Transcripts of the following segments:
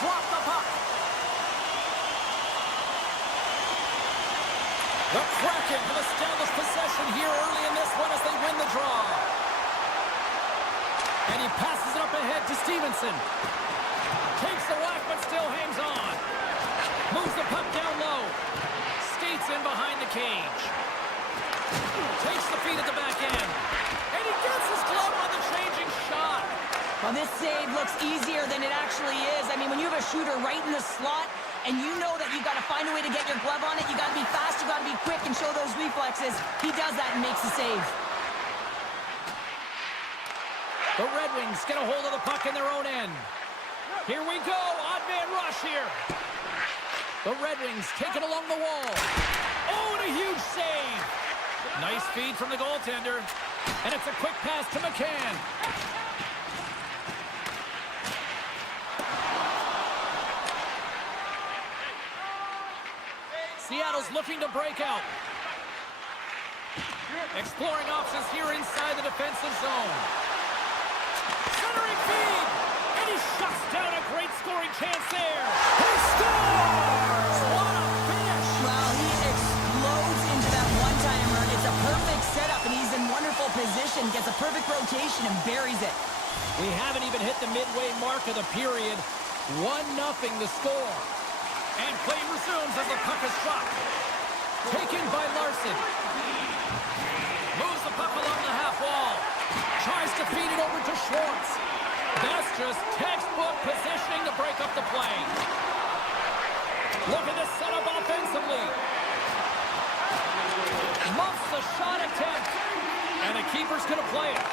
drop the puck. The Kraken have established possession here early in this one as they win the draw. And he passes it up ahead to Stevenson. Takes the whack, but still hangs on. Moves the puck down low. Skates in behind the cage. Takes the feed at the back end. And he gets his glove on the changing shot. Well, this save looks easier than it actually is. I mean, when you have a shooter right in the slot, and you know that you've got to find a way to get your glove on it, you got to be fast, you got to be quick, and show those reflexes. He does that and makes the save. The Red Wings get a hold of the puck in their own end. Here we go, odd man rush here. The Red Wings take it along the wall. Oh, and a huge save. Nice feed from the goaltender. And it's a quick pass to McCann. Seattle's looking to break out. Exploring options here inside the defensive zone. Centering feed. And he shuts down a great scoring chance there. He scores! What a finish! Well, he explodes into that one-timer. It's a perfect setup, and he's in wonderful position. Gets a perfect rotation and buries it. We haven't even hit the midway mark of the period. 1-0 the score. And play resumes as the puck is dropped. Taken by Larson. Moves the puck along the half wall. Tries to feed it over to Schwartz. That's just textbook positioning to break up the play. Look at this setup offensively. Muffs the shot attempt. And the keeper's going to play it.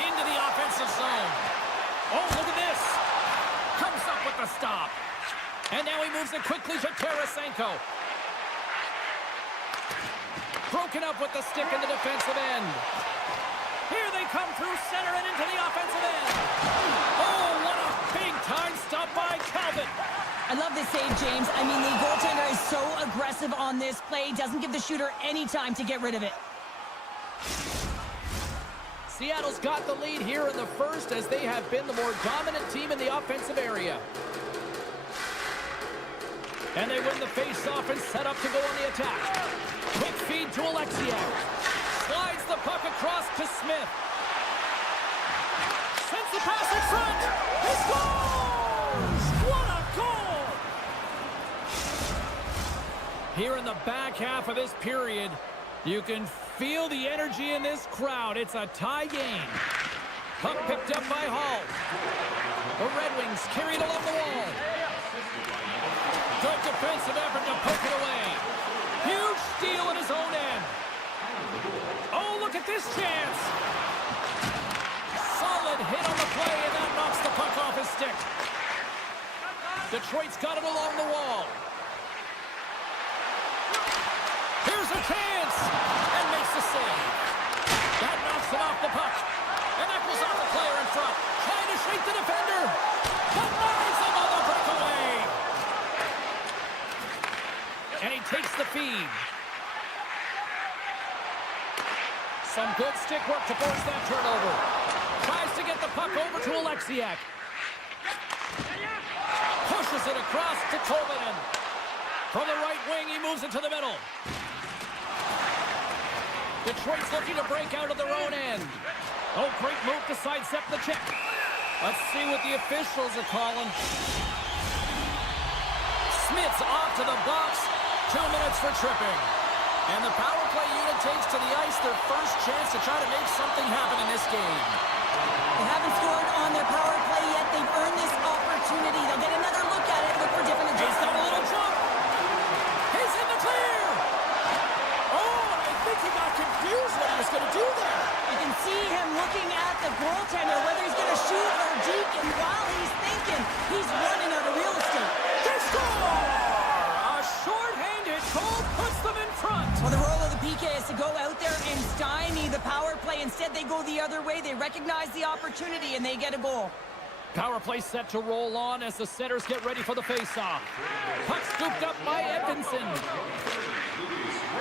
Into the offensive zone. Oh, look at this. Comes up with the stop. And now he moves it quickly to Tarasenko. Broken up with the stick in the defensive end. Here they come through center and into the offensive end. Oh, what a big-time stop by Calvin. I love this save, James. I mean, the goaltender is so aggressive on this play. Doesn't give the shooter any time to get rid of it. Seattle's got the lead here in the first as they have been the more dominant team in the offensive area. And they win the face-off and set up to go on the attack. Quick feed to Alexiak. Slides the puck across to Smith. Sends the pass in front. He scores! What a goal! Here in the back half of this period, you can feel the energy in this crowd. It's a tie game. Puck picked up by Hall. The Red Wings carried along the wall. Good defensive effort to poke it away. Huge steal at his own end. Oh, look at this chance. Solid hit on the play, and that knocks the puck off his stick. Detroit's got it along the wall. Here's a chance, and makes the save. That knocks it off the puck, and that goes off the player in front. Trying to shake the defender. Denies him on the breakaway. And he takes the feed. Some good stick work to force that turnover. Tries to get the puck over to Alexiak. Pushes it across to Tolvanen. From the right wing, he moves it to the middle. Detroit's looking to break out of their own end. Oh, great move to sidestep the check. Let's see what the officials are calling. Smith's off to the box. 2 minutes for tripping. And the power play unit takes to the ice their first chance to try to make something happen in this game. They haven't scored on their power play yet. They've earned this opportunity. They'll get another look at it. Look for different He's adjustments. got a little jump. He's in the clear. Oh, I think he got confused what he was going to do there. You can see him looking at the goaltender, whether he's going to shoot or deke, and while he's thinking, he's running out of real estate. They score! A short-handed goal puts them in front. Well, the role of the PK is to go out there and stymie the power play. Instead, they go the other way. They recognize the opportunity, and they get a goal. Power play set to roll on as the setters get ready for the face-off. Puck scooped up by Edvinsson.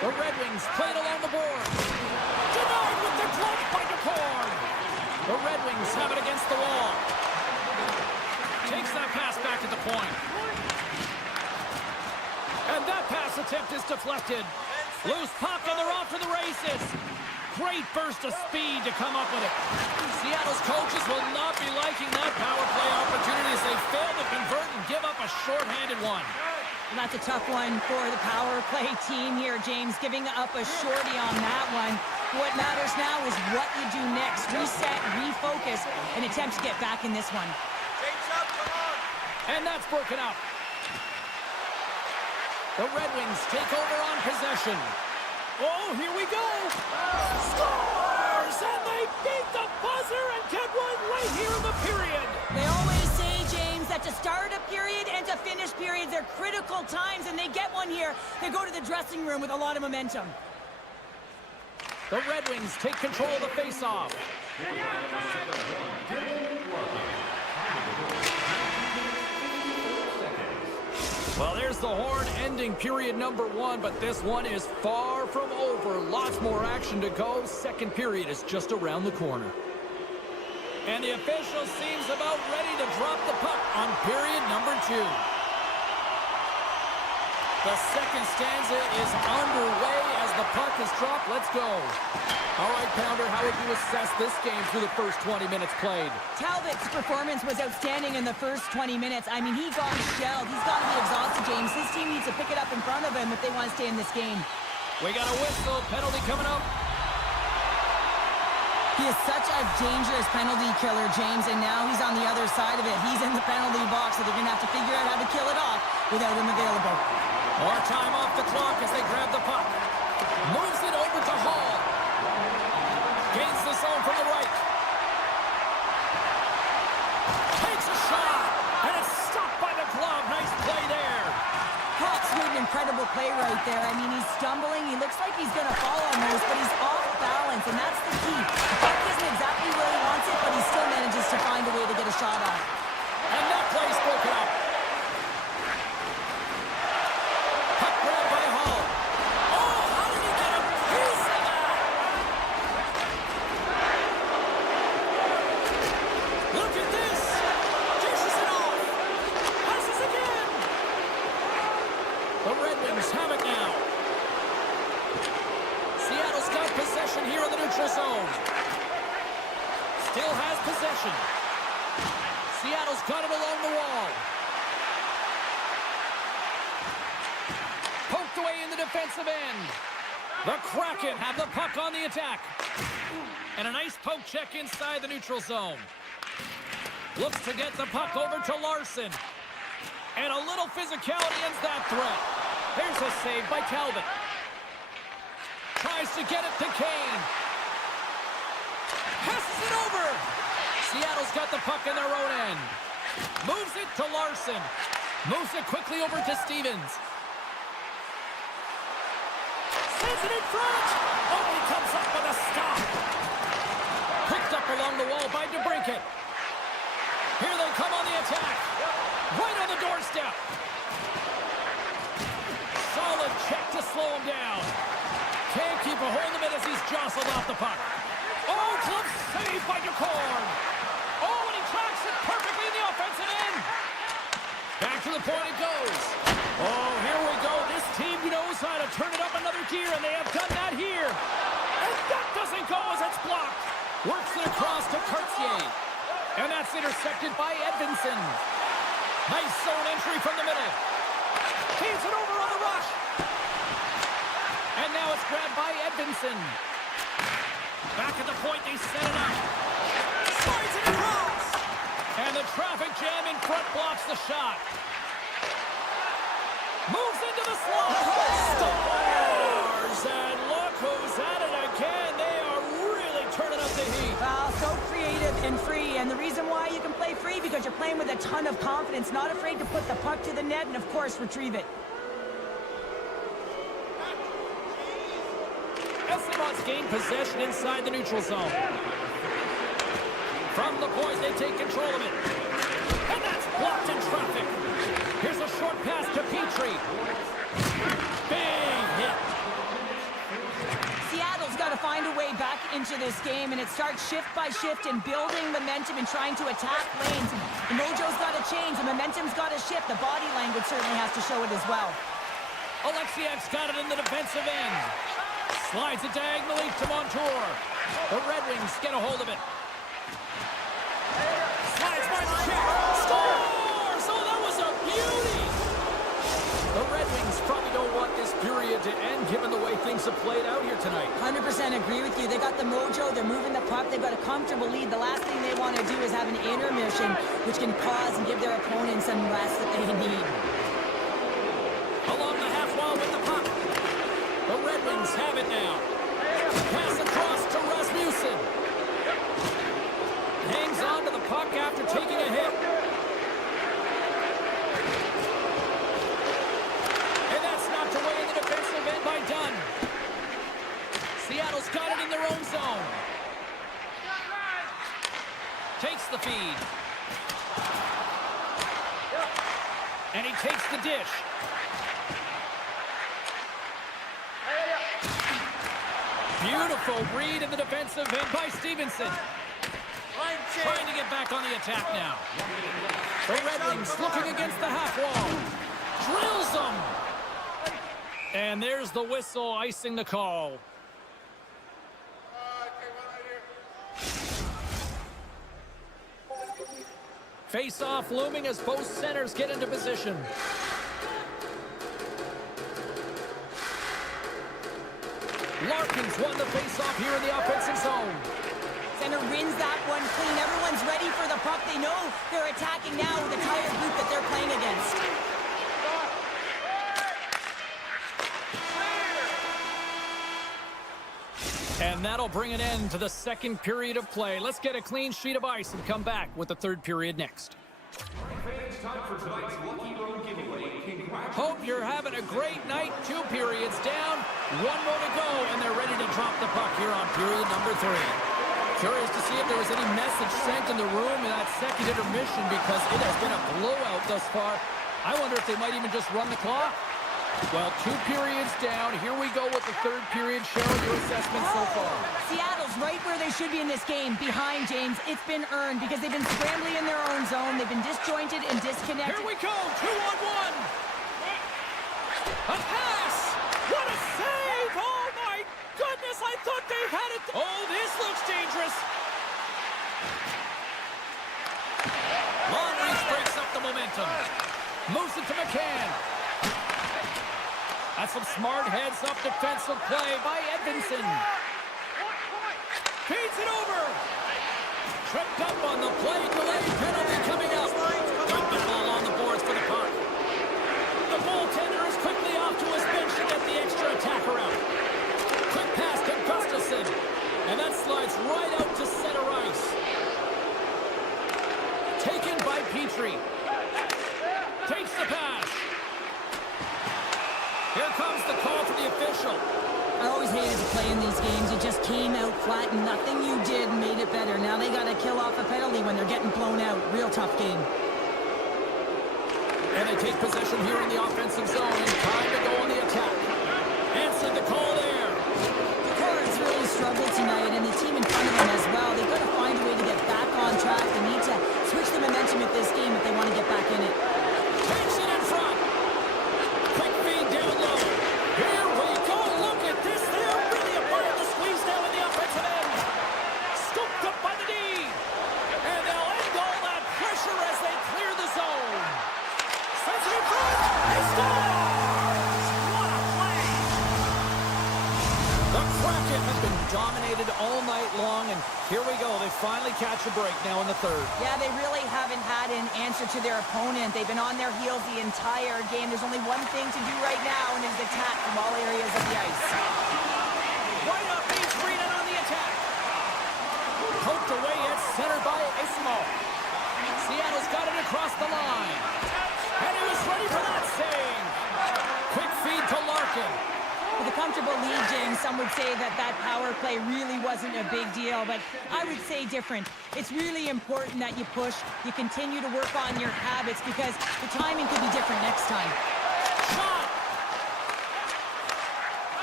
The Red Wings played along the board. Denied with the glove by DeCord. The Red Wings have it against the wall. Fakes that pass back at the point. And that pass attempt is deflected. Loose puck, and they're off to the races. Great burst of speed to come up with it. Seattle's coaches will not be liking that power play opportunity as they fail to convert and give up a shorthanded one. And that's a tough one for the power play team here, James, giving up a shorty on that one. What matters now is what you do next. Reset, refocus, and attempt to get back in this one. And that's broken up. The Red Wings take over on possession. Oh, here we go. Scores! And they beat the buzzer and get one right here in the period. They always say, James, that to start a period and to finish periods are critical times, and they get one here. They go to the dressing room with a lot of momentum. The Red Wings take control of the faceoff. Well, there's the horn ending period number 1, but this one is far from over. Lots more action to go. Second period is just around the corner. And the official seems about ready to drop the puck on period number 2. The second stanza is underway as the puck is dropped. Let's go. All right, Pounder, how would you assess this game through the first 20 minutes played? Talbot's performance was outstanding in the first 20 minutes. I mean, he got shelled. He's got to be exhausted, James. His team needs to pick it up in front of him if they want to stay in this game. We got a whistle. Penalty coming up. He is such a dangerous penalty killer, James, and now he's on the other side of it. He's in the penalty box, so they're going to have to figure out how to kill it off without him available. More time off the clock as they grab the puck. Moves it over to Hall. Gains the zone from the right. Takes a shot, and it's stopped by the glove. Nice play there. Hawks made an incredible play right there. I mean, he's stumbling. He looks like he's going to fall almost, but he's off balance, and that's the key. The puck isn't exactly where he wants it, but he still manages to find a way to get a shot off. And that play's broken up. Puck grabbed by Hall. Oh, how did he get a piece of that? Look at this. Dishes it off. Passes again. The Red Wings have it now. Seattle's got possession here in the neutral zone. Still has possession. Seattle's got it along the wall. Poked away in the defensive end. The Kraken have the puck on the attack. And a nice poke check inside the neutral zone. Looks to get the puck over to Larson. And a little physicality ends that threat. There's a save by Talbot. Tries to get it to Kane. Passes it over. Seattle's got the puck in their own end. Moves it to Larson. Moves it quickly over to Stevens. Sends it in front. Oh, he comes up with a stop. Picked up along the wall by DeBrincat. Here they come on the attack. Right on the doorstep. Solid check to slow him down. Can't keep a hold of it as he's jostled off the puck. Oh, glove save by Ducorn. Oh, and he tracks it perfectly in the offensive end. Back to the point it goes. Oh, here we go. This team knows how to turn it up another gear, and they have done that here. And that doesn't go as it's blocked. Works it across to Cartier. And that's intercepted by Edvinsson. Nice zone entry from the middle. Feeds it over on the rush. And now it's grabbed by Edvinsson. Back at the point, they set it up. Slides it across. And the traffic jam in front blocks the shot. Moves into the slot. Stars! And look who's at it again. They are really turning up the heat. Wow, so creative and free. And the reason why you can play free, because you're playing with a ton of confidence, not afraid to put the puck to the net and, of course, retrieve it. Esteban's gained possession inside the neutral zone. From the point, they take control of it. And that's blocked in traffic. Here's a short pass to Petrie. Big hit. Seattle's got to find a way back into this game, and it starts shift by shift and building momentum and trying to attack lanes. The Mojo's got to change. The momentum's got to shift. The body language certainly has to show it as well. Alexiak's got it in the defensive end. Slides it diagonally to Montour. The Red Wings get a hold of it. Slides by the check. Scores! Oh, that was a beauty! The Red Wings probably don't want this period to end given the way things have played out here tonight. 100% agree with you. They got the mojo. They're moving the puck. They've got a comfortable lead. The last thing they want to do is have an intermission, which can pause and give their opponents some rest that they need. Along the half wall with the puck. The Red Wings have it now. Pass across to Rasmussen. Hangs on to the puck after taking a hit. And that's knocked away in the defensive end by Dunn. Seattle's got it in their own zone. Takes the feed. And he takes the dish. Beautiful read in the defensive end by Stevenson. Trying to get back on the attack now. The Red Wings looking against the half wall. Drills them. And there's the whistle icing the call. Face-off looming as both centers get into position. Larkin's won the face-off here in the offensive zone. Center wins that one clean. Everyone's ready for the puck. They know they're attacking now with the tired group that they're playing against. And that'll bring an end to the second period of play. Let's get a clean sheet of ice and come back with the third period next. Hope you're having a great night. 2 periods down, 1 more to go, and they're ready to drop the puck here on period number 3. Curious to see if there was any message sent in the room in that second intermission because it has been a blowout thus far. I wonder if they might even just run the clock. Well, 2 periods down. Here we go with the third period. Cheryl, your assessment so far. Seattle's right where they should be in this game. Behind, James. It's been earned because they've been scrambling in their own zone. They've been disjointed and disconnected. Here we go. 2-on-1. A pass. What a save. Oh, my goodness. I thought they had it. Oh, this looks dangerous. Long reach breaks up the momentum. Moves it to McCann. That's some smart heads-up defensive play by Edvinsson. Feeds it over. Tripped up on the play. Delay penalty coming up. Good battle on the boards for the puck. The goaltender is quickly off to his bench to get the extra attacker out. Quick pass to Gustafsson. And that slides right out to center ice. Taken by Petrie. Takes the pass. Here comes the call for the official. I always hated to play in these games. It just came out flat and nothing you did made it better. Now they got to kill off a penalty when they're getting blown out. Real tough game. And they take possession here in the offensive zone. And time to go on the attack. Answered the call there. The Corps really struggled tonight, and the team in front of them as well. They've got to find a way to get back on track. They need to switch the momentum of this game if they want to get back in it. Takes it in front. Quick feed down low. Here we go. Look at this. They're really applying the squeeze now in the offensive end. Scooped up by the D. And they'll end all that pressure as they clear the zone. Sends it in front. He scores! What a play! The Kraken have been dominated all night long, and here we go. They finally catch a break now in the third. Yeah, they really haven't had an answer to their opponent. They've been on their heels the entire game. There's only one thing to do right now, and it's attack from all areas of the ice. Right up, he's Reedon on the attack. Poked away at center by Ismo. Seattle's got it across the line. And he was ready for that save. Quick feed to Larkin. With a comfortable lead, James, some would say that that power play really wasn't a big deal, but I would say different. It's really important that you push, you continue to work on your habits because the timing could be different next time. Shot!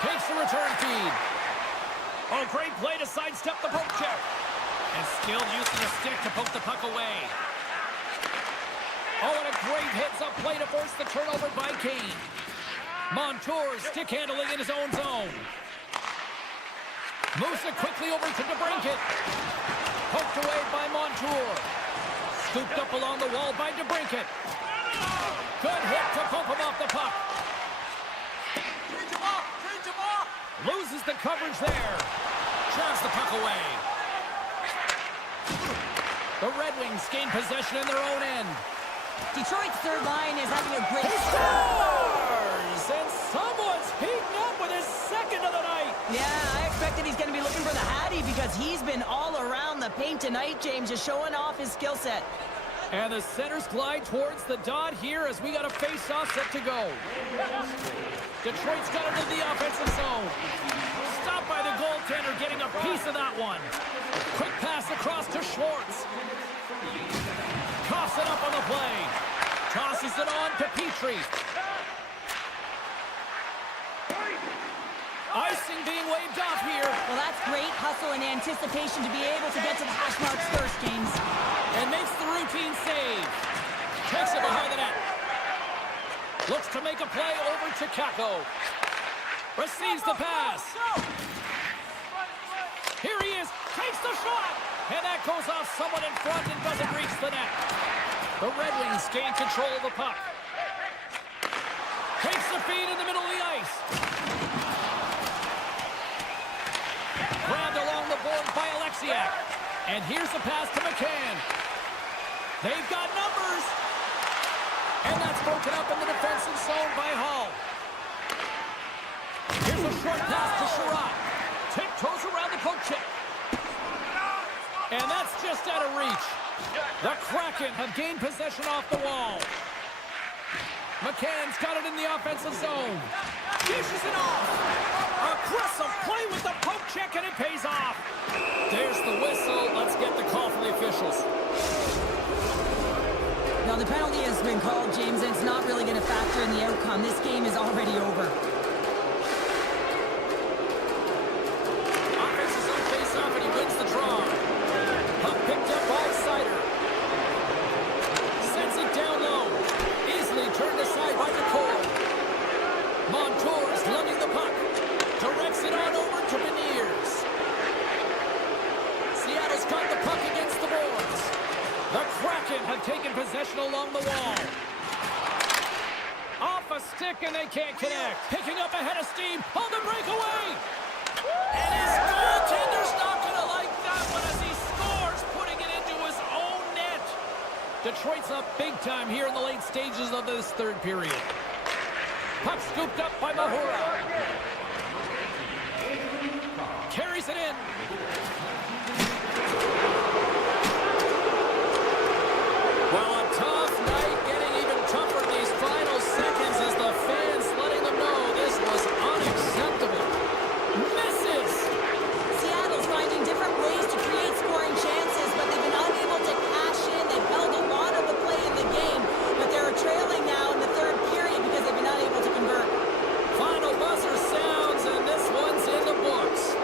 Takes the return feed. Oh, great play to sidestep the poke check. And skilled use of the stick to poke the puck away. Great hits up play to force the turnover by Kane. Montour stick handling in his own zone. Moves it quickly over to DeBrincat. Poked away by Montour. Scooped up along the wall by DeBrincat. Good hit to bump him off the puck. Loses the coverage there. Drives the puck away. The Red Wings gain possession in their own end. Detroit's third line is having a great Scores! And someone's heating up with his second of the night. Yeah, I expected he's going to be looking for the Hattie because he's been all around the paint tonight, James, just showing off his skill set. And the centers glide towards the dot here as we got a face-off set to go. Detroit's got it in the offensive zone. Stopped by the goaltender, getting a piece of that one. Quick pass across to Schwartz. Coughs it up on the play. Tosses it on to Petrie. Icing being waved off here. Well, that's great hustle and anticipation to be able to get to the hash marks first, James. And makes the routine save. Takes it behind the net. Looks to make a play over to Kako. Receives the pass. Here he is. Takes the shot. And that goes off someone in front and doesn't reach the net. The Red Wings gain control of the puck. Takes the feed in the middle of the ice. Grabbed along the board by Alexiak. And here's the pass to McCann. They've got numbers. And that's broken up in the defensive zone by Hall. Here's a short pass to Sherratt. Tiptoes around the poke check. And that's just out of reach. The Kraken have gained possession off the wall. McCann's got it in the offensive zone. Dishes it off. Aggressive play with the poke check, and it pays off. There's the whistle. Let's get the call from the officials. Now, the penalty has been called, James, and it's not really going to factor in the outcome. This game is already over. Offense is on face-off, and he wins the draw. Puck picked up by Sider. Sends it down low. Easily turned aside by Nicole. Montour is lugging the puck. Directs it on over to Beniers. Seattle's got the puck against the boards. The Kraken have taken possession along the wall. Off a stick, and they can't connect. Picking up a head of steam on the breakaway. And his goaltender's not going to like that one as he scores, putting it into his own net. Detroit's up big time here in the late stages of this third period. Puck scooped up by Mahura. Carries it in. Well, a tough night, getting even tougher in these final seconds as the fans letting them know this was unacceptable. Misses! Seattle's finding different ways to create scoring chances, but they've been unable to cash in. They've held a lot of the play in the game, but they're trailing now in the third period because they've been unable to convert. Final buzzer sounds, and this one's in the books.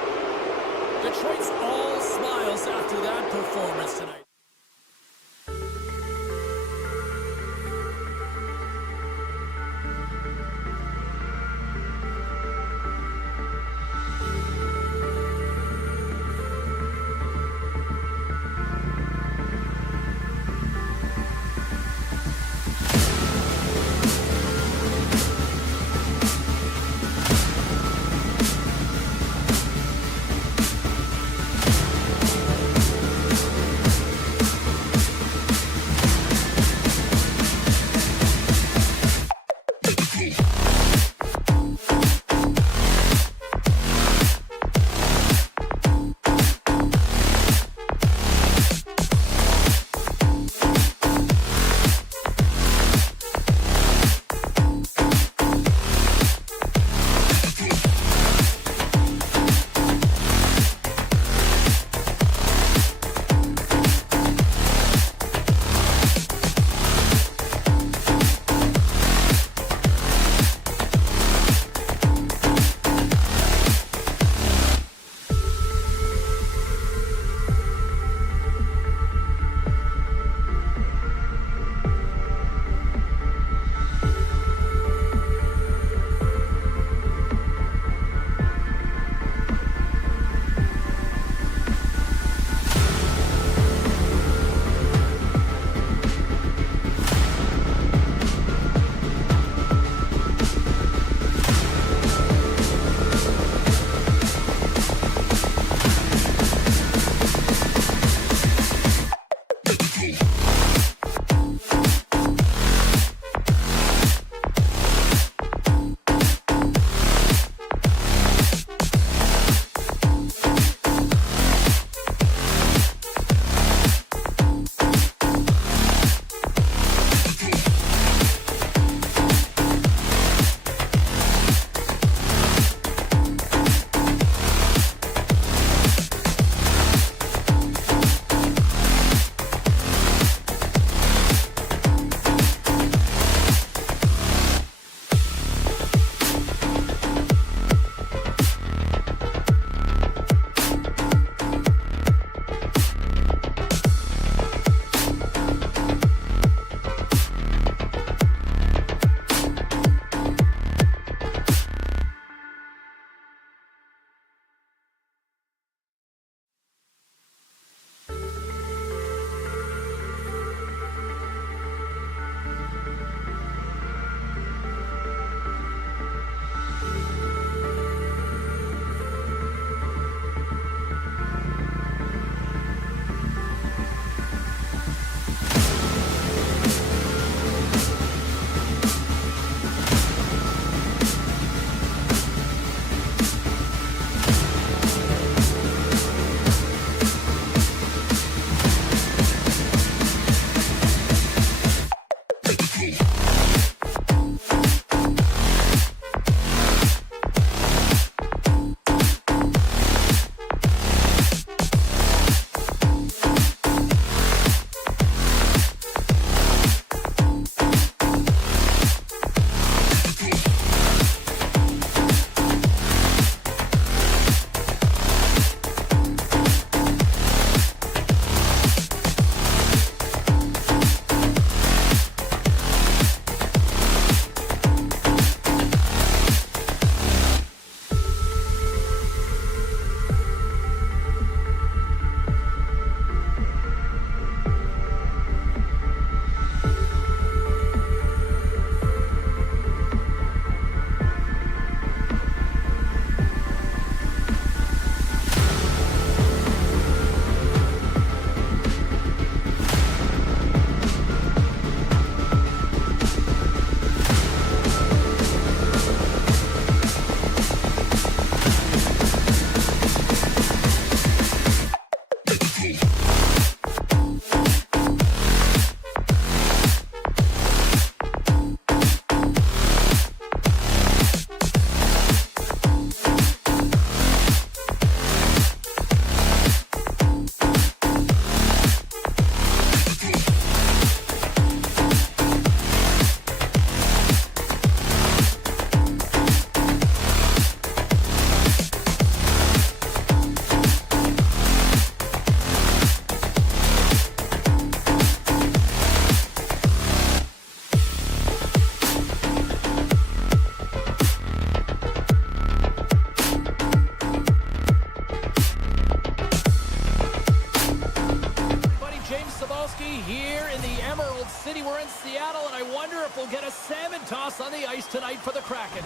Seattle, and I wonder if we'll get a salmon toss on the ice tonight for the Kraken.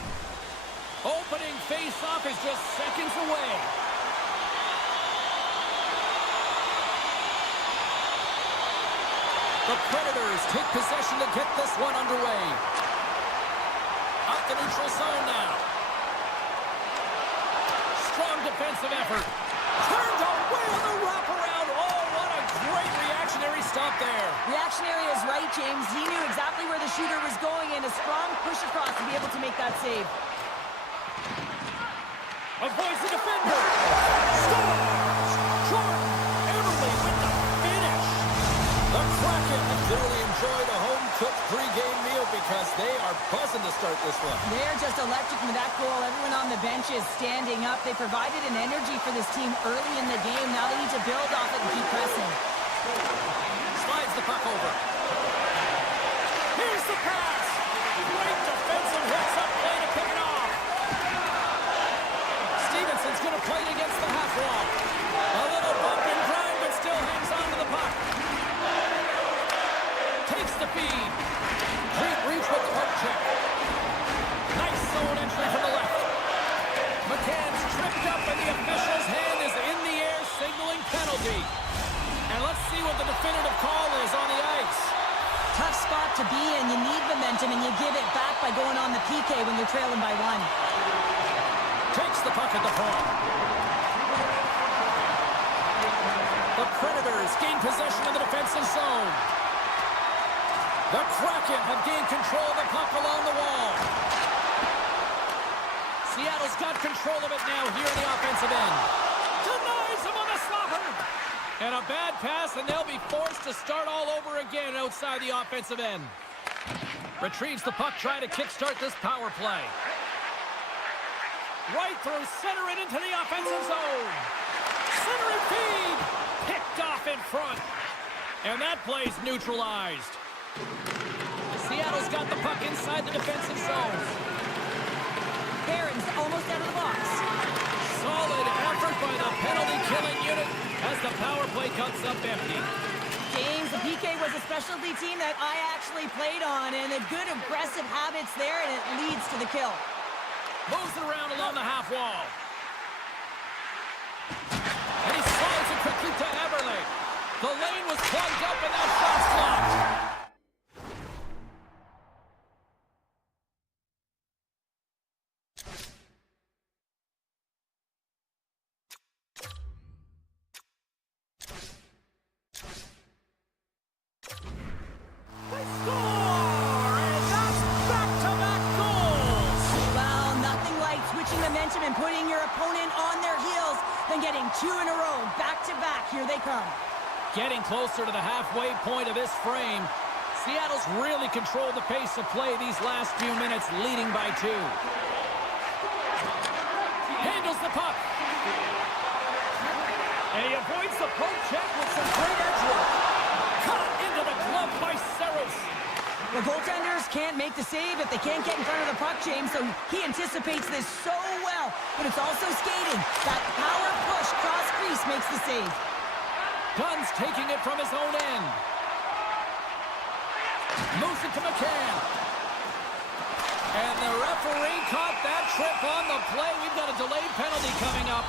Opening face-off is just seconds away. The Predators take possession to get this one underway. Out the neutral zone now. Strong defensive effort. Turned away on the wraparound. Oh, what a great reactionary stop there. Reactionary is right, James. He knew exactly where the shooter was going, and a strong push across to be able to make that save. Avoids the defender. Scores! Jordan Eberle with the finish. The Kraken have clearly enjoyed a home-cooked pregame meal because they are buzzing to start this one. They're just electric with that goal. Everyone on the bench is standing up. They provided an energy for this team early in the game. Now they need to build off it and keep pressing. Slides the puck over. Here's the pass. Great defensive hits up play to pick it off. Stevenson's going to play it against the half wall. A little bump and grind, but still hangs on to the puck. Takes the feed. Great reach with the poke check. Nice zone entry from the left. McCann's tripped up, and the official's hand is in the air, signaling penalty. And let's see what the definitive call is on the ice. Tough spot to be in. You need momentum, and you give it back by going on the PK when you're trailing by 1. Takes the puck at the point. The Predators gain possession of the defensive zone. The Kraken have gained control of the puck along the wall. Seattle's got control of it now here in the offensive end. Denies him on the slapper. And a bad pass, and they'll be forced to start all over again outside the offensive end. Retrieves the puck, trying to kickstart this power play. Right through center and into the offensive zone. Centering feed. Picked off in front. And that play's neutralized. Seattle's got the puck inside the defensive zone. Barron's almost out of the box. Solid effort by the penalty-killing unit as the power play comes up empty. James, the PK was a specialty team that I actually played on, and the good aggressive habits there, and it leads to the kill. Moves it around along the half wall. And he slides it quickly to Eberle. The lane was plugged up and that shot's blocked. They score! And that's back-to-back goals! Well, nothing like switching momentum and putting your opponent on their heels than getting 2 in a row, back-to-back. Here they come. Getting closer to the halfway point of this frame. Seattle's really controlled the pace of play these last few minutes, leading by 2. Handles the puck. And he avoids the poke check with some great edge work. Cut into the glove by Saros. The goaltenders can't make the save if they can't get in front of the puck, James, so he anticipates this so well. But it's also skating. That power push cross crease makes the save. Gunn's taking it from his own end. Moves it to McCann. And the referee caught that trip on the play. We've got a delayed penalty coming up.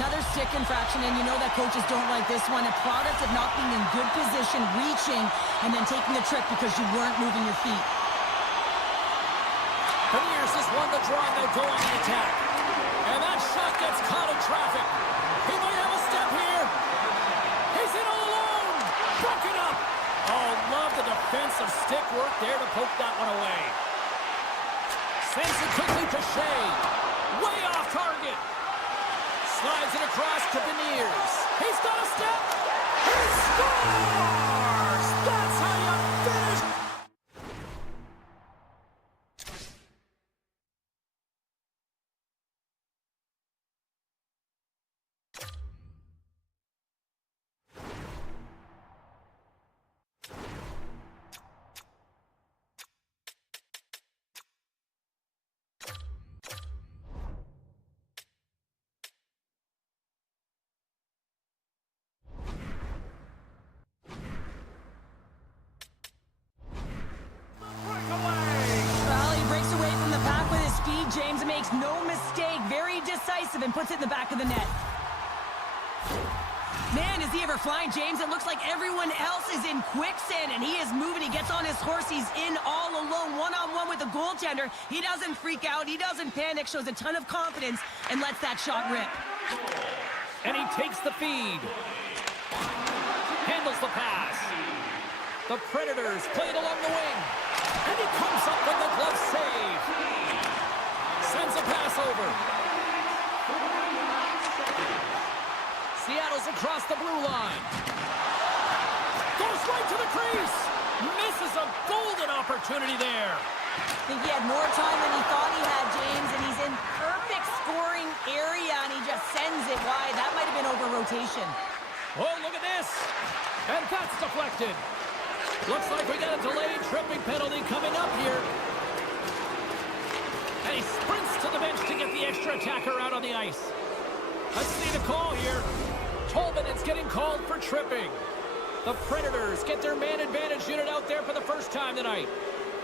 Another stick infraction, and you know that coaches don't like this one. A product of not being in good position, reaching, and then taking the trick because you weren't moving your feet. Beniers has won the draw, and they'll go on the attack. And that shot gets caught in traffic. He might have a step here. He's in all alone. Broken up. Oh, love the defensive stick work there to poke that one away. Sends it quickly to Shea. Way off target. Slides it across to Beniers. He's got a step. He scores! That's how you finish. and puts it in the back of the net. Man, is he ever flying, James? It looks like everyone else is in quicksand, and he is moving. He gets on his horse. He's in all alone, one-on-one with the goaltender. He doesn't freak out. He doesn't panic, shows a ton of confidence, and lets that shot rip. And he takes the feed. Handles the pass. The Predators play it along the wing. And he comes up with the glove save. Sends a pass over. Seattle's across the blue line. Goes right to the crease. Misses a golden opportunity there. I think he had more time than he thought he had, James, and he's in perfect scoring area, and he just sends it wide. That might have been over rotation. Oh, look at this. And that's deflected. Looks like we got a delayed tripping penalty coming up here. And he sprints to the bench to get the extra attacker out on the ice. Let's see the call here. Tolman is getting called for tripping. The Predators get their man advantage unit out there for the first time tonight.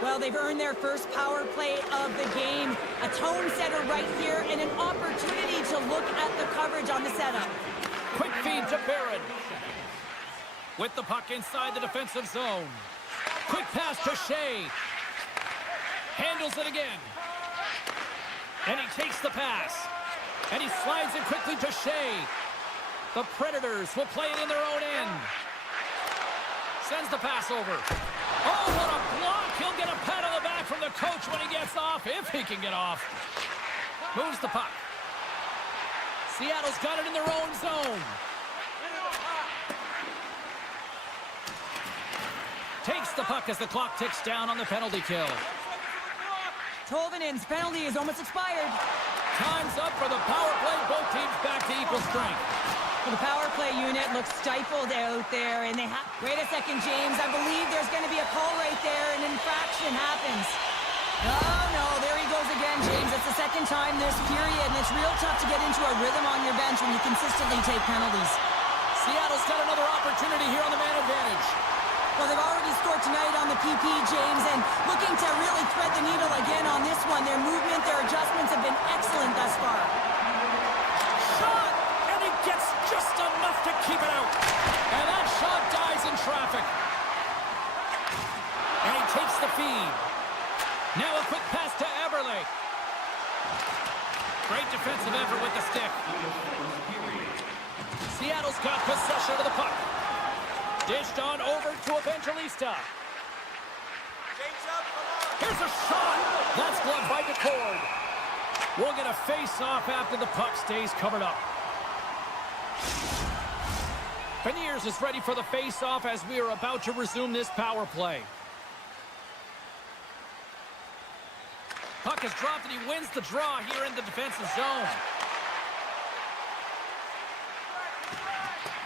Well, they've earned their first power play of the game. A tone setter right here and an opportunity to look at the coverage on the setup. Quick feed to Barron. With the puck inside the defensive zone. Quick pass to Shea. Handles it again. And he takes the pass. And he slides it quickly to Shea. The Predators will play it in their own end. Sends the pass over. Oh, what a block! He'll get a pat on the back from the coach when he gets off, if he can get off. Moves the puck. Seattle's got it in their own zone. Takes the puck as the clock ticks down on the penalty kill. Tolvanen's penalty is almost expired. Time's up for the power play. Both teams back to equal strength. The power play unit looks stifled out there, and wait a second, James. I believe there's going to be a call right there. An infraction happens. Oh, no, there he goes again, James. It's the second time this period, and it's real tough to get into a rhythm on your bench when you consistently take penalties. Seattle's got another opportunity here on the man advantage. Well, they've already scored tonight on the PP, James, and looking to really thread the needle again on this one. Their movement, their adjustments have been excellent thus far. Shot! And he gets just enough to keep it out. And that shot dies in traffic. And he takes the feed. Now a quick pass to Eberle. Great defensive effort with the stick. Seattle's got possession of the puck. Dished on over to Evangelista. Here's a shot. That's gloved by DeCord. We'll get a face-off after the puck stays covered up. Beniers is ready for the face-off as we are about to resume this power play. Puck is dropped and he wins the draw here in the defensive zone.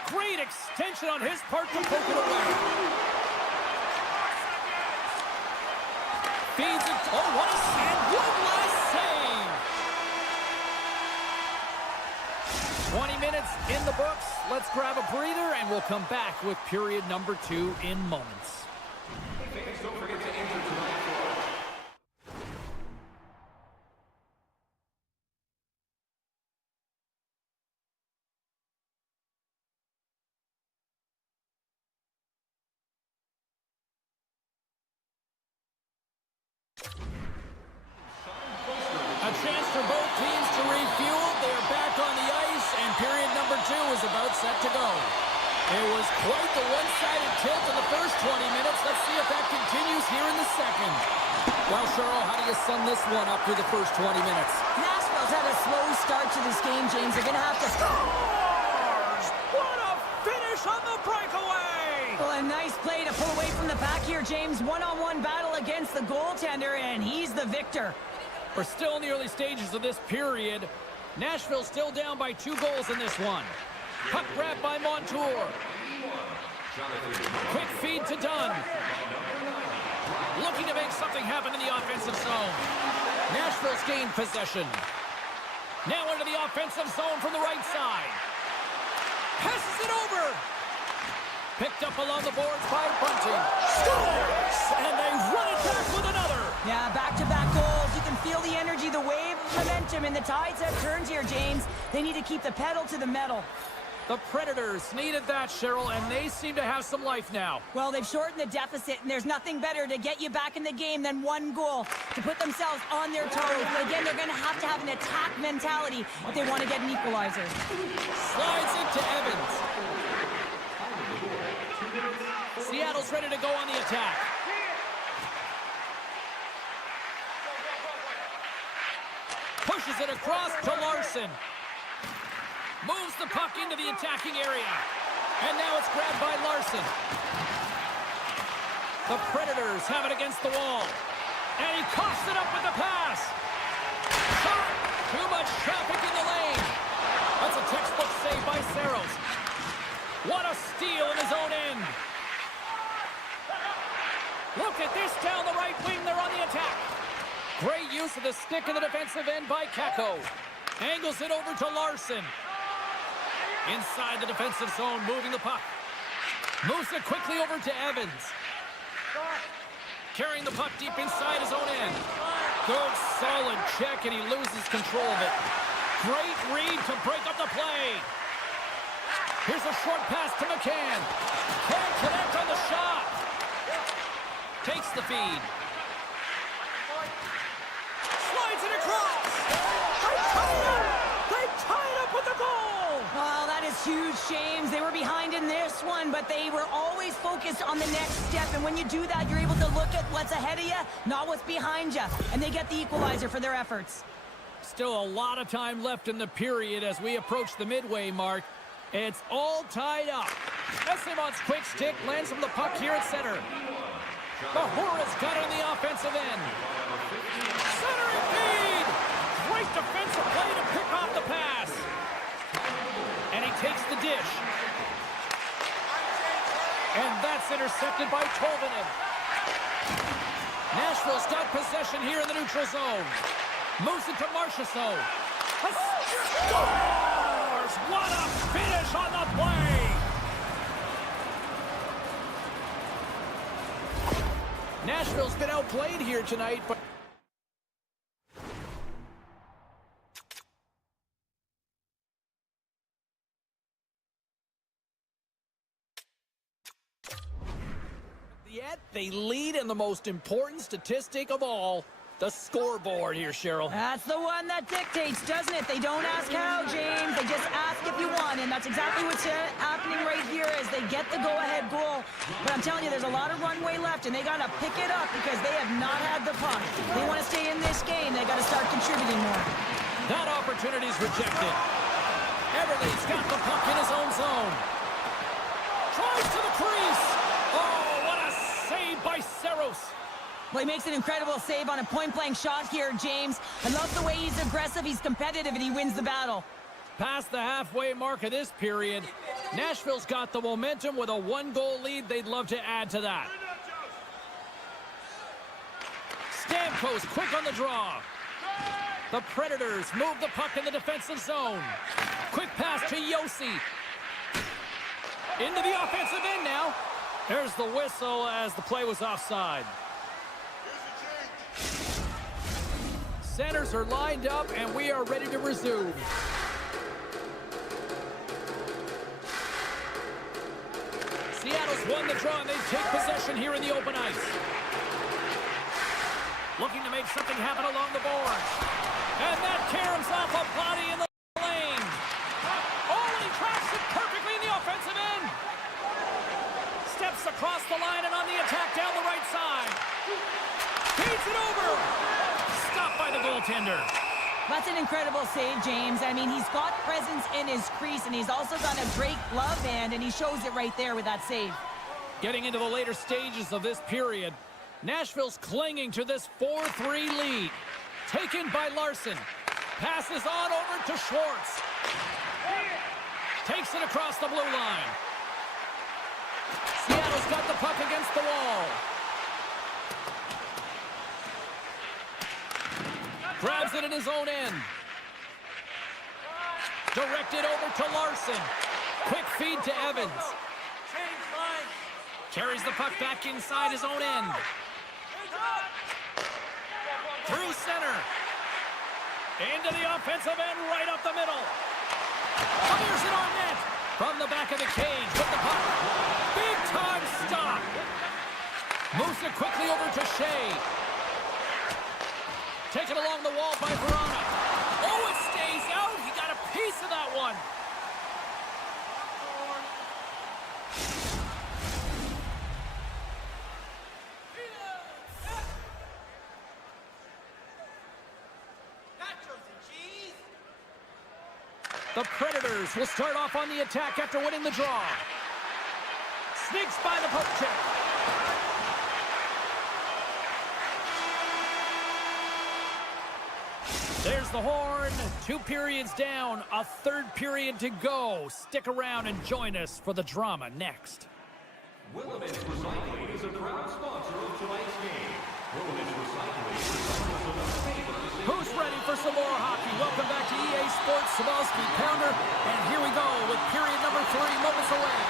Great extension on his part to poke it away. Feeds it. Oh, what a save. One last save. 20 minutes in the books. Let's grab a breather and we'll come back with period number 2 in moments. Don't forget to enter tonight. A chance for both teams to refuel. They're back on the ice, and period number 2 is about set to go. It was quite the one-sided tilt in the first 20 minutes. Let's see if that continues here in the second. Well, Cheryl, how do you sum this one up through the first 20 minutes? Nashville's had a slow start to this game, James. They're going to have to... Scores! What a finish on the breakaway! Well, a nice play to pull away from the back here, James. One-on-one battle against the goaltender, and he's the victor. We're still in the early stages of this period. Nashville still down by 2 goals in this one. Puck grab by Montour. Quick feed to Dunn. Looking to make something happen in the offensive zone. Nashville's gained possession. Now into the offensive zone from the right side. Passes it over. Picked up along the boards by Bunting. Scores! And they run it back with another. Yeah, back-to-back goals. You can feel the energy, the wave, momentum him, and the tides have turned here, James. They need to keep the pedal to the metal. The Predators needed that, Cheryl, and they seem to have some life now. Well, they've shortened the deficit, and there's nothing better to get you back in the game than one goal, to put themselves on their toes. But again, they're going to have an attack mentality if they want to get an equalizer. Slides into Evans. Seattle's ready to go on the attack. Pushes it across to Larson. Moves the puck into the attacking area. And now it's grabbed by Larson. The Predators have it against the wall. And he coughs it up with the pass. Shot! Too much traffic in the lane. That's a textbook save by Saros. What a steal in his own end. Look at this down the right wing. They're on the attack. Great use of the stick in the defensive end by Kakko. Angles it over to Larson. Inside the defensive zone, moving the puck. Moves it quickly over to Evans. Carrying the puck deep inside his own end. Good, solid check, and he loses control of it. Great read to break up the play. Here's a short pass to McCann. Can't connect on the shot. Takes the feed. Slides it across. They tie it up with the goal. Well, that is huge, James. They were behind in this one, but they were always focused on the next step. And when you do that, you're able to look at what's ahead of you, not what's behind you. And they get the equalizer for their efforts. Still a lot of time left in the period as we approach the midway mark. It's all tied up. Esteban's quick stick lands from the puck here at center. Bahura's got it on the offensive end. Centering feed! Great defensive play to pick off the pass. And he takes the dish. And that's intercepted by Tolvanen. Nashville's got possession here in the neutral zone. Moves it to Marchessault. Scores! What a finish on the play! Nashville's been outplayed here tonight, but yet they lead in the most important statistic of all, the scoreboard here, Cheryl. That's the one that dictates, doesn't it? They don't ask how, James. They just ask if you want, and that's exactly what's happening right here as they get the go-ahead goal. But I'm telling you, there's a lot of runway left, and they got to pick it up because they have not had the puck. They want to stay in this game. They got to start contributing more. That opportunity's rejected. Everly's got the puck in his own zone. Tries to the crease. Oh, what a save by Saros. Well, he makes an incredible save on a point-blank shot here, James. I love the way he's aggressive, he's competitive, and he wins the battle. Past the halfway mark of this period, Nashville's got the momentum with a one-goal lead. They'd love to add to that. Stamkos quick on the draw. The Predators move the puck in the defensive zone. Quick pass to Yossi. Into the offensive end now. There's the whistle as the play was offside. Centers are lined up, and we are ready to resume. Seattle's won the draw, and they take possession here in the open ice. Looking to make something happen along the boards. And that caroms off a body in the lane. Oh, and he traps it perfectly in the offensive end. Steps across the line and on the attack down the right side. Feeds it over. Stopped by the goaltender. That's an incredible save, James. I mean, he's got presence in his crease, and he's also got a great glove hand, and he shows it right there with that save. Getting into the later stages of this period, Nashville's clinging to this 4-3 lead. Taken by Larson. Passes on over to Schwartz. Takes it across the blue line. Seattle's got the puck against the wall. Grabs it in his own end. Directed over to Larson. Quick feed to Evans. Carries the puck back inside his own end. Through center. Into the offensive end, right up the middle. Fires it on net. From the back of the cage with the puck. Big time stop. Moves it quickly over to Shea. Taken along the wall by Verona. Oh, it stays out. He got a piece of that one. The Predators will start off on the attack after winning the draw. Sneaks by the poke check. There's the horn. 2 periods down, a 3rd period to go. Stick around and join us for the drama next. Willamette Recycling is a proud sponsor of tonight's game. Willamette Recycling recycles enough paper to save. Who's ready for some more hockey? Welcome back to EA Sports Savalsky Pounder. And here we go with period number 3 moments away.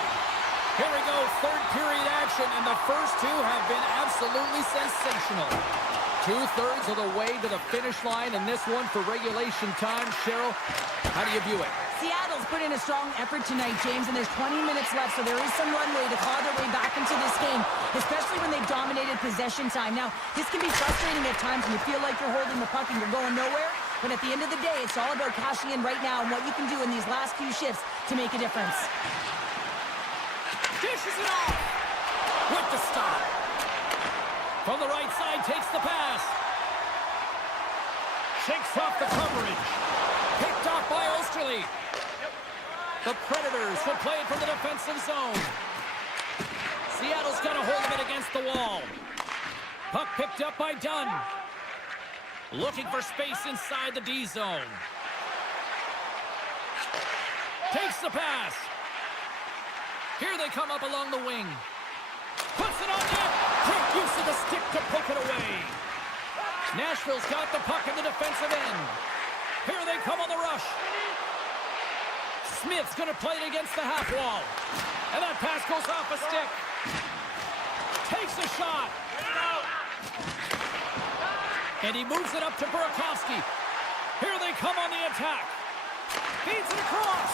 Here we go, 3rd period action, and the first 2 have been absolutely sensational. 2/3 of the way to the finish line, and this one for regulation time. Cheryl, how do you view it? Seattle's put in a strong effort tonight, James, and there's 20 minutes left, so there is some runway to claw their way back into this game, especially when they've dominated possession time. Now, this can be frustrating at times when you feel like you're holding the puck and you're going nowhere, but at the end of the day, it's all about cashing in right now and what you can do in these last few shifts to make a difference. Dishes it off with the stop. From the right side, takes the pass. Shakes off the coverage. Picked off by Osterley. The Predators will play it from the defensive zone. Seattle's got a hold of it against the wall. Puck picked up by Dunn. Looking for space inside the D zone. Takes the pass. Here they come up along the wing. Puts it on net. Great use of the stick to poke it away. Nashville's got the puck in the defensive end. Here they come on the rush. Smith's going to play it against the half wall. And that pass goes off a stick. Takes a shot. And he moves it up to Burakovsky. Here they come on the attack. Feeds it across.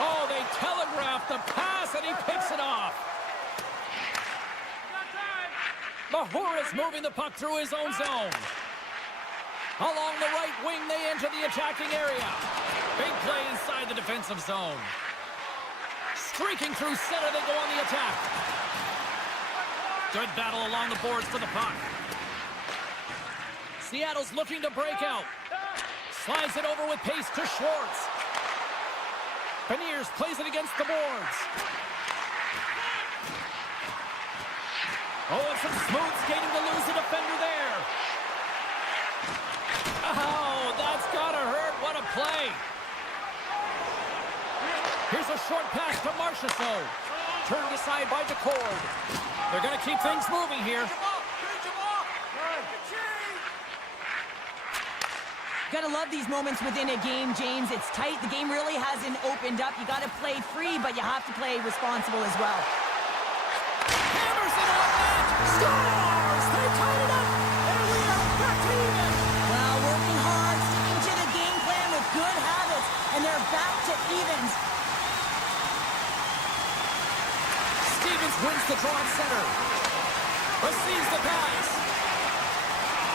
Oh, they telegraphed the pass, and he picks it off. Mahora's moving the puck through his own zone. Along the right wing, they enter the attacking area. Big play inside the defensive zone. Streaking through center, they go on the attack. Good battle along the boards for the puck. Seattle's looking to break out. Slides it over with pace to Schwartz. Beniers plays it against the boards. Oh, and some smooth skating to lose the defender there. Oh, that's gotta hurt. What a play. Here's a short pass to Marchessault. Turned aside by DeCord. They're gonna keep things moving here. Gotta love these moments within a game, James. It's tight. The game really hasn't opened up. You gotta play free, but you have to play responsible as well. Hammers it on net. Scores! They tied it up, and we are back to even. Well, working hard, sticking to the game plan with good habits, and they're back to evens. Stevens wins the draw at center. Receives the pass.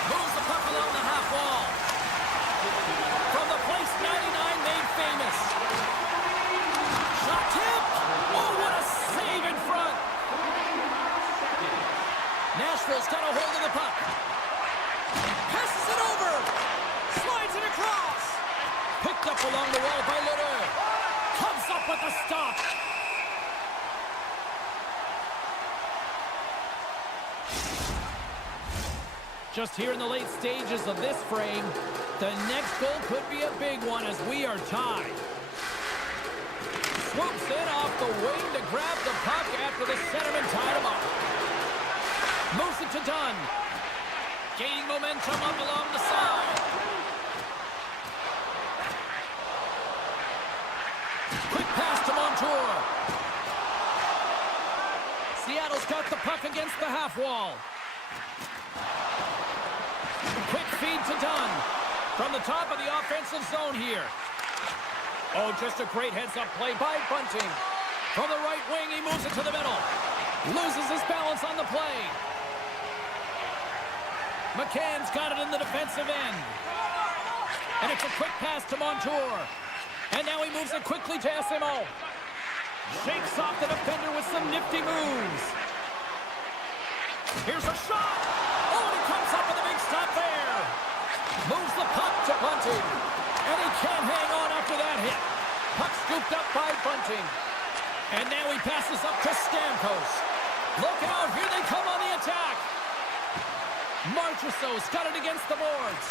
Moves the puck along the half wall. From the place 99 made famous. Shot tip. Oh, what a save in front. Nashville's got a hold of the puck. Passes it over. Slides it across. Picked up along the wall by Ledoux. Comes up with the stop. Just here in the late stages of this frame, the next goal could be a big one as we are tied. Swoops in off the wing to grab the puck after the centerman tied him up. Moves it to Dunn. Gaining momentum up along the side. Quick pass to Montour. Seattle's got the puck against the half wall. Quick feed to Dunn. From the top of the offensive zone here. Oh, just a great heads-up play by Bunting. From the right wing, he moves it to the middle. Loses his balance on the play. McCann's got it in the defensive end. And it's a quick pass to Montour. And now he moves it quickly to SMO. Shakes off the defender with some nifty moves. Here's a shot. Oh, and he comes up with a big stop there. Moves the puck to Bunting. And he can't hang on after that hit. Puck scooped up by Bunting. And now he passes up to Stamkos. Look out, here they come on the attack. Marchessault's got it against the boards.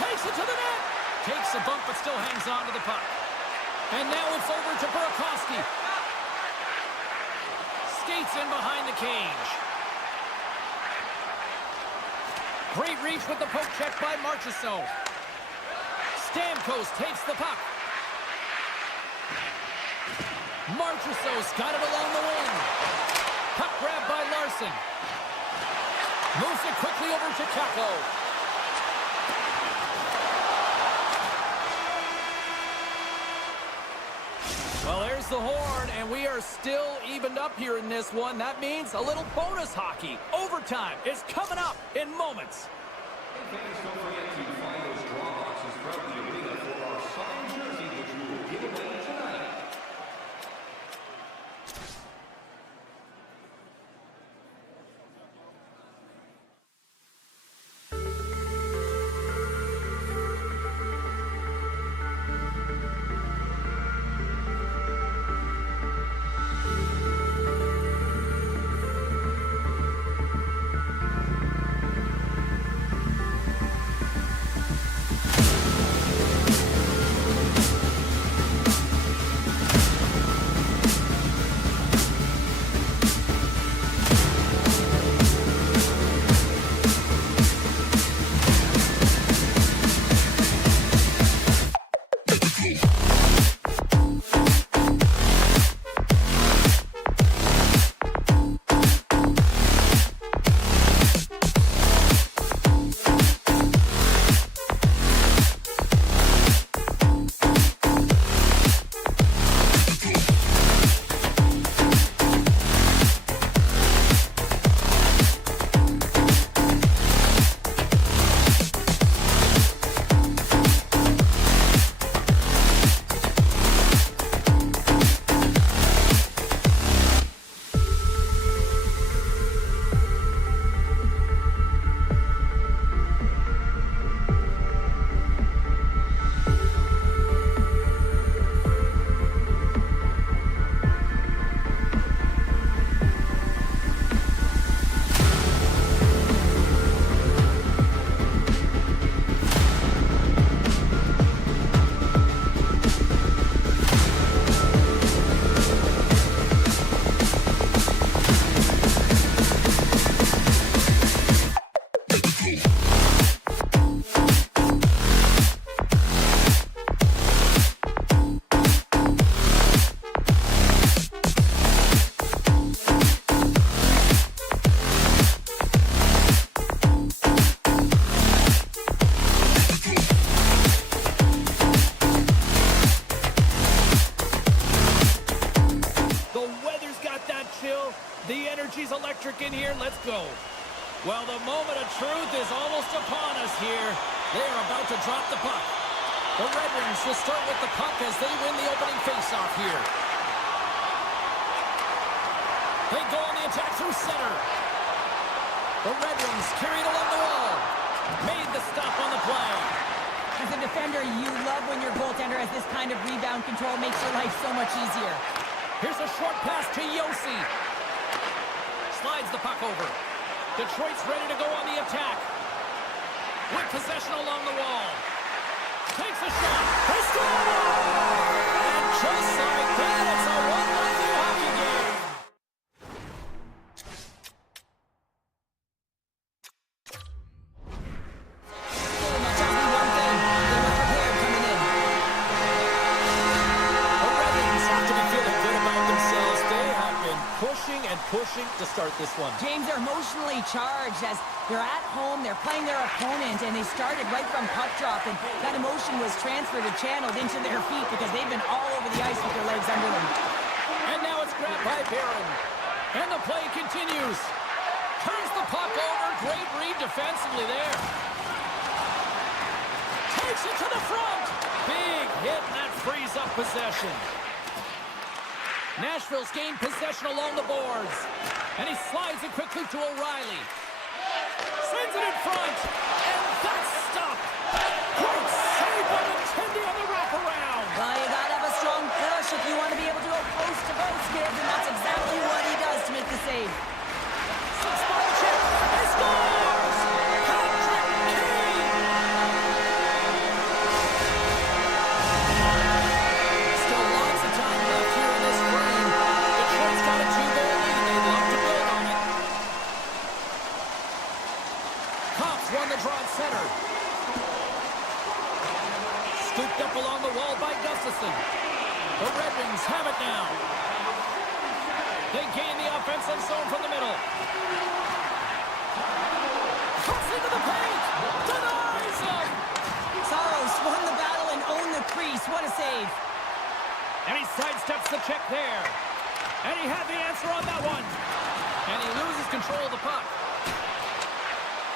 Takes it to the net. Takes a bump, but still hangs on to the puck. And now it's over to Burakovsky. Skates in behind the cage. Great reach with the poke check by Marchessault. Stamkos takes the puck. Marchessault's got it along the wing. Puck grab by Larson. Moves it quickly over to Kakko. Well, there's the horn, and we are still evened up here in this one. That means a little bonus hockey. Overtime is coming up in moments. Fans, don't forget to find those draw boxes throughout the arena for our signed jersey, which we will give away tonight. She's electric in here. Let's go. Well, the moment of truth is almost upon us here. They are about to drop the puck. The Red Wings will start with the puck as they win the opening faceoff here. They go on the attack through center. The Red Wings carry it along the wall. Made the stop on the play. As a defender, you love when your goaltender has this kind of rebound control. Makes your life so much easier. Here's a short pass to Yossi. Slides the puck over. Detroit's ready to go on the attack. With possession along the wall. Takes a shot. They score! And just like that, it's a 1-0 hockey game. Pushing to start start this one. James, they're emotionally charged as they're at home, they're playing their opponent, and they started right from puck drop, and that emotion was transferred and channeled into their feet because they've been all over the ice with their legs under them. And now it's grabbed by Barron. And the play continues. Turns the puck over. Great read defensively there. Takes it to the front. Big hit, and that frees up possession. Nashville's gained possession along the boards. And he slides it quickly to O'Reilly. Sends it in front. And that's stopped. Great save by Nintendo on the wraparound. Well, you gotta have a strong push if you want to be able to go post to post, kids, and that's exactly what he does to make the save. Spot check. He scores! Patrick Kane! Still lots of time left here in this frame. Detroit's got a 2-goal lead. They'd love to build on it. Cops won the draw at center. Scooped up along the wall by Gustafson. The Red Wings have it now. They gain the offensive zone from the middle. Cuts into the paint. Denies him. Saros won the battle and owned the crease. What a save. And he sidesteps the check there. And he had the answer on that one. And he loses control of the puck.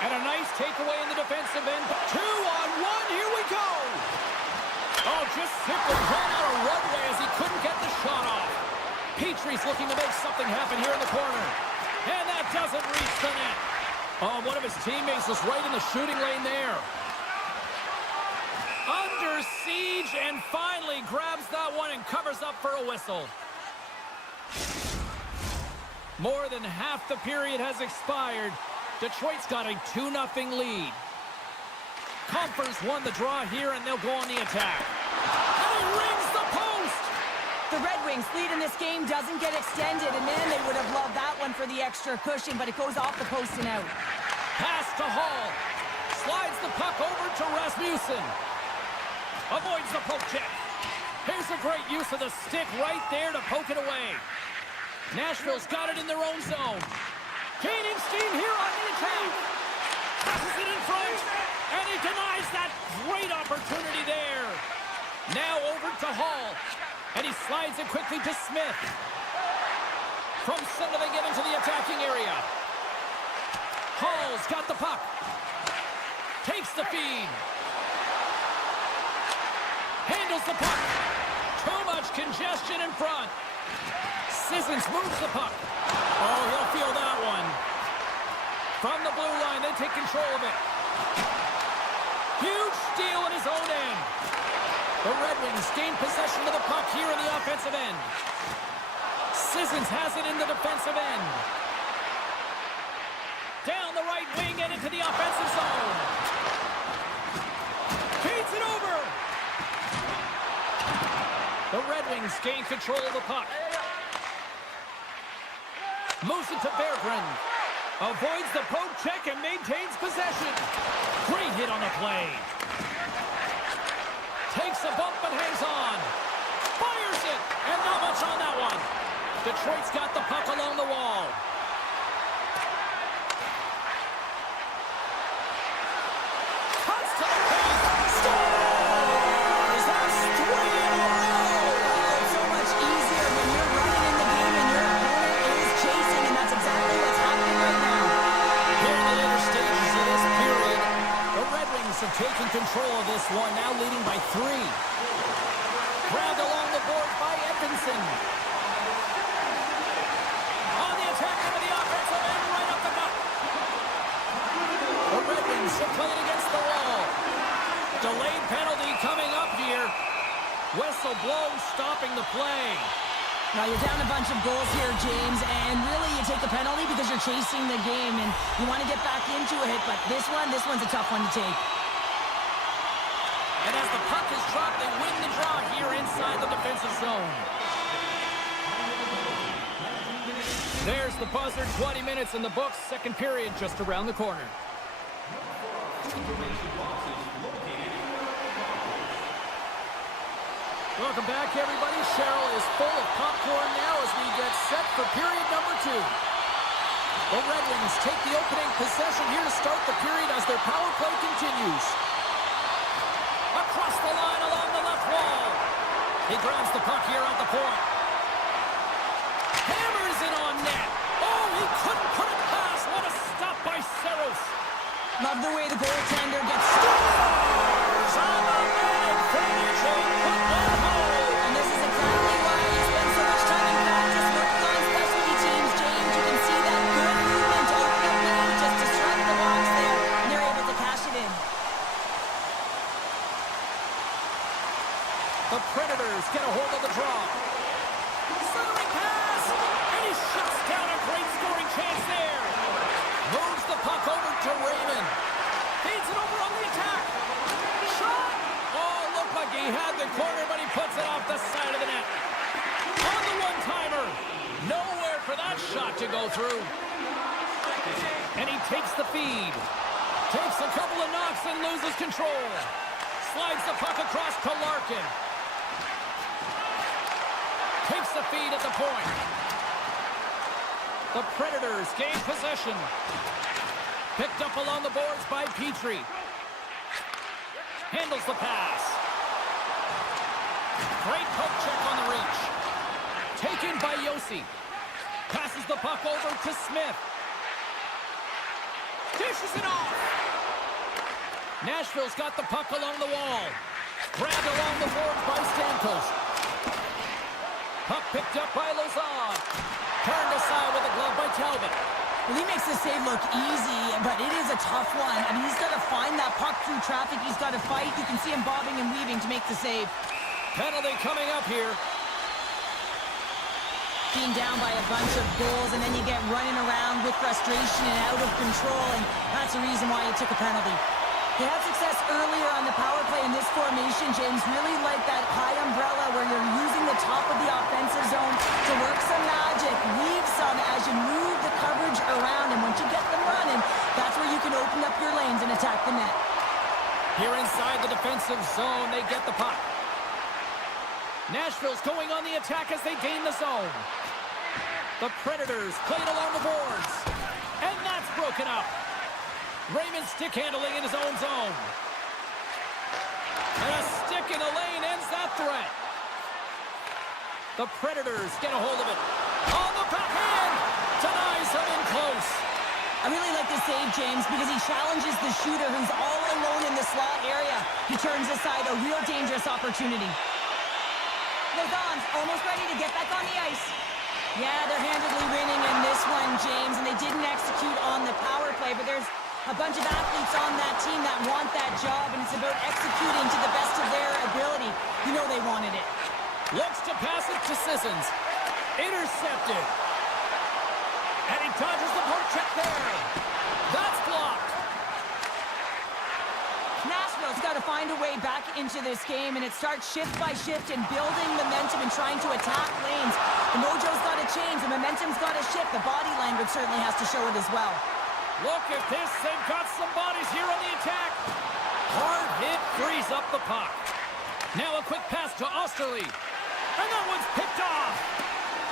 And a nice takeaway in the defensive end. 2-on-1. Here we go. Oh, just simply ran out of runway as he couldn't get the shot off. Petrie's looking to make something happen here in the corner. And that doesn't reach the net. Oh, one of his teammates is right in the shooting lane there. Under siege and finally grabs that one and covers up for a whistle. More than half the period has expired. Detroit's got a 2-0 lead. Conference won the draw here, and they'll go on the attack. And he rings the post! The Red Wings' lead in this game doesn't get extended, and man, they would have loved that one for the extra cushion, but it goes off the post and out. Pass to Hall. Slides the puck over to Rasmussen. Avoids the poke check. Here's a great use of the stick right there to poke it away. Nashville's got it in their own zone. Gaining steam here on the attack. Passes it in front. And he denies that great opportunity there. Now over to Hall. And he slides it quickly to Smith. From center they get into the attacking area. Hall's got the puck. Takes the feed. Handles the puck. Too much congestion in front. Sissons moves the puck. Oh, he'll feel that one. From the blue line, they take control of it. Huge steal in his own end. The Red Wings gain possession of the puck here in the offensive end. Sissons has it in the defensive end. Down the right wing and into the offensive zone. Feeds it over. The Red Wings gain control of the puck. Moves it to Berggren. Avoids the poke check and maintains possession. Great hit on the play. Takes a bump but hangs on. Fires it. And not much on that one. Detroit's got the puck along the wall. Cuts to the paint. Scores! That's 3 in a row. It's so much easier when you're running in the game and your opponent is chasing, and that's exactly what's happening right now. Here in the later stages of this period, the Red Wings have taken control of this one, now leading by 3. Grabbed along the board by Edmondson. On the attack into the offensive end, right up the gut. The Red Wings are playing against the wall. Delayed penalty coming up here. Whistle blows, stopping the play. Now you're down a bunch of goals here, James, and really you take the penalty because you're chasing the game and you want to get back into it, but this one's a tough one to take. And as the puck is dropped, they win the draw here inside the defensive zone. There's the buzzer, 20 minutes in the books, second period just around the corner. Welcome back, everybody. Cheryl is full of popcorn now as we get set for period number 2. The Red Wings take the opening possession here to start the period as their power play continues. Across the line along the left wall. He grabs the puck here at the point. Hammers it on net. Oh, he couldn't put it past. What a stop by Saros. Love the way the goaltender gets scores on the man finishing football home. And this is exactly why you spend so much time in practice working on specialty teams, James. You can see that good movement to open up game, just disrupt the box there, and they're able to cash it in. The Predators get a hold of the draw. Centering pass, and he shuts down a great scoring chance there. Moves the puck over to Raymond. Feeds it over on the attack. Shot! Oh, looked like he had the corner, but he puts it off the side of the net. On the one-timer. Nowhere for that shot to go through. And he takes the feed. Takes a couple of knocks and loses control. Slides the puck across to Larkin. Takes the feed at the point. The Predators gain possession. Picked up along the boards by Petrie. Handles the pass. Great poke check on the reach. Taken by Yossi. Passes the puck over to Smith. Dishes it off. Nashville's got the puck along the wall. Grabbed along the boards by Stamkos. Puck picked up by Lazar. Turned aside with a glove by Talbot. Well, he makes the save look easy, but it is a tough one. I mean, he's got to find that puck through traffic. He's got to fight. You can see him bobbing and weaving to make the save. Penalty coming up here. Being down by a bunch of goals, and then you get running around with frustration and out of control, and that's the reason why he took a penalty. They had success earlier on the power play in this formation, James. Really like that high umbrella where you're using the top of the offensive zone to work some magic, weave some as you move the coverage around, and once you get them running, that's where you can open up your lanes and attack the net. Here inside the defensive zone, they get the puck. Nashville's going on the attack as they gain the zone. The Predators played along the boards, and that's broken up. Raymond stick handling in his own zone. And a stick in the lane ends that threat. The Predators get a hold of it. On the backhand! Denies him in close. I really like this save, James, because he challenges the shooter who's all alone in the slot area. He turns aside a real dangerous opportunity. Lozon's almost ready to get back on the ice. Yeah, they're handedly winning in this one, James, and they didn't execute on the power play, but there's a bunch of athletes on that team that want that job, and it's about executing to the best of their ability. You know they wanted it. Looks to pass it to Sissons. Intercepted. And he dodges the poke check there. That's blocked. Nashville's got to find a way back into this game, and it starts shift by shift and building momentum and trying to attack lanes. The mojo's got to change. The momentum's got to shift. The body language certainly has to show it as well. Look at this. They've got some bodies here on the attack. Hard hit frees up the puck. Now a quick pass to Osterley. And that one's picked off.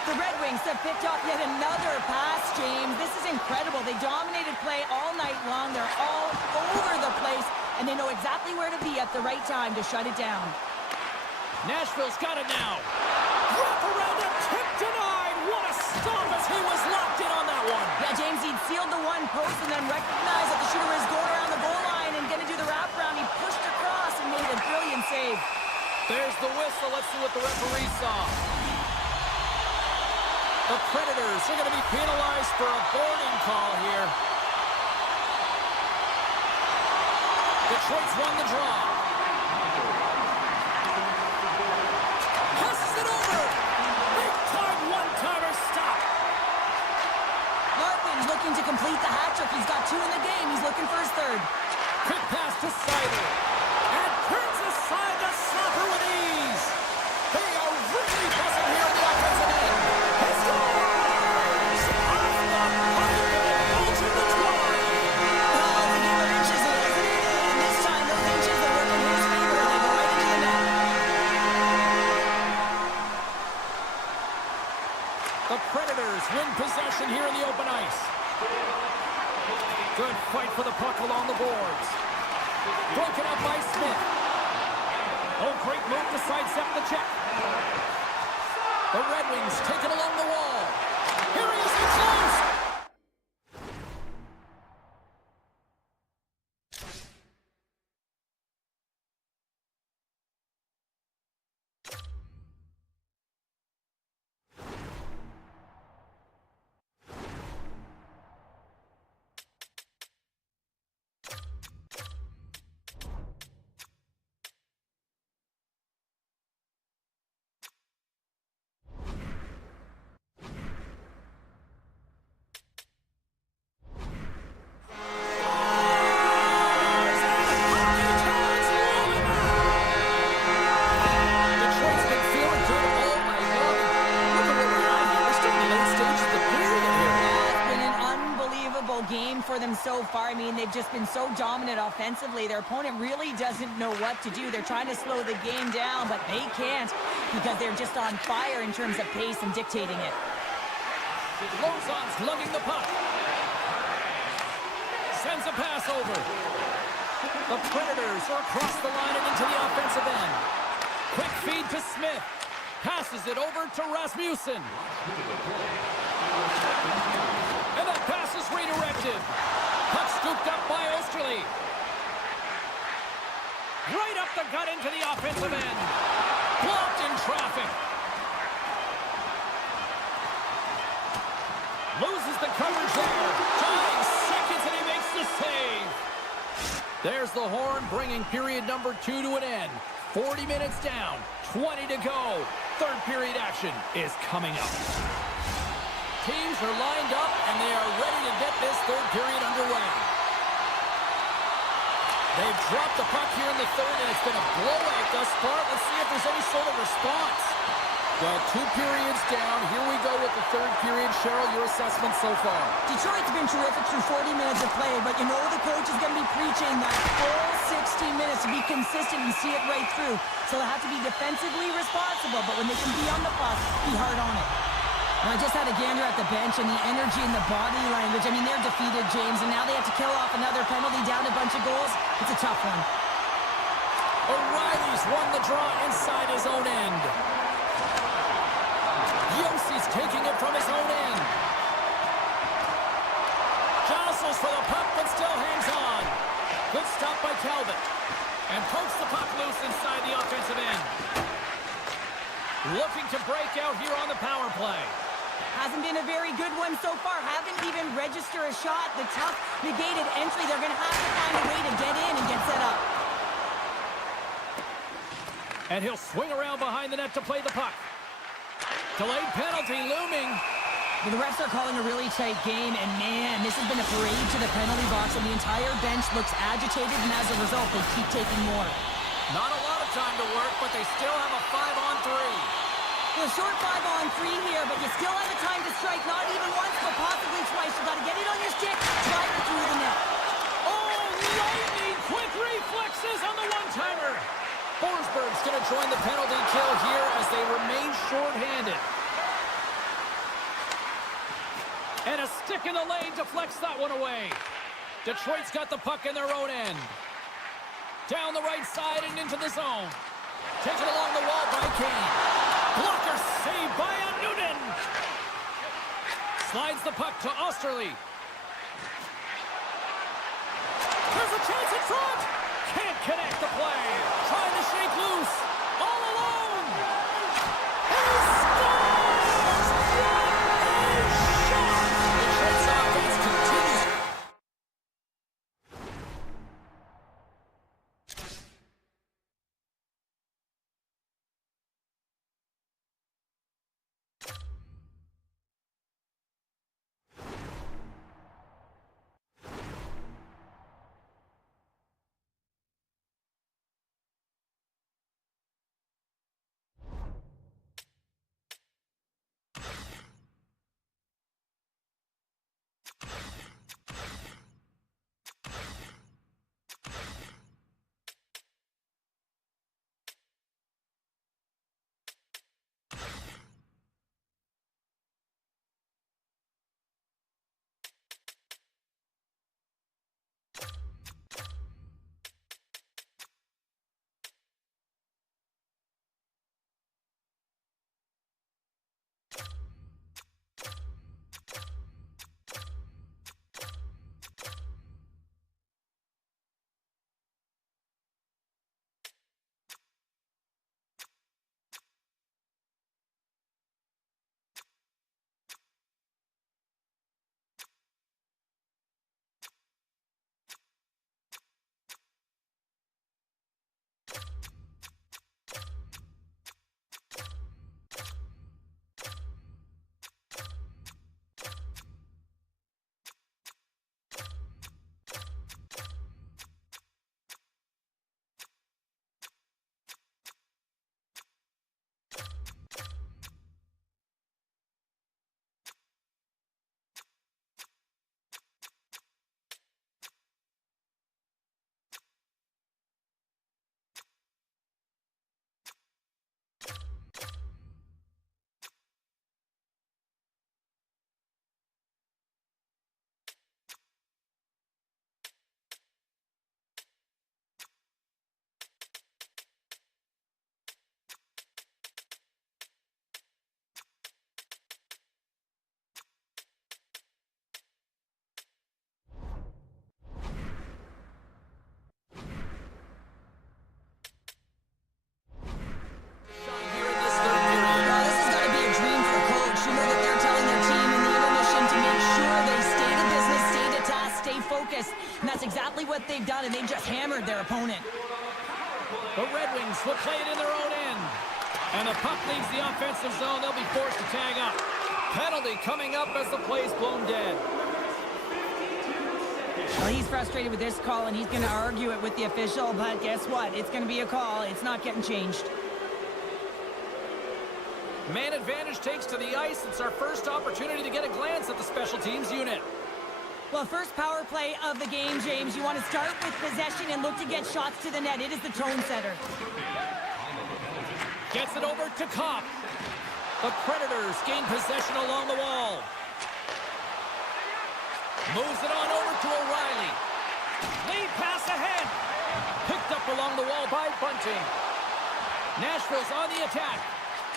The Red Wings have picked off yet another pass, James. This is incredible. They dominated play all night long. They're all over the place, and they know exactly where to be at the right time to shut it down. Nashville's got it now. Wrap around a tip denied. What a stop as he was locked in on that one. Yeah, James, he'd sealed the one post and then recognized that the shooter was going around the goal line and going to do the wraparound. He pushed across and made a brilliant save. There's the whistle. Let's see what the referee saw. The Predators are going to be penalized for a boarding call here. Detroit's won the draw. Passes it over. Big time one-timer stop. Larkin's looking to complete the hat trick. He's got 2 in the game. He's looking for his 3rd. Quick pass to Seider. And turns aside the stopper with ease. They are really buzzing here in the offensive end. He scores! Off the pipe and goes in the 20. Well, it's a game of inches, isn't it? And this time, those inches are working in his favor. They go right into the net. The Predators win possession here in the open ice. Good fight for the puck along the boards. Broken up by Smith. Oh, great move to sidestep the check. The Red Wings take it along the wall. Here he is in close. So far, I mean, they've just been so dominant offensively. Their opponent really doesn't know what to do. They're trying to slow the game down, but they can't because they're just on fire in terms of pace and dictating it. Lozon's lugging the puck. Sends a pass over. The Predators are across the line and into the offensive end. Quick feed to Smith. Passes it over to Rasmussen. And that pass is redirected. Puck scooped up by Osterley. Right up the gut into the offensive end. Blocked in traffic. Loses the coverage there. 5 seconds and he makes the save. There's the horn bringing period number 2 to an end. 40 minutes down. 20 to go. Third period action is coming up. Teams are lined up, and they are ready to get this third period underway. They've dropped the puck here in the third, and it's been a blowout thus far. Let's see if there's any sort of response. Well, 2 periods down. Here we go with the third period. Cheryl, your assessment so far? Detroit's been terrific through 40 minutes of play, but you know the coach is going to be preaching that full 60 minutes to be consistent and see it right through. So they have to be defensively responsible, but when they can be on the puck, be hard on it. I just had a gander at the bench, and the energy and the body language, I mean, they're defeated, James, and now they have to kill off another penalty, down a bunch of goals. It's a tough one. O'Reilly's won the draw inside his own end. Yossi's taking it from his own end. Jostles for the puck, but still hangs on. Good stop by Talbot. And pokes the puck loose inside the offensive end. Looking to break out here on the power play. Hasn't been a very good one so far. Haven't even registered a shot. The tough negated entry. They're going to have to find a way to get in and get set up. And he'll swing around behind the net to play the puck. Delayed penalty looming. Well, the refs are calling a really tight game, and man, this has been a parade to the penalty box, and the entire bench looks agitated, and as a result, they keep taking more. Not a lot of time to work, but they still have a 5-on-3. Well, a short 5-on-3 here, but you still have a time to strike, not even once, but possibly twice. You've got to get it on your stick, drive it through the net. Oh, lightning quick reflexes on the one-timer. Forsberg's going to join the penalty kill here as they remain short-handed. And a stick in the lane deflects that one away. Detroit's got the puck in their own end. Down the right side and into the zone. Taken along the wall by Kane. Blocker saved by Noonan. Slides the puck to Osterley. There's a chance in front. Can't connect the play. Trying to shake loose. All alone. He scores! What a shot! Detroit's offense what they've done, and they've just hammered their opponent. The Red Wings will play it in their own end. And the puck leaves the offensive zone. They'll be forced to tag up. Penalty coming up as the play's blown dead. Well, he's frustrated with this call, and he's going to argue it with the official, but guess what? It's going to be a call. It's not getting changed. Man advantage takes to the ice. It's our first opportunity to get a glance at the special teams unit. Well, first power play of the game, James. You want to start with possession and look to get shots to the net. It is the tone setter. Gets it over to Kopp. The Predators gain possession along the wall. Moves it on over to O'Reilly. Lead pass ahead. Picked up along the wall by Bunting. Nashville's on the attack.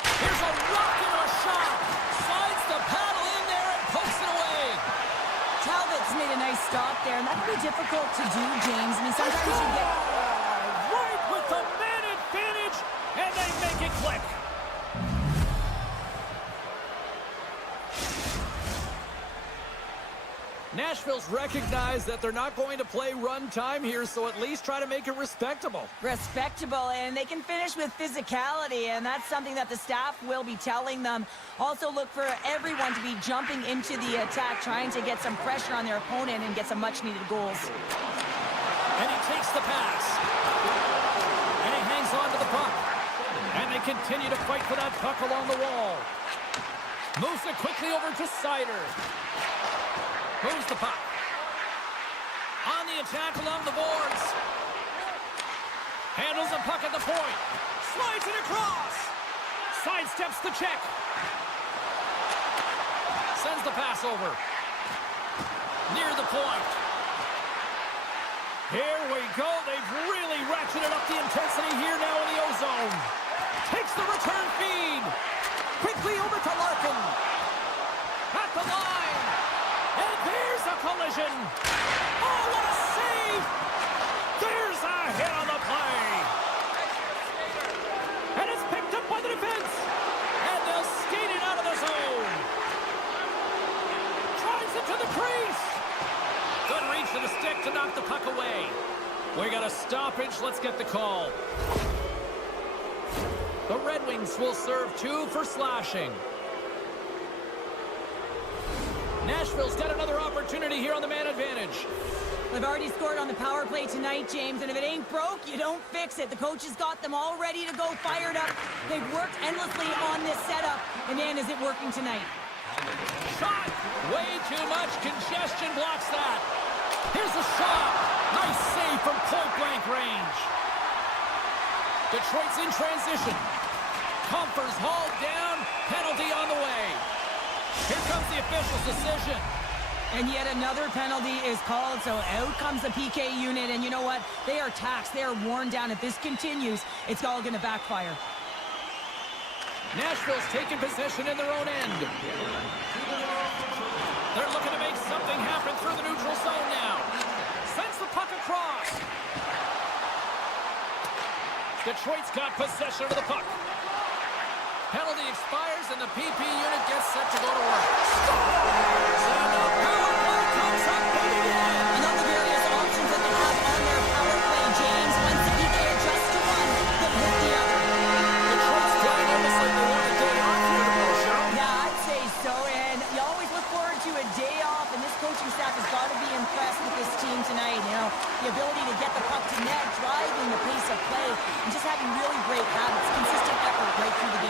Here's a rocket or shot. Slides the paddle in there and pokes it away. Talbot's made a nice stop there, and that can be difficult to do, James. I mean, sometimes you get... Right with the man advantage, and they make it click. Nashville's recognized that they're not going to play run time here, so at least try to make it respectable. Respectable, and they can finish with physicality, and that's something that the staff will be telling them. Also look for everyone to be jumping into the attack, trying to get some pressure on their opponent and get some much-needed goals. And he takes the pass. And he hangs on to the puck. And they continue to fight for that puck along the wall. Moves it quickly over to Sider. Moves the puck. On the attack along the boards. Handles the puck at the point. Slides it across. Sidesteps the check. Sends the pass over. Near the point. Here we go. They've really ratcheted up the intensity here now in the O-zone. Takes the return feed. Quickly over to Larkin. At the line. And there's a collision. Oh, what a save. There's a hit on the play. And it's picked up by the defense. And they'll skate it out of the zone. Tries it to the crease. Good reach to the stick to knock the puck away. We got a stoppage. Let's get the call. The Red Wings will serve 2 for slashing. Nashville's got another opportunity here on the man advantage. They've already scored on the power play tonight, James, and if it ain't broke, you don't fix it. The coach has got them all ready to go, fired up. They've worked endlessly on this setup, and man, is it working tonight. Shot! Way too much congestion blocks that. Here's a shot. Nice save from point-blank range. Detroit's in transition. Comfers hauled down. Penalty on the way. Here comes the official's decision. And yet another penalty is called, so out comes the PK unit, and you know what? They are taxed. They are worn down. If this continues, it's all going to backfire. Nashville's taking possession in their own end. They're looking to make something happen through the neutral zone now. Sends the puck across. Detroit's got possession of the puck. Penalty expires, and the PP unit gets set to go to work. Scores! And the power play comes up big again. And on the various options that they have on their power play, James, once the PK adjusts to one, they'll hit the other. Detroit's playing almost like they want a day off here tomorrow, Cheryl. Yeah, I'd say so, and you always look forward to a day off, and this coaching staff has got to be impressed with this team tonight. You know, the ability to get the puck to net, driving the pace of play, and just having really great habits, consistent effort right through the game.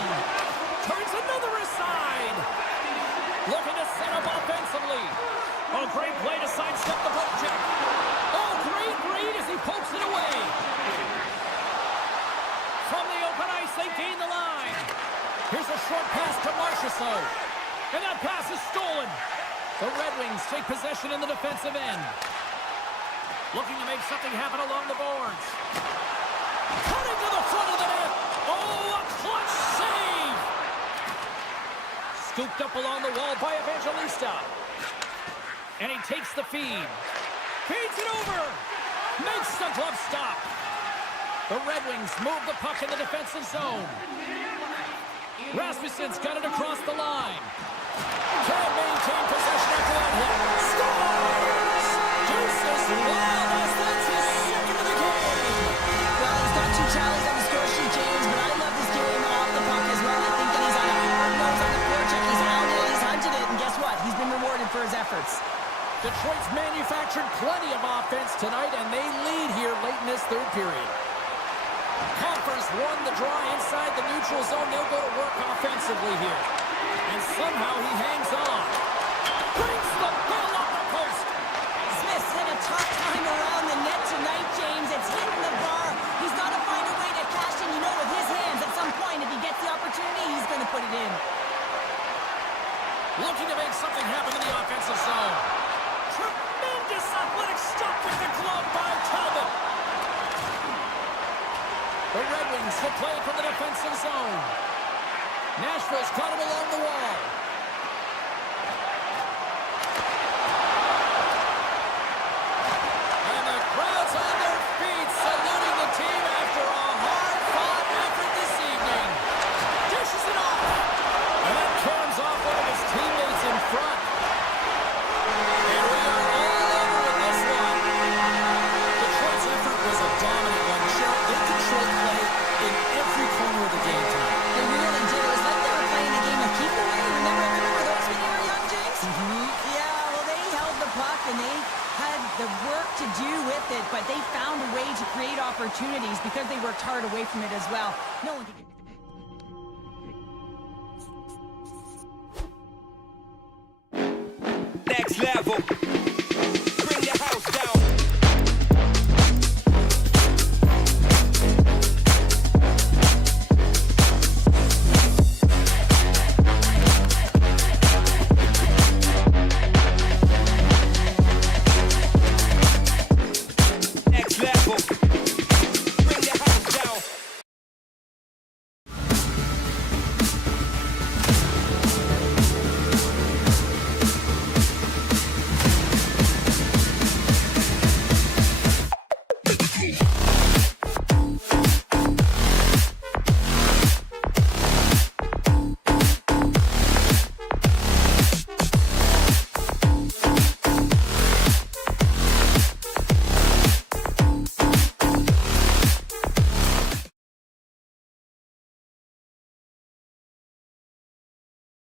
Turns another aside. Looking to set up offensively. Oh, great play to sidestep the poke check. Oh, great read as he pokes it away. From the open ice, they gain the line. Here's a short pass to Marchessault. And that pass is stolen. The Red Wings take possession in the defensive end. Looking to make something happen along the boards. Cutting to the front of the net. Oh, a clutch save. Scooped up along the wall by Evangelista. And he takes the feed. Feeds it over. Makes the glove stop. The Red Wings move the puck in the defensive zone. Rasmussen's got it across the line. Can't maintain possession after that hit. Scores! Deuces Wallace, that's his manufactured plenty of offense tonight, and they lead here late in this third period. Conference won the draw inside the neutral zone. They'll go to work offensively here. And somehow he hangs on. Brings the ball up the post. Smith's had a tough time around the net tonight, James. It's hitting the bar. He's got to find a way to cash in, with his hands. At some point, if he gets the opportunity, he's going to put it in. Looking to make something happen in the offensive zone. Tremendous athletic stop with the glove by Talbot. The Red Wings will play from the defensive zone. Nashville's got him along the wall. And the crowd's on their feet, saluting the team after a hard-fought effort this evening. Dishes it off. And that comes off one of his teammates in front. And we are all over with this one. Detroit's effort was a dominant one. Cheryl, they controlled play in every corner of the game tonight. They really did. It was like they were playing a game of keep away. Remember those when you were young, James? Yeah, well, they held the puck and they had the work to do with it, but they found a way to create opportunities because they worked hard away from it as well. No one could get... Next level. Bring the house down. Next level. Bring the house down.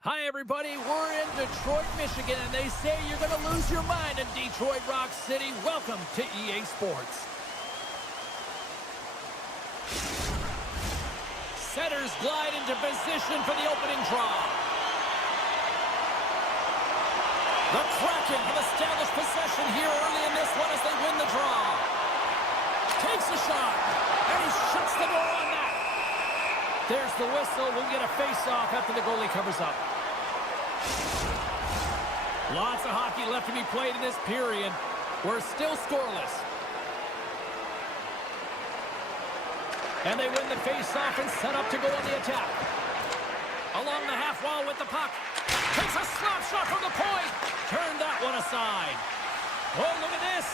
Hi, everybody. We're in Detroit, Michigan, and they say you're going to lose your mind in Detroit Rock City. Welcome to EA Sports. Setters glide into position for the opening draw. The Kraken have established possession here early in this one as they win the draw. Takes a shot, and he shuts the door on that. There's the whistle. We'll get a face-off after the goalie covers up. Lots of hockey left to be played in this period. We're still scoreless. And they win the face-off and set up to go on the attack. Along the half wall with the puck. Takes a slap shot from the point. Turn that one aside. Oh, look at this.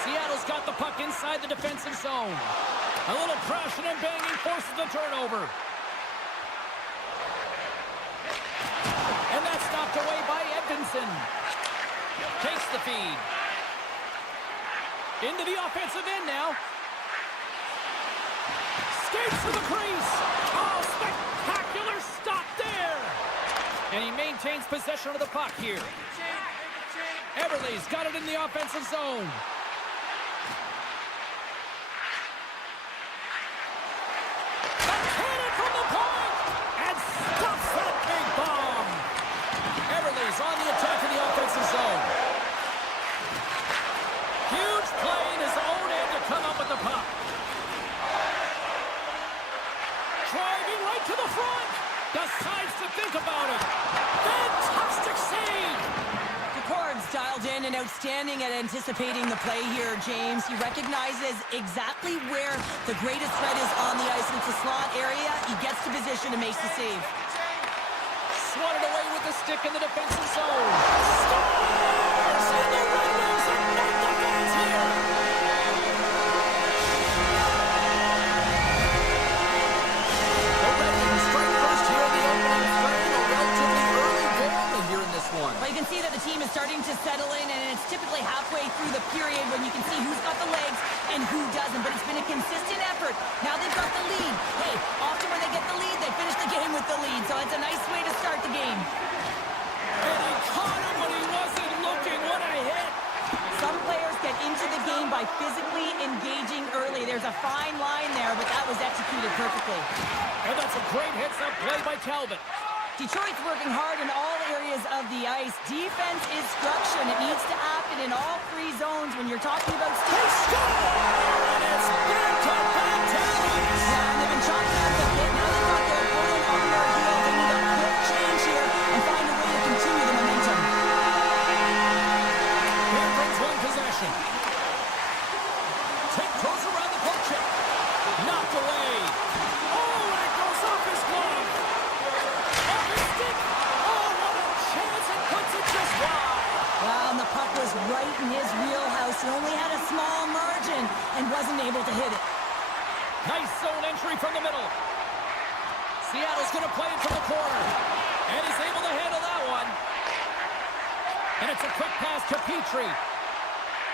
Seattle's got the puck inside the defensive zone. A little crashing and banging forces the turnover. And that's stopped away by Edvinson. Takes the feed. Into the offensive end now. Skates to the crease. Oh, spectacular stop there. And he maintains possession of the puck here. Everly's got it in the offensive zone. A cannon from the point. And stops that big bomb. Everly's on the attack in the offensive zone. Huge play in his own end to come up with the puck. Driving right to the front. Decides to think about it. Fantastic save. Picard's dialed in and outstanding at anticipating the play here, James. He recognizes exactly where the greatest threat is on the ice. It's the slot area. He gets to position and makes the save. Swatted away with the stick in the defensive zone. Scores! And the Red Wings ignite the fans here. The Red Wings strike first here in the opening frame. A relatively early goal here in this one. Well, you can see that the team is starting to settle in, and it's typically halfway through the period when you can see who's got the legs and who doesn't. But it's been a consistent effort. Now they've got the lead. Hey, often when they get the lead, they finish the game with the lead. So it's a nice way to start the game. perfectly. And that's a great hits-up play by Talbot. Detroit's working hard in all areas of the ice. Defense is structure, and it needs to happen in all three zones when you're talking about steals. And it's back to back talents. Yeah, and they've been chopping out the bit. Now they've got their opponent on their heels. They need a quick change here and find a way to continue the momentum. Here brings one possession. Tiptoes around the poke check. Knocked away. Oh, and it goes off his glove. Off his stick. Oh, what a chance. It puts it just wide. Well, and the puck was right in his wheelhouse. He only had a small margin and wasn't able to hit it. Nice zone entry from the middle. Seattle's going to play it from the corner. And he's able to handle that one. And it's a quick pass to Petrie.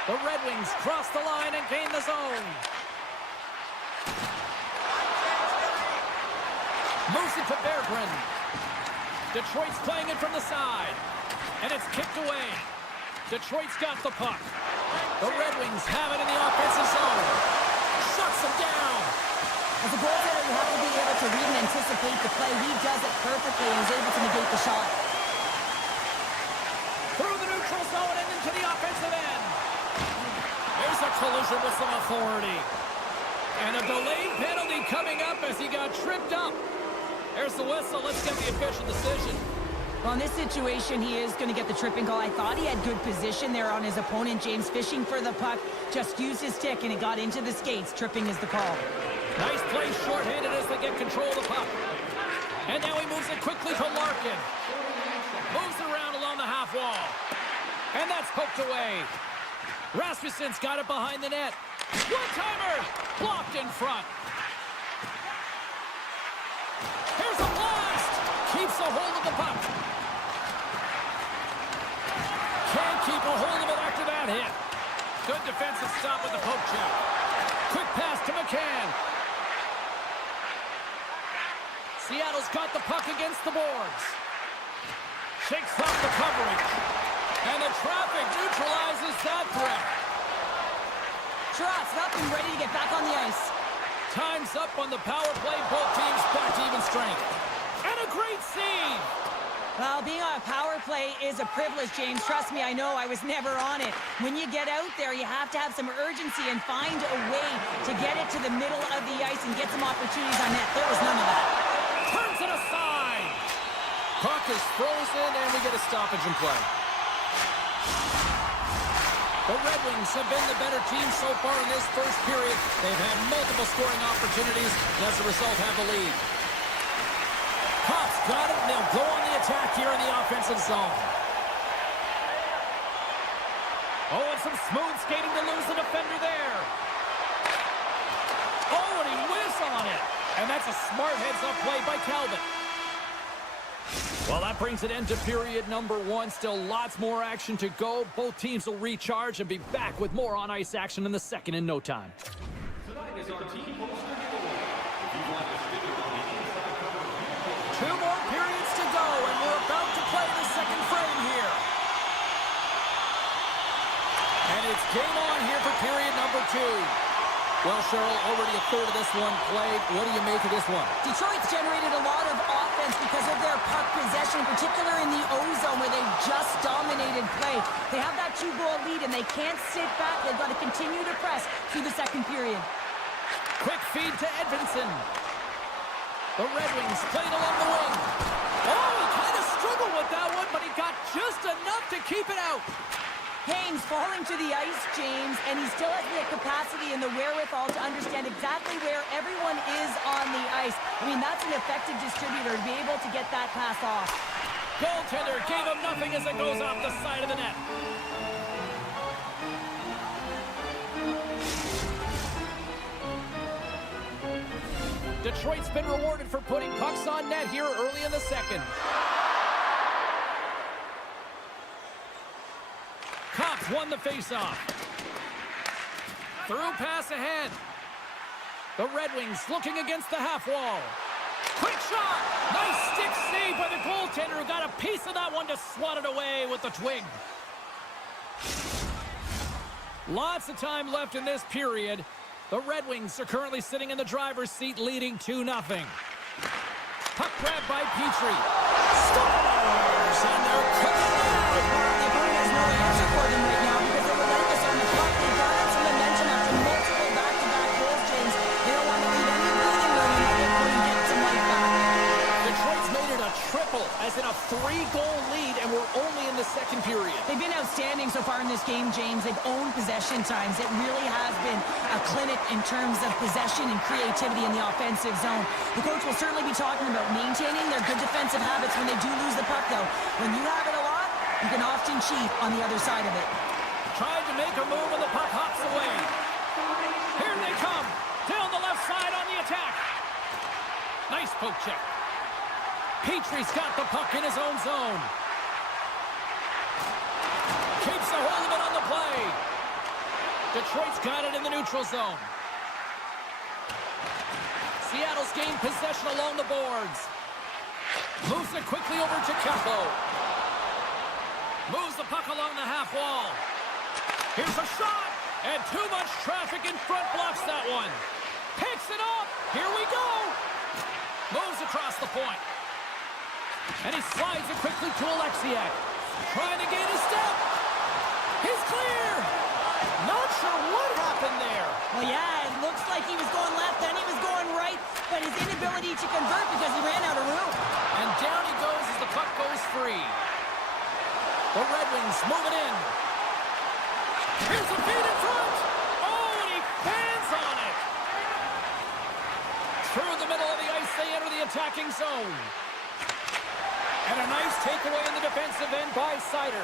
The Red Wings cross the line and gain the zone. Moves it to Berggren. Detroit's playing it from the side. And it's kicked away. Detroit's got the puck. The Red Wings have it in the offensive zone. Shuts them down. As a goaltender, you have to be able to read and anticipate the play. He does it perfectly and is able to negate the shot. Through the neutral zone and into the offensive end. There's a collision with some authority. And a delayed penalty coming up as he got tripped up. There's the whistle. Let's get the official decision. Well, in this situation, he is going to get the tripping call. I thought he had good position there on his opponent. James fishing for the puck. Just used his stick and it got into the skates. Tripping is the call. Nice play short-handed as they get control of the puck. And now he moves it quickly to Larkin. Moves it around along the half wall. And that's poked away. Rasmussen's got it behind the net. One-timer! Blocked in front. Here's a blast! Keeps a hold of the puck. Can't keep a hold of it after that hit. Good defensive stop with the poke check. Quick pass to McCann. Seattle's got the puck against the boards. Shakes off the coverage. And the traffic neutralizes that threat. Trotz up and ready to get back on the ice. Time's up on the power play. Both teams back to even strength. And a great save. Well, being on a power play is a privilege, James. Trust me, I know. I was never on it. When you get out there, you have to have some urgency and find a way to get it to the middle of the ice and get some opportunities on net. There was none of that. Turns it aside. Puck is frozen, and we get a stoppage in play. The Red Wings have been the better team so far in this first period. They've had multiple scoring opportunities, and as a result have the lead. Cops got it, and they'll go on the attack here in the offensive zone. Oh, and some smooth skating to lose the defender there. Oh, and he whiffs on it. And that's a smart heads-up play by Talbot. Well, that brings an end to period number one. Still lots more action to go. Both teams will recharge and be back with more on-ice action in the second in no time. Tonight is our team poster giveaway. If you'd like to stick it on the inside cover of your 2 more periods to go, and we're about to play the second frame here. And it's game on here for period number 2. Well, Cheryl, already a third of this one played. What do you make of this one? Detroit's generated a lot of offense because of their puck possession, in particular in the O-zone where they've just dominated play. They have that 2-goal lead, and they can't sit back. They've got to continue to press through the second period. Quick feed to Edvinsson. The Red Wings played along the wing. Oh, he kind of struggled with that one, but he got just enough to keep it out. Haynes falling to the ice, James, and he still has the capacity and the wherewithal to understand exactly where everyone is on the ice. I mean, that's an effective distributor to be able to get that pass off. Goaltender gave him nothing as it goes off the side of the net. Detroit's been rewarded for putting pucks on net here early in the second. Cops won the faceoff. Through pass ahead. The Red Wings looking against the half wall. Quick shot! Nice stick save by the goaltender who got a piece of that one to swat it away with the twig. Lots of time left in this period. The Red Wings are currently sitting in the driver's seat, leading 2-0. Puck grab by Petrie. Scores! And they're cooking The Bruin has no answer for them right now because they're relentless on the puck. They garnered some momentum after multiple back-to-back goals, James. They don't want to leave any breathing room and let their Bruin get some life back. Detroit's made it a triple, as in a 3-goal lead, and we're only in the second period. They've been outstanding so far in this game, James. They've owned possession times. It really has been a clinic in terms of possession and creativity in the offensive zone. The coach will certainly be talking about maintaining their good defensive habits when they do lose the puck, though. When you have it a lot, you can often cheat on the other side of it. Tried to make a move, and the puck hops away. Here they come. Down the left side on the attack. Nice poke check. Petrie's got the puck in his own zone. Keeps a hold of it on the play. Detroit's got it in the neutral zone. Seattle's gained possession along the boards. Moves it quickly over to Capo. Moves the puck along the half wall. Here's a shot. And too much traffic in front blocks that one. Picks it up. Here we go. Moves across the point. And he slides it quickly to Alexiak. Trying to gain a step. He's clear. Not sure what happened there. Well, yeah, it looks like he was going left, then he was going right, but his inability to convert because he ran out of room. And down he goes as the puck goes free. The Red Wings move it in. Here's a feed in front. Oh, and he fans on it. Through the middle of the ice, they enter the attacking zone. And a nice takeaway in the defensive end by Sider.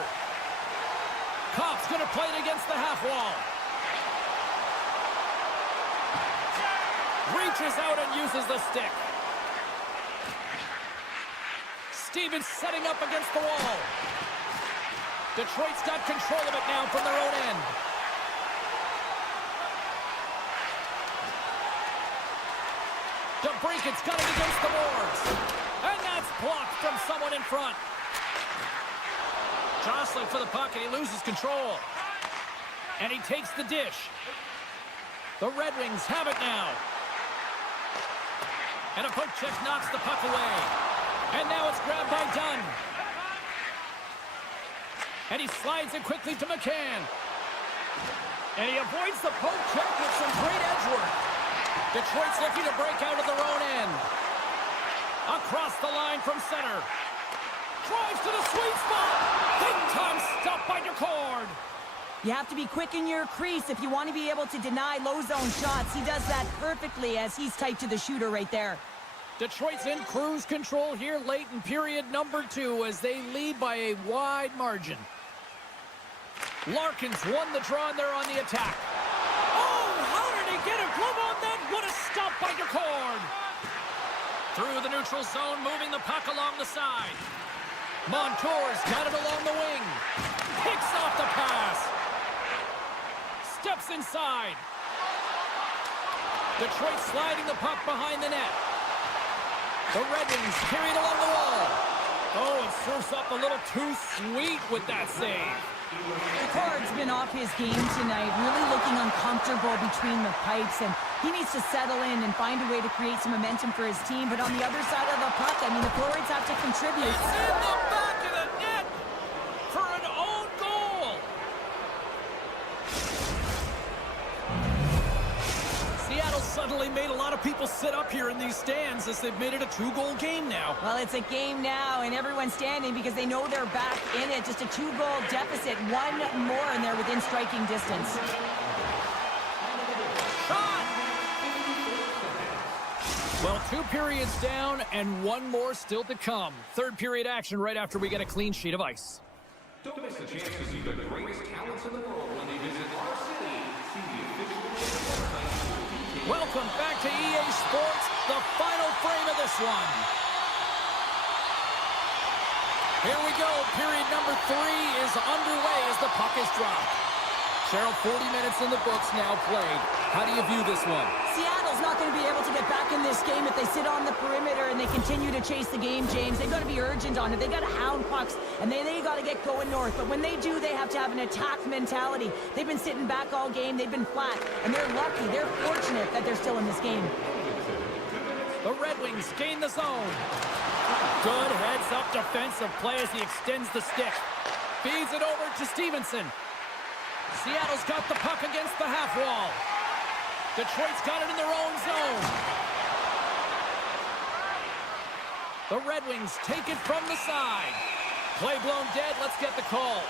Kopp's going to play it against the half wall. Reaches out and uses the stick. Stevens setting up against the wall. Detroit's got control of it now from their own end. DeBrinket's got it against the boards. And that's blocked from someone in front. Jostling for the puck, and he loses control. And he takes the dish. The Red Wings have it now. And a poke check knocks the puck away. And now it's grabbed by Dunn. And he slides it quickly to McCann. And he avoids the poke check with some great edge work. Detroit's looking to break out of their own end. Across the line from center. Drives to the sweet spot. Big time stop by DeCord. You have to be quick in your crease if you want to be able to deny low zone shots. He does that perfectly as he's tight to the shooter right there. Detroit's in cruise control here late in period number 2 as they lead by a wide margin. Larkin's won the draw and they're on the attack. Oh, how did he get a glove on that? What a stop by DeCord. Through the neutral zone, moving the puck along the side. Montour's got it along the wing. Picks off the pass. Steps inside. Detroit sliding the puck behind the net. The Red Wings carried along the wall. Oh, it surfs up a little too sweet with that save. DeCord's been off his game tonight, really looking uncomfortable between the pipes, and he needs to settle in and find a way to create some momentum for his team. But on the other side of the puck, I mean, the forwards have to contribute. It's in the back of the net for an own goal. Seattle suddenly made a lot of people sit up here in these stands as they've made it a 2-goal game now. Well, it's a game now, and everyone's standing because they know they're back in it. Just a 2-goal deficit. One more, and they're within striking distance. Shot! Well, 2 periods down and 1 more still to come. Third period action right after we get a clean sheet of ice. Don't miss the chance to see the greatest talents in the world when they visit our city. See the official website. Welcome back to EA Sports, the final frame of this one. Here we go. Period number 3 is underway as the puck is dropped. Cheryl, 40 minutes in the books now played. How do you view this one? Seattle's not going to be able to get back in this game if they sit on the perimeter and they continue to chase the game, James. They've got to be urgent on it. They got to hound pucks, and they got to get going north. But when they do, they have to have an attack mentality. They've been sitting back all game. They've been flat, and they're lucky. They're fortunate that they're still in this game. The Red Wings gain the zone. Good heads-up defensive play as he extends the stick. Feeds it over to Stevenson. Seattle's got the puck against the half wall. Detroit's got it in their own zone. The Red Wings take it from the side. Play blown dead. Let's get the call.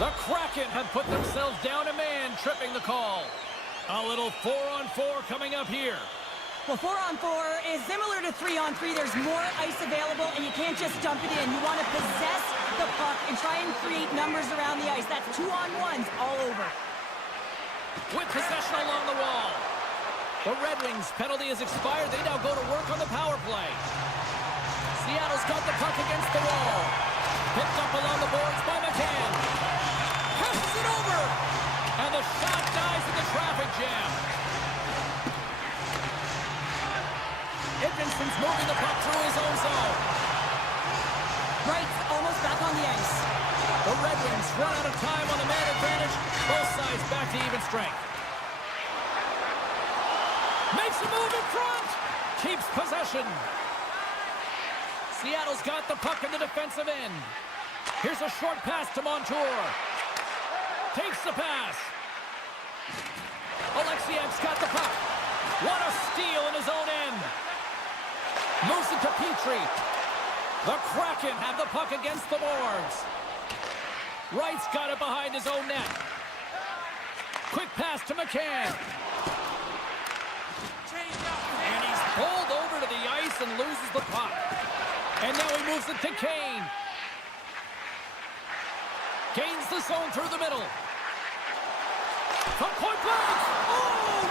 The Kraken have put themselves down a man, tripping the call. A little 4-on-4 coming up here. Well, 4-on-4 is similar to 3-on-3. There's more ice available, and you can't just dump it in. You want to possess the puck and try and create numbers around the ice. That's 2-on-1s all over. With possession along the wall. The Red Wings penalty has expired. They now go to work on the power play. Seattle's got the puck against the wall. Picked up along the boards by McCann. Passes it over. And the shot dies in the traffic jam. Edmondson's moving the puck through his own zone. Wright's almost back on the ice. The Red Wings run out of time on the man advantage. Both sides back to even strength. Makes a move in front. Keeps possession. Seattle's got the puck in the defensive end. Here's a short pass to Montour. Takes the pass. Alexiev's got the puck. What a steal in his own end. Moves it to Petrie. The Kraken have the puck against the boards. Wright's got it behind his own net. Quick pass to McCann. And he's pulled over to the ice and loses the puck. And now he moves it to Kane. Gains the zone through the middle. From point blank. Oh,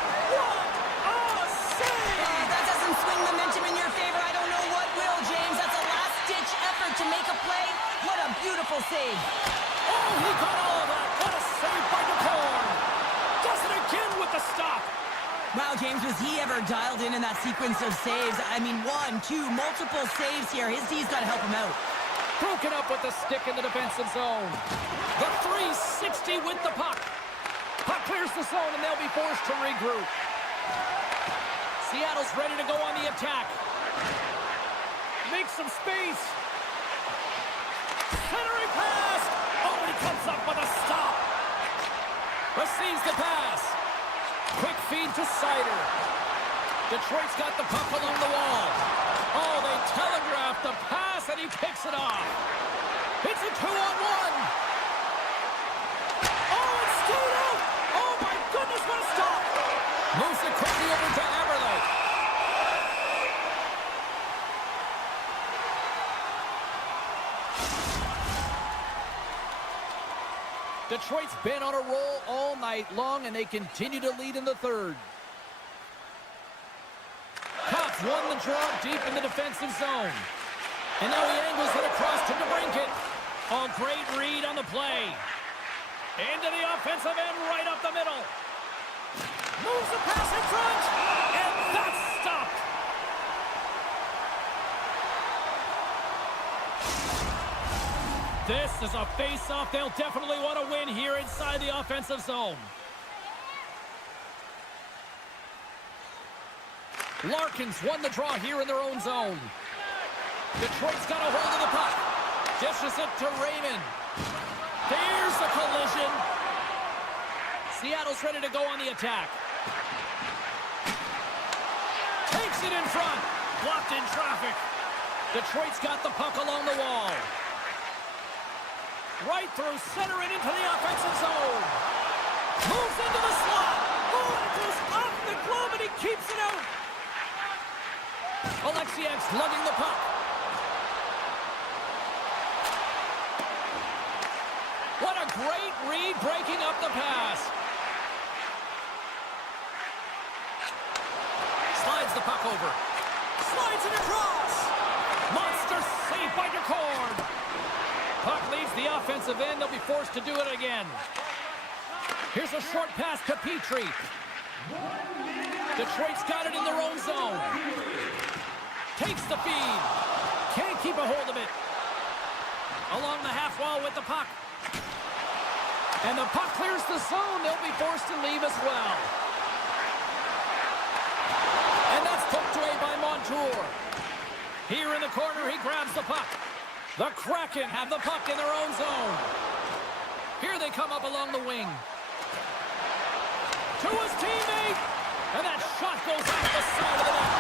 what a save! That doesn't swing momentum in your favor. I don't know what will, James. That's a last-ditch effort to make a play. What a beautiful save. Oh, he got all of that. What a save by DeCorn. Does it again with the stop. Wow, James, was he ever dialed in that sequence of saves? I mean, 1, 2, multiple saves here. His D's got to help him out. Broken up with the stick in the defensive zone. The 360 with the puck. Puck clears the zone, and they'll be forced to regroup. Seattle's ready to go on the attack. Makes some space. Centering pass. Oh, he comes up with a stop. Receives the pass. Quick feed to Sider. Detroit's got the puck along the wall. Oh, they telegraphed the pass, and he picks it off. It's a 2-on-1. Oh, it's stayed out. Oh, my goodness, what a stop. Moves it quickly over to Eberle. Detroit's been on a roll all night long, and they continue to lead in the third. Cops won the draw deep in the defensive zone. And now he angles it across to DeBrincat. Oh, great read on the play. Into the offensive end, right up the middle. Moves the pass in front, and that's stopped. This is a face-off they'll definitely want to win here inside the offensive zone. Larkins won the draw here in their own zone. Detroit's got a hold of the puck. Dishes it to Raymond. There's the collision. Seattle's ready to go on the attack. Takes it in front. Blocked in traffic. Detroit's got the puck along the wall. Right through center and into the offensive zone. Moves into the slot. Oh, it goes off the glove and he keeps it out. Alexiev's lugging the puck. What a great read breaking up the pass. Slides the puck over. Slides it across. Monster save by DeCorn. Puck leaves the offensive end. They'll be forced to do it again. Here's a short pass to Petrie. Detroit's got it in their own zone. Takes the feed. Can't keep a hold of it. Along the half wall with the puck. And the puck clears the zone. They'll be forced to leave as well. And that's poked away by Montour. Here in the corner, he grabs the puck. The Kraken have the puck in their own zone. Here they come up along the wing. To his teammate. And that shot goes off the side of the net.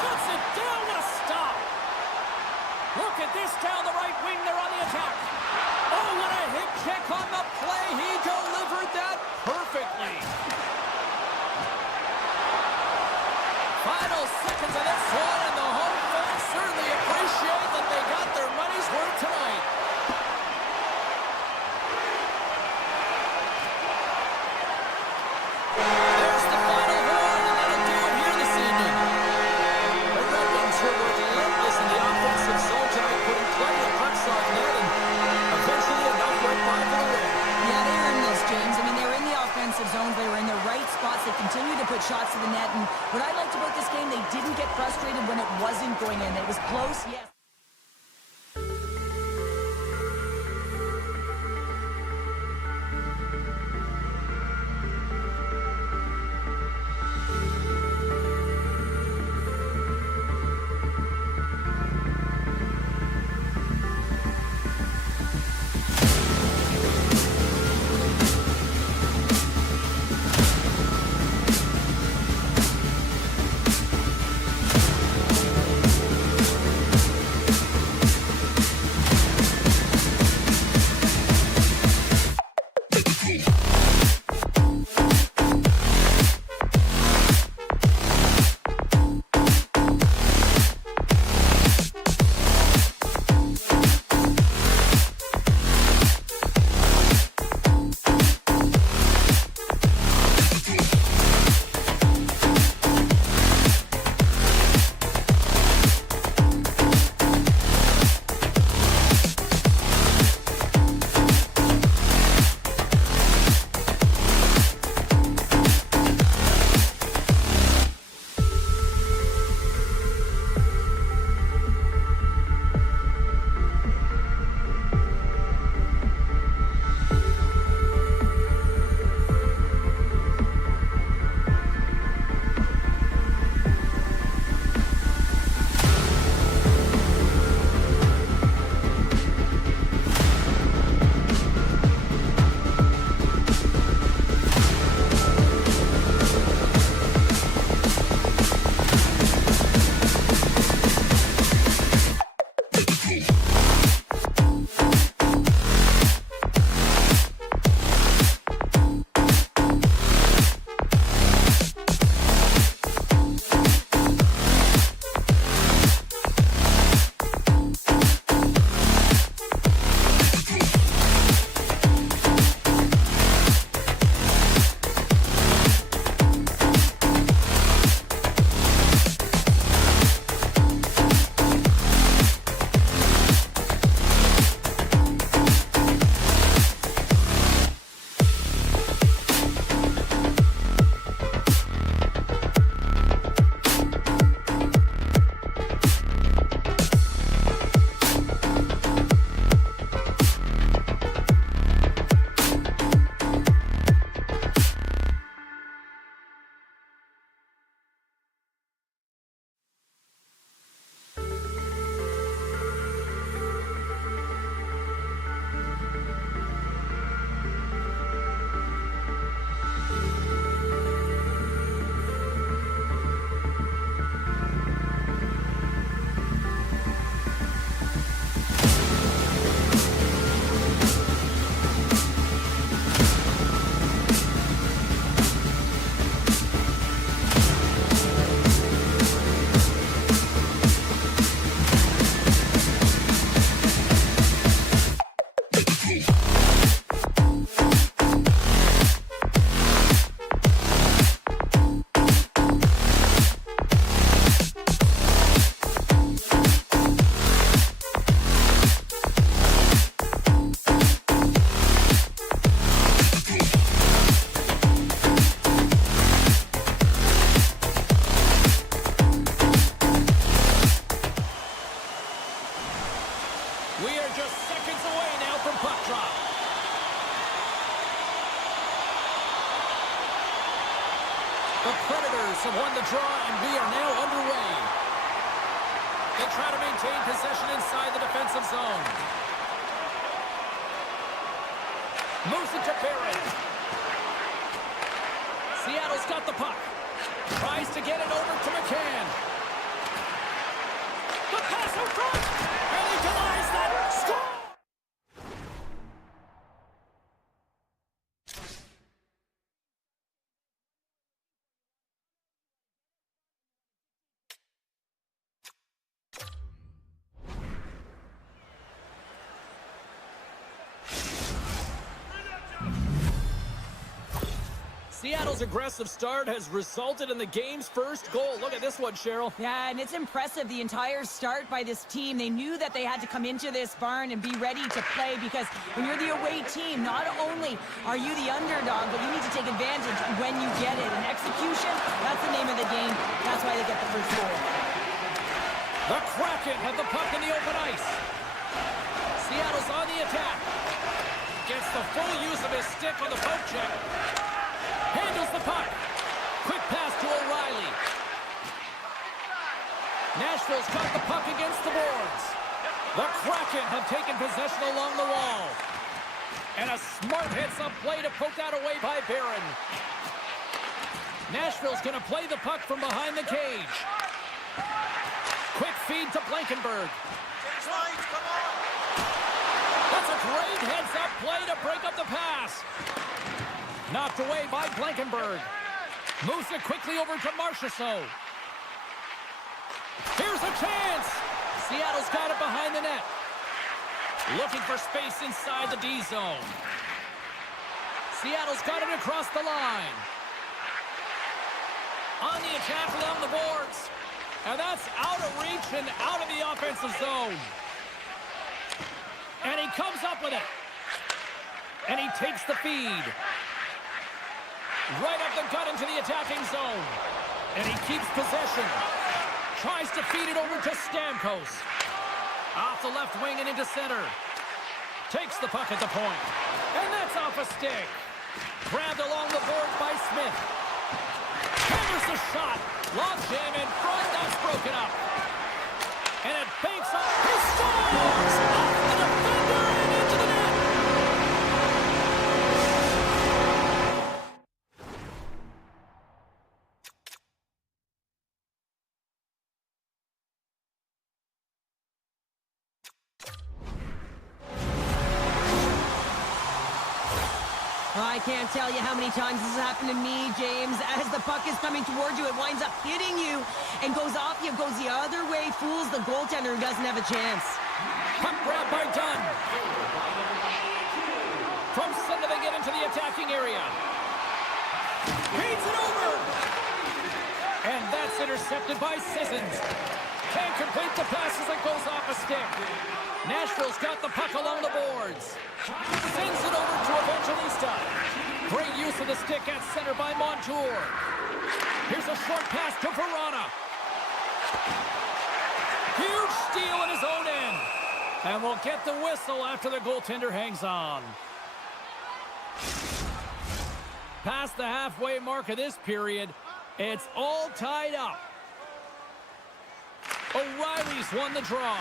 Shuts it down. What a stop. Look at this down the right wing. They're on the attack. Oh, what a hit check on the play. He delivered that perfectly. Final seconds of this one, and the home fans certainly appreciate that they got their money's worth tonight. There's the final horn, and that'll do it here this evening. The Red Wings were relentless in the offensive zone tonight, putting plenty of pucks on net, and eventually enough went by for the win. Yeah, they were in this, James. I mean, they were in the offensive zone. They were in the right spots. They continued to put shots to the net. And what I liked about this game, they didn't get frustrated when it wasn't going in. It was close, yes. Just seconds away now from puck drop. The Predators have won the draw, and we are now underway. They try to maintain possession inside the defensive zone. Moves it to Barron. Seattle's got the puck. Tries to get it over to McCann. The pass out front! And he denies that. Score! Seattle's aggressive start has resulted in the game's first goal. Look at this one, Cheryl. Yeah, and it's impressive, the entire start by this team. They knew that they had to come into this barn and be ready to play, because when you're the away team, not only are you the underdog, but you need to take advantage when you get it. And execution, that's the name of the game. That's why they get the first goal. The Kraken have the puck in the open ice. Seattle's on the attack. Gets the full use of his stick on the poke check. Handles the puck. Quick pass to O'Reilly. Nashville's got the puck against the boards. The Kraken have taken possession along the wall. And a smart heads-up play to poke that away by Barron. Nashville's going to play the puck from behind the cage. Quick feed to Blankenberg. That's a great heads-up play to break up the pass. Knocked away by Blankenberg. Moves it quickly over to Marchessault. Here's a chance. Seattle's got it behind the net. Looking for space inside the D zone. Seattle's got it across the line. On the attack along the boards. And that's out of reach and out of the offensive zone. And he comes up with it. And he takes the feed. Right up the gut into the attacking zone. And he keeps possession. Tries to feed it over to Stamkos. Off the left wing and into center. Takes the puck at the point. And that's off a stick. Grabbed along the boards by Smith. Hammers the shot. Lob jam in front. That's broken up. And it banks up. He scores! Off the defender and into the net. I can't tell you how many times this has happened to me, James. As the puck is coming towards you, it winds up hitting you and goes off you, goes the other way, fools the goaltender who doesn't have a chance. Puck grab by Dunn. From center they get into the attacking area. Feeds it over. And that's intercepted by Sissons. Can't complete the pass as it goes off a stick. Nashville's got the puck along the boards. Sends it over to Evangelista. Great use of the stick at center by Montour. Here's a short pass to Verona. Huge steal at his own end. And we'll get the whistle after the goaltender hangs on. Past the halfway mark of this period, it's all tied up. O'Reilly's won the draw.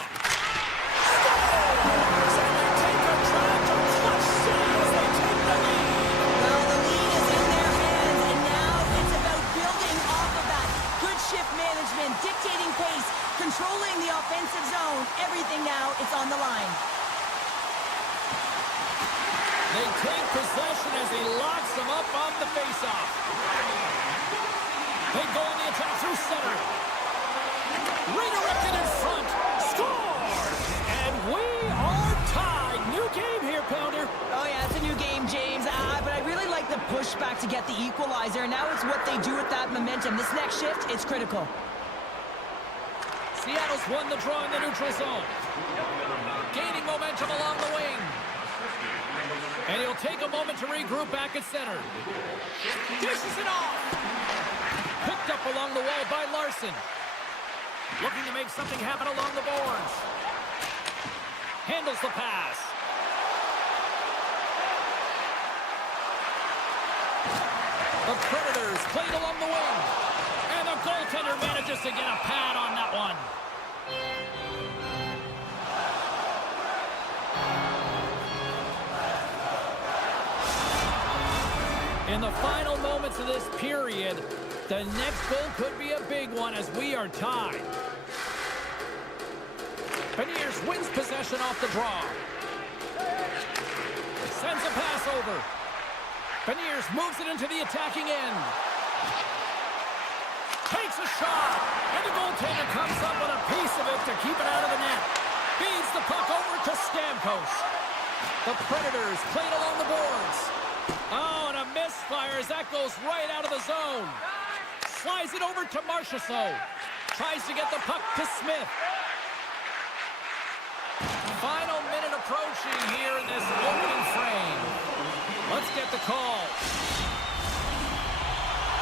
Well, the lead is in their hands, and now it's about building off of that. Good shift management, dictating pace, controlling the offensive zone. Everything now, it's on the line. They take possession as he locks them up off the faceoff. They go on the attack through center. Redirected in front. Scores! And we are tied. New game here, Pounder. Oh, yeah, it's a new game, James. But I really like the pushback to get the equalizer. And now it's what they do with that momentum. This next shift, it's critical. Seattle's won the draw in the neutral zone. Gaining momentum along the wing. And he'll take a moment to regroup back at center. Dishes it off. Picked up along the wall by Larson. Looking to make something happen along the boards. handles the pass. The Predators played along the wing. And the goaltender manages to get a pad on that one. In the final moments of this period, the next goal could be a big one as we are tied. Beniers wins possession off the draw. Sends a pass over. Beniers moves it into the attacking end. Takes a shot. And the goaltender comes up with a piece of it to keep it out of the net. Feeds the puck over to Stamkos. The Predators played along the boards. Oh, and a misfire as that goes right out of the zone. Slides it over to Marchessault. Tries to get the puck to Smith. Final minute approaching here in this opening frame. Let's get the call.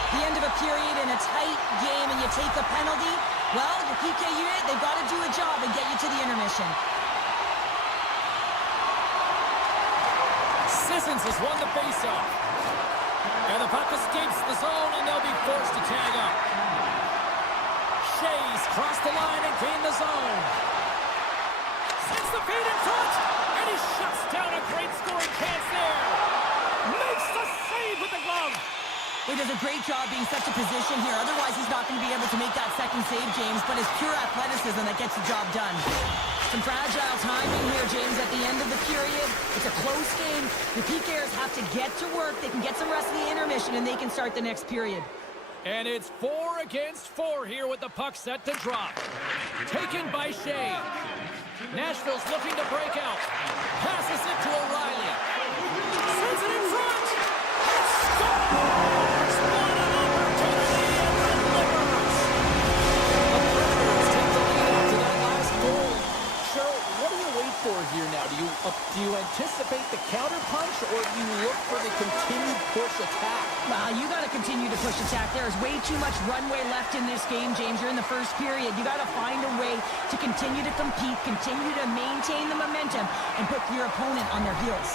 The end of a period in a tight game and you take the penalty. Well, your PK unit, they've got to do a job and get you to the intermission. Sissons has won the faceoff. And the puck escapes the zone, and they'll be forced to tag up. Shays crossed the line and gained the zone. Sends the feed in front, and he shuts down a great scoring chance there. Makes the save with the glove. He does a great job being such a position here. Otherwise, he's not going to be able to make that second save, James, but it's pure athleticism that gets the job done. Some fragile timing here, James, at the end of the period. It's a close game. The PKers have to get to work. They can get some rest of the intermission, and they can start the next period. And it's 4 against 4 here with the puck set to drop. Taken by Shea. Nashville's looking to break out. Passes it to O'Reilly. Sends it in front. Scores! What an opportunity and delivers. The Predators take the lead after that last goal. Cheryl, what do you wait for here now? Do you anticipate the counter punch, or do you look for the continued push attack? Well, you got to continue to push attack. There's way too much runway left in this game, James. You're in the first period. You got to find a way to continue to compete, continue to maintain the momentum, and put your opponent on their heels.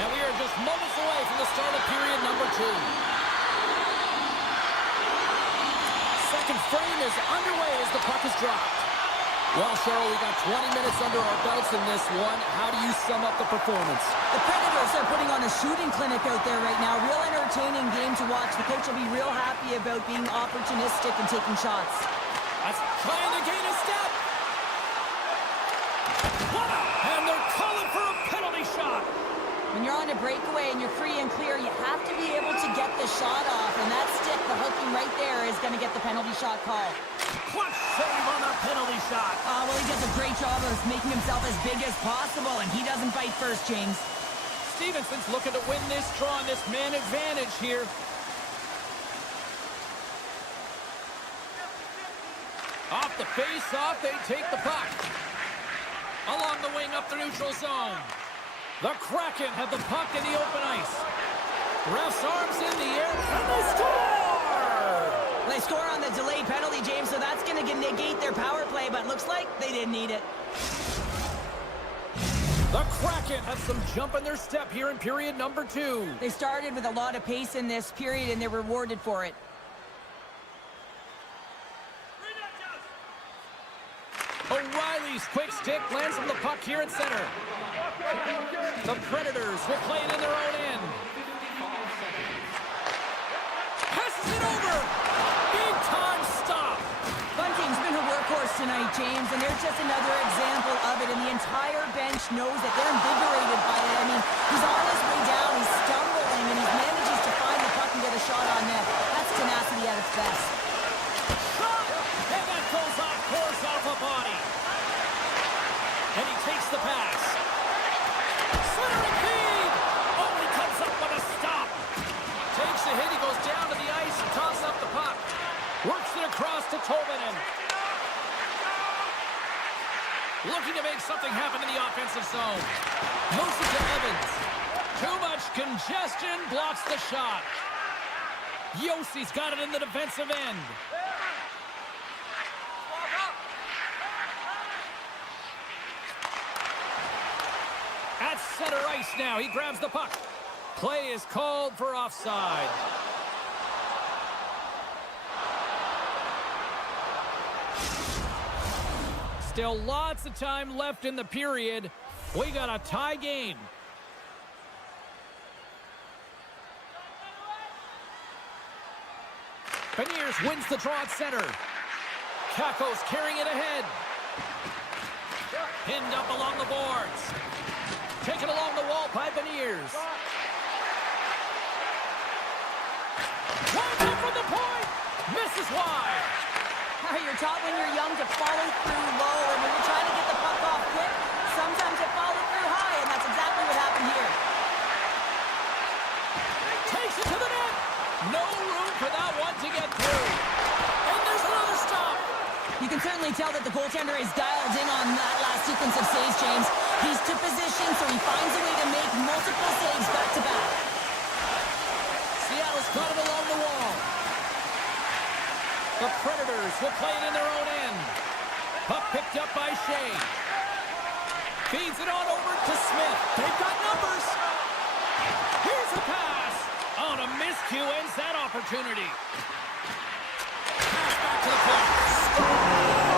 And we are just moments away from the start of period number 2. Second frame is underway as the puck is dropped. Well, Cheryl, we got 20 minutes under our belts in this one. How do you sum up the performance? The Predators are putting on a shooting clinic out there right now. Real entertaining game to watch. The coach will be real happy about being opportunistic and taking shots. That's trying to gain a step. And they're calling for a penalty shot. When you're on a breakaway and you're free and clear, you have to be able to get the shot off. And that stick, the hooking right there, is going to get the penalty shot call. Clutch save on the penalty shot. Well, he does a great job of making himself as big as possible, and he doesn't bite first, James. Stevenson's looking to win this draw on this man advantage here. Off the face-off, they take the puck. Along the wing up the neutral zone. The Kraken have the puck in the open ice. Ref's arms in the air, and they score! They score on the delayed penalty, James, so that's going to negate their power play, but looks like they didn't need it. The Kraken have some jump in their step here in period number 2. They started with a lot of pace in this period, and they're rewarded for it. O'Reilly's quick stick lands on the puck here at center. The Predators will play it in their own end. Passes it over. Big time stop. Bunting's been a workhorse tonight, James, and there's just another example of it, and the entire bench knows that they're invigorated by it. I mean, he's on his way down, he's stumbling, and he manages to find the puck and get a shot on net. That's tenacity at its best. Shot! And that goes off course off a body. And he takes the pass. Centering feed! Only comes up with a stop. Takes a hit, he goes down to the ice and tosses up the puck. Works it across to Tolvanen. Looking to make something happen in the offensive zone. Moves it to Evans. Too much congestion, blocks the shot. Yossi's got it in the defensive end. ice now. He grabs the puck. Play is called for offside. Still lots of time left in the period. We got a tie game. Beniers wins the draw at center. Kratos carrying it ahead. Pinned up along the boards. Taken along the wall by Beniers. Winds up from the point. Misses wide. You're taught when you're young to follow through low, and when you're trying to get the puck off quick, sometimes you follow through high, and that's exactly what happened here. Takes it to the net. No room for that one to get through. And there's another stop. You can certainly tell that the goaltender is dialed in on that last sequence of saves, James. He's to position, so he finds a way to make multiple saves back-to-back. Seattle's got it along the wall. The Predators will play it in their own end. Puck picked up by Shin. Feeds it on over to Smith. They've got numbers. Here's a pass. On a miscue ends that opportunity. Pass back to the point.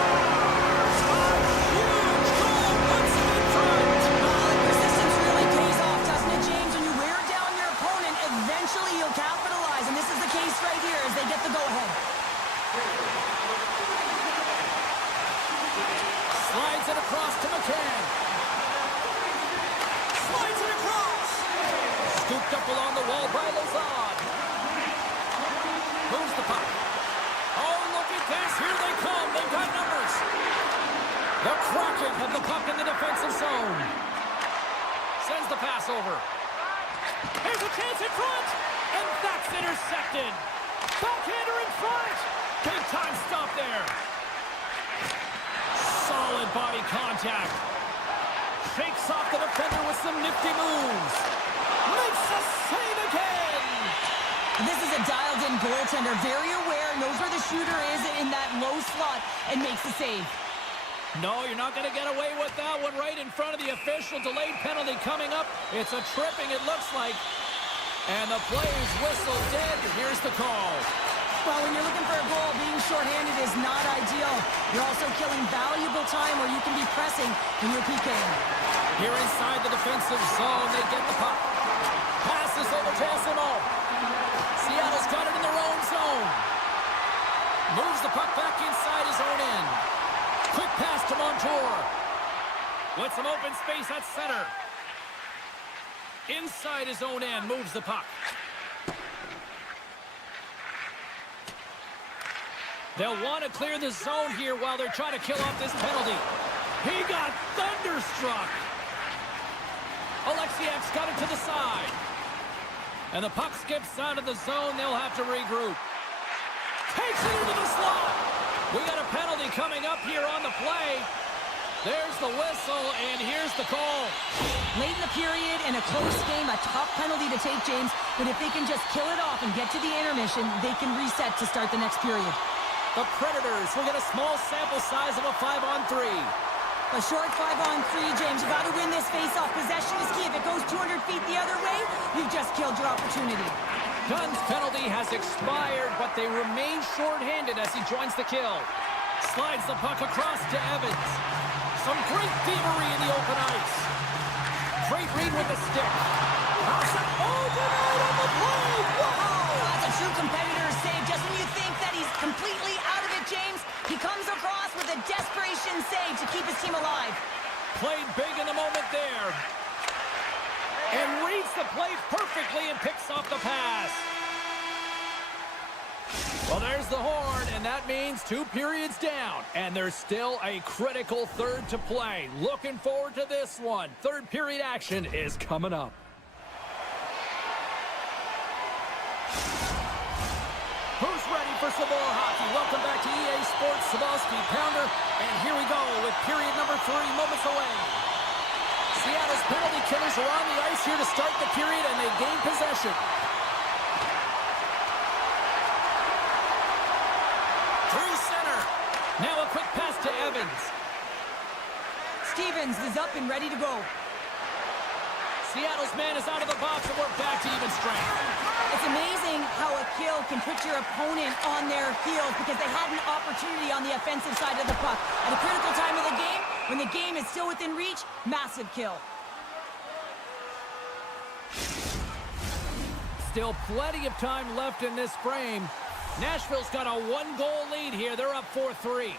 Huge goal puts him in front. Persistence really pays off, doesn't it, James? When you wear down your opponent, eventually you'll capitalize, and this is the case right here as they get the go-ahead. Slides it across to McCann. Slides it across. Scooped up along the wall by Lazard. Moves the puck. Oh, look at this. Here they come. They've got numbers. The Kraken have the puck in the defensive zone. Sends the pass over. Here's a chance in front. And that's intercepted. Backhander in front. Big time stop there. Solid body contact. Shakes off the defender with some nifty moves. Makes a save again. This is a dialed-in goaltender, very aware, knows where the shooter is in that low slot, and makes the save. No, you're not going to get away with that one right in front of the official. Delayed penalty coming up. It's a tripping, it looks like. And the play's whistle dead. Here's the call. Well, when you're looking for a goal, being shorthanded is not ideal. You're also killing valuable time where you can be pressing when you're PKing. Here inside the defensive zone, they get the puck. Passes over to Esimo. Seattle's got it in their own zone. Moves the puck back inside his own end. Quick pass to Montour. With some open space at center. Inside his own end, moves the puck. They'll want to clear the zone here while they're trying to kill off this penalty. He got thunderstruck. Alexiak's got it to the side. And the puck skips out of the zone. They'll have to regroup. Takes it into the slot. We got a penalty coming up here on the play. There's the whistle, and here's the call. Late in the period, in a close game, a tough penalty to take, James. But if they can just kill it off and get to the intermission, they can reset to start the next period. The Predators will get a small sample size of a 5-on-3. A short 5-on-3, James. You got to win this face-off. Possession is key. If it goes 200 feet the other way, you've just killed your opportunity. Gunn's penalty has expired, but they remain short-handed as he joins the kill. Slides the puck across to Evans. Some great thievery in the open ice. Great read with the stick. Oh, denied on the play! Wow! That's a true competitor's save. Just when you think that he's completely out of it, James, he comes across with a desperation save to keep his team alive. Played big in the moment there. And reads the play perfectly and picks off the pass. Well, there's the horn, and that means 2 periods down. And there's still a critical third to play. Looking forward to this one. Third period action is coming up. Who's ready for some more hockey? Welcome back to EA Sports Savalsky Pounder. And here we go with period number 3, moments away. Seattle's penalty killers are on the ice here to start the period, and they gain possession. Through center. Now a quick pass to Evans. Stevens is up and ready to go. Seattle's man is out of the box, and we're back to even strength. It's amazing how a kill can put your opponent on their heels because they had an opportunity on the offensive side of the puck. At a critical time of the game, when the game is still within reach, massive kill. Still plenty of time left in this frame. Nashville's got a one-goal lead here. They're up 4-3.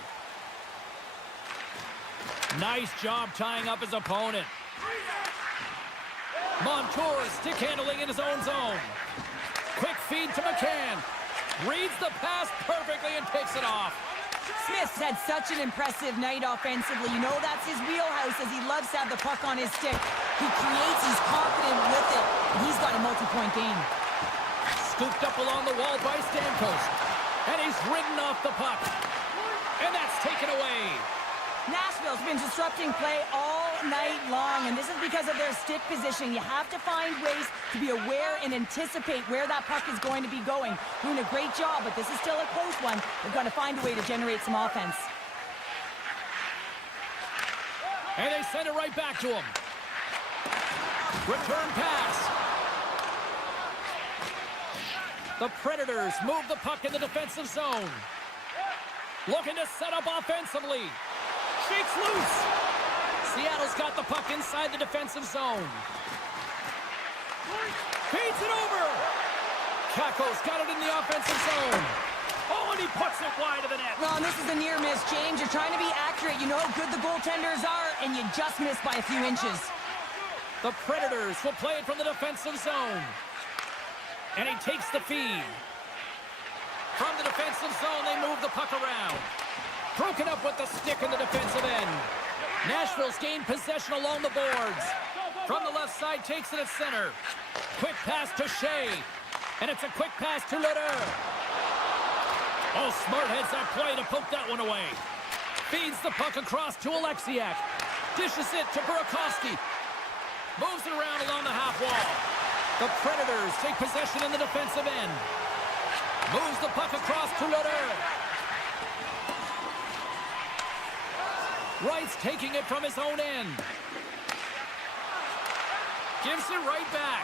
Nice job tying up his opponent. Montour stick handling in his own zone. Quick feed to McCann. Reads the pass perfectly and takes it off. Smith's had such an impressive night offensively. You know that's his wheelhouse as he loves to have the puck on his stick. He creates, he's confident with it, and he's got a multi-point game. Scooped up along the wall by Stamkos. And he's ridden off the puck. And that's taken away. Nashville's been disrupting play all night long, and this is because of their stick positioning. You have to find ways to be aware and anticipate where that puck is going to be going. Doing a great job, but this is still a close one. They've got to find a way to generate some offense. And they send it right back to him. Return pass. The Predators move the puck in the defensive zone. Looking to set up offensively. Shakes loose. Seattle's got the puck inside the defensive zone. Feeds it over. Kakko's got it in the offensive zone. Oh, and he puts it wide of the net. Well, and this is a near miss, James. You're trying to be accurate. You know how good the goaltenders are, and you just missed by a few inches. The Predators will play it from the defensive zone. And he takes the feed. From the defensive zone, they move the puck around. Broken up with the stick in the defensive end. Nashville's gained possession along the boards. From the left side, takes it at center. Quick pass to Shea. And it's a quick pass to Leder. Oh, smart heads that play to poke that one away. Feeds the puck across to Alexiak. Dishes it to Burakovsky. Moves it around along the half wall. The Predators take possession in the defensive end. Moves the puck across to Leder. Wright's taking it from his own end. Gives it right back.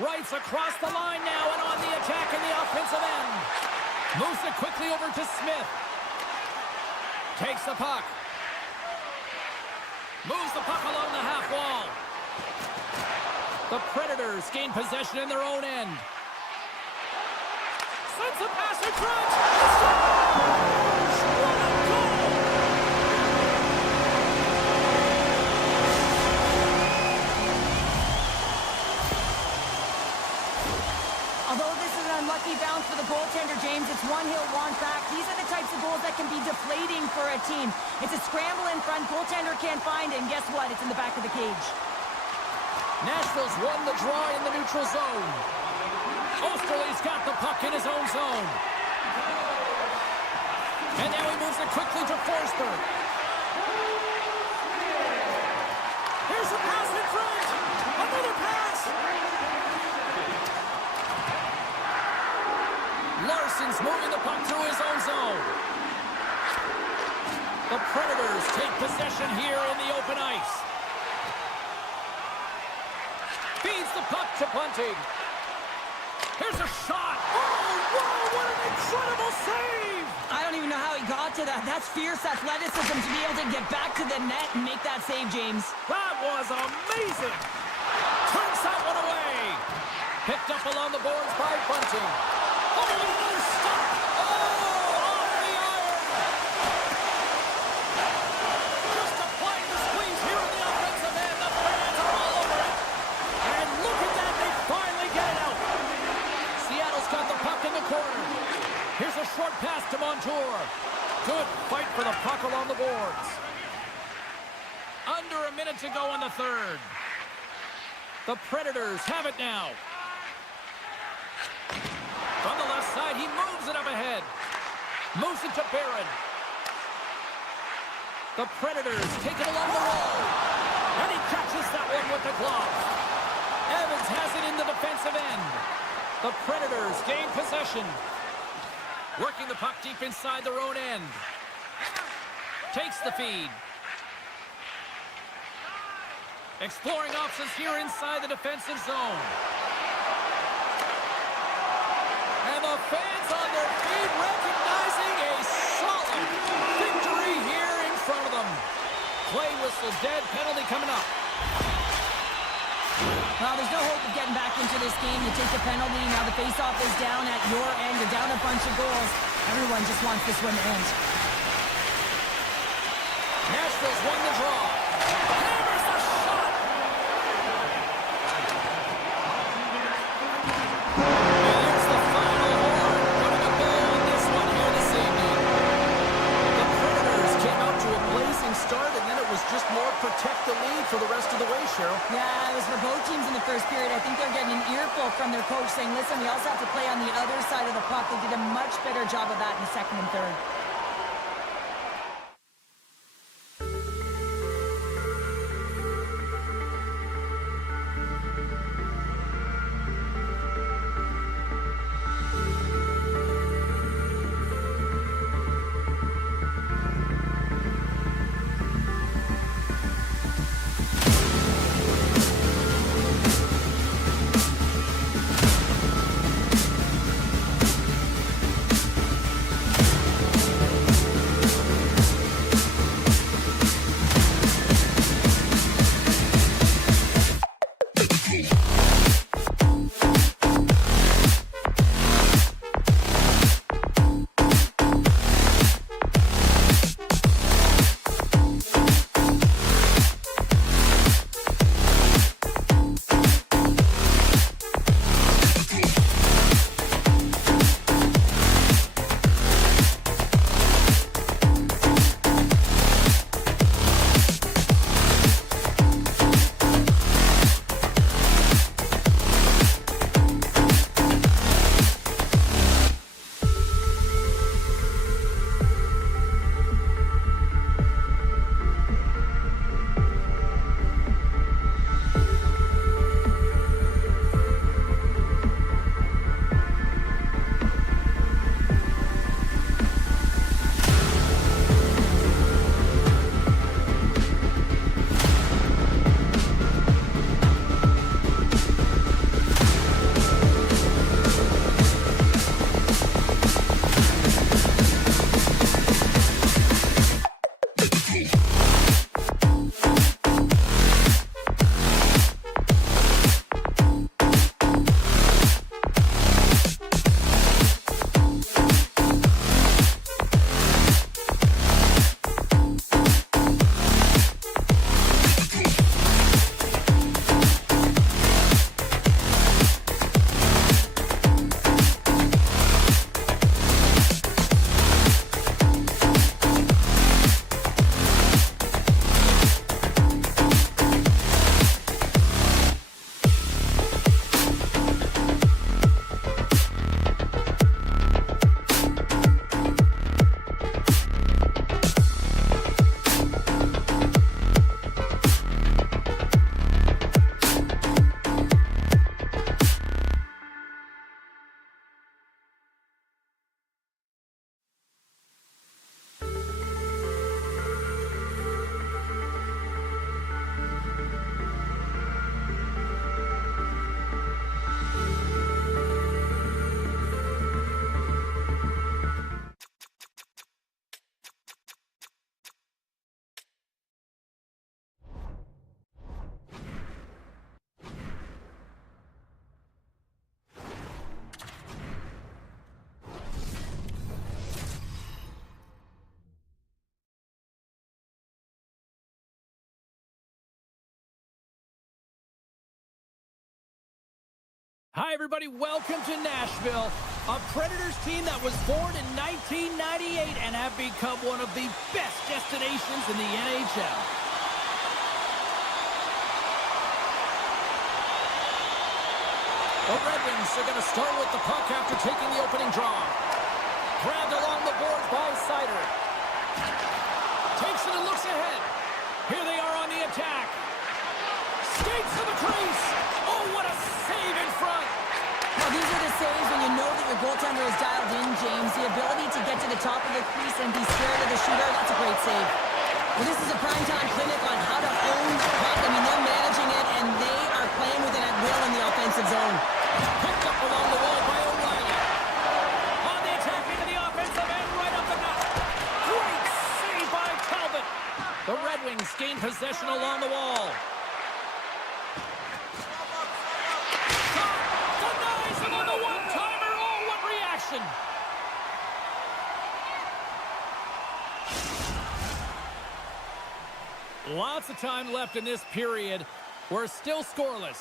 Wright's across the line now and on the attack in the offensive end. Moves it quickly over to Smith. Takes the puck. Moves the puck along the half wall. The Predators gain possession in their own end. Sends a pass in front. Scores! What a goal! Although this is an unlucky bounce for the goaltender, James, it's one he'll want back. These are the types of goals that can be deflating for a team. It's a scramble in front, goaltender can't find it, and guess what? It's in the back of the cage. Nashville's won the draw in the neutral zone. Osterley's got the puck in his own zone. And now he moves it quickly to Forsberg. Here's a pass in front. Another pass. Larson's moving the puck through his own zone. The Predators take possession here in the open ice. Feeds the puck to Bunting. Here's a shot. Oh, wow, what an incredible save! I don't even know how he got to that. That's fierce athleticism to be able to get back to the net and make that save, James. That was amazing. Turns that one away. Picked up along the boards by Bunting. Oh, another stop. Oh, off the iron. Just applying the squeeze here in the offensive end. The fans are all over it. And look at that. They finally get it out. Seattle's got the puck in the corner. Here's a short pass to Montour. Good fight for the puck along the boards. Under a minute to go in the third. The Predators have it now. From the left side, he moves it up ahead. Moves it to Barron. The Predators take it along the wall. And he catches that one with the glove. Evans has it in the defensive end. The Predators gain possession. Working the puck deep inside their own end. Takes the feed. Exploring options here inside the defensive zone. And the fans on their feet recognizing a solid victory here in front of them. Play whistle dead, penalty coming up. Well, there's no hope of getting back into this game. You take the penalty, now the face-off is down at your end. You're down a bunch of goals. Everyone just wants this one to end. Nashville's won the draw. Hammers the shot! And there's the final horn, putting a bow on this one here this evening. The Predators came out to a blazing start, and then it was just more protect the lead for the rest of the way, Cheryl. Yeah, it was for both teams in the first period. I think they're getting an earful from their coach saying, listen, we also have to play on the other side of the puck. They did a much better job of that in the second and third. Hi, everybody. Welcome to Nashville, a Predators team that was born in 1998 and have become one of the best destinations in the NHL. The Red Wings are going to start with the puck after taking the opening draw. Grabbed along the boards by Sider. Takes it and looks ahead. Here they are on the attack. Skates to the crease. Oh, what a save in front. Well, these are the saves when you know that your goaltender is dialed in, James. The ability to get to the top of the crease and be scared of the shooter, that's a great save. Well, this is a primetime clinic on how to own the puck. I mean, they're managing playing with it at will in the offensive zone. Picked up along the wall by O'Reilly. On the attack into the offensive end, right up the gut. Great save by Talbot. The Red Wings gain possession along the wall. Denies him on the one-timer. Oh, what reaction. Lots of time left in this period. We're still scoreless.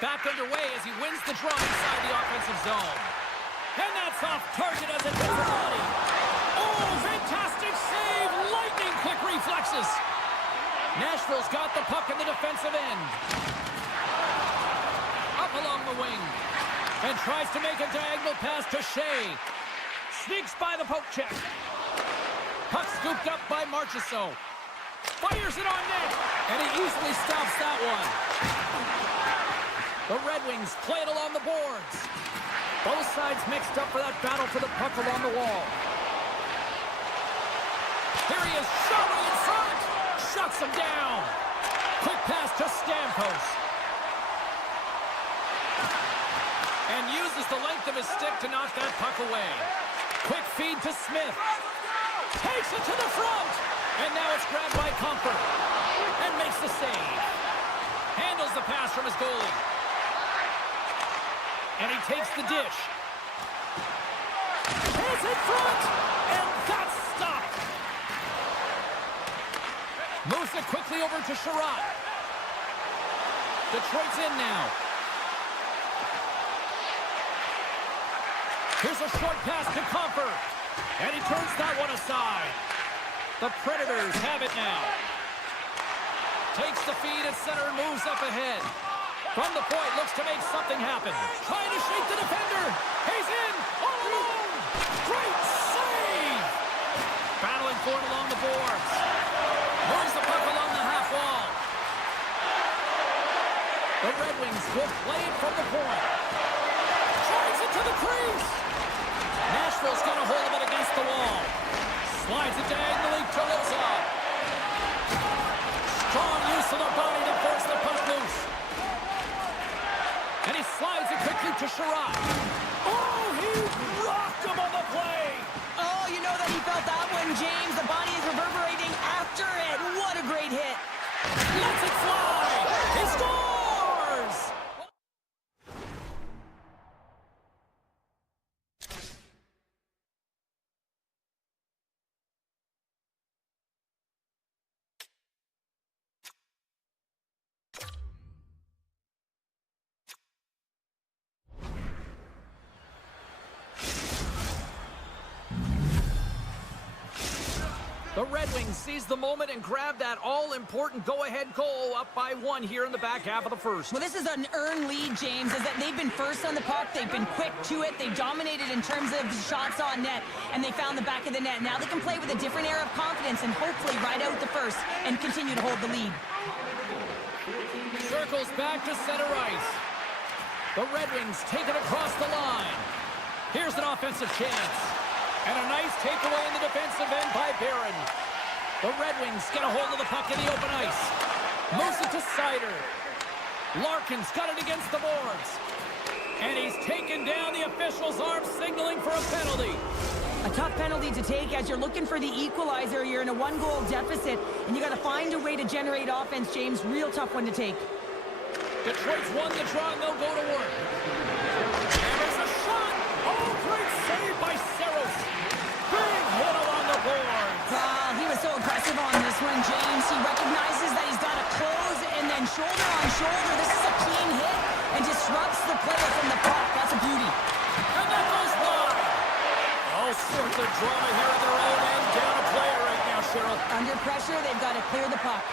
Back underway as he wins the draw inside the offensive zone. And that's off target as it hits the body. Oh, fantastic save! Lightning quick reflexes. Nashville's got the puck in the defensive end. Up along the wing. And tries to make a diagonal pass to Shea. Sneaks by the poke check. Puck scooped up by Marchessault. Fires it on net. And he easily stops that one. The Red Wings play it along the boards. Both sides mixed up for that battle for the puck along the wall. Here he is, shooting in front. Shuts him down. Quick pass to Stamkos. And uses the length of his stick to knock that puck away. Quick feed to Smith. Takes it to the front. And now it's grabbed by Comfort. And makes the save. Handles the pass from his goalie. And he takes the dish. It's in front. And that's stopped. Moves it quickly over to Sherratt. Detroit's in now. Here's a short pass to Comfort. And he turns that one aside. The Predators have it now. Takes the feed at center and moves up ahead. From the point, looks to make something happen. Trying to shake the defender. He's in, all alone. Great save. Battling for it along the boards. Moves the puck along the half wall. The Red Wings will play it from the point. Drives it to the crease. Nashville's got a hold of it against the wall. Slides it diagonally to Lozon. Strong use of the body to force the puck loose. And he slides it quickly to Sherratt. Oh, he rocked him on the play. Oh, you know that he felt that one, James. The body is reverberating after it. What a great hit. Lets it fly. He scores! The Red Wings seize the moment and grab that all-important go-ahead goal up by 1 here in the back half of the first. Well, this is an earned lead, James, is that they've been first on the puck. They've been quick to it. They've dominated in terms of shots on net, and they found the back of the net. Now they can play with a different air of confidence and hopefully ride out the first and continue to hold the lead. Circles back to center ice. The Red Wings take it across the line. Here's an offensive chance. And a nice takeaway in the defensive end by Barron. The Red Wings get a hold of the puck in the open ice. Moves it to Sider. Larkin's got it against the boards. And he's taken down. The official's arm signaling for a penalty. A tough penalty to take as you're looking for the equalizer. You're in a one-goal deficit, and you got to find a way to generate offense, James. Real tough one to take. Detroit's won the draw, and they'll go to work. Hammers a shot. Oh, great save by Saros. Big hit along the boards. He was so aggressive on this one, James. He recognizes that he's got to close and then shoulder on shoulder. This is a clean hit and disrupts the player from the puck. That's a beauty. And that goes wide. All sorts of drama here at their own end. Down a player right now, Cheryl. Under pressure, they've got to clear the puck.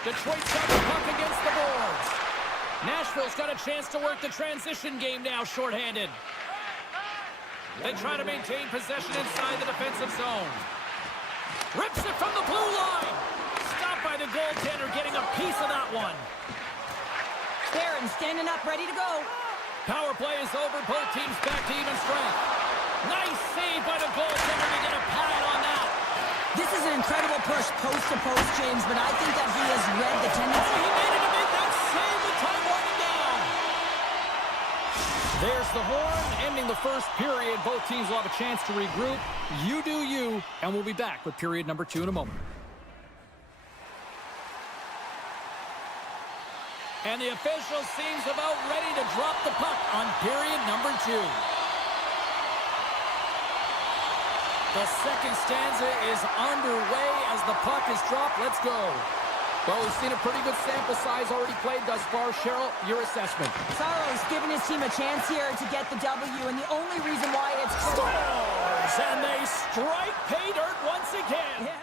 Detroit's got the puck against the boards. Nashville's got a chance to work the transition game now, shorthanded. They try to maintain possession inside the defensive zone. Rips it from the blue line. Stopped by the goaltender, getting a piece of that one. Barron standing up, ready to go. Power play is over. Both teams back to even strength. Nice save by the goaltender to get a pad on that. This is an incredible push post to post, James, but I think that he has read the tendency. He made it to make that save with time winding down. There's the horn, ending the first period. Both teams will have a chance to regroup. You do you, and we'll be back with period number 2 in a moment. And the official seems about ready to drop the puck on period number 2. The second stanza is underway as the puck is dropped. Let's go. Well, we've seen a pretty good sample size already played thus far. Cheryl, your assessment. Saro's giving his team a chance here to get the W, and the only reason why it's... Scores! And they strike pay dirt once again. Yeah.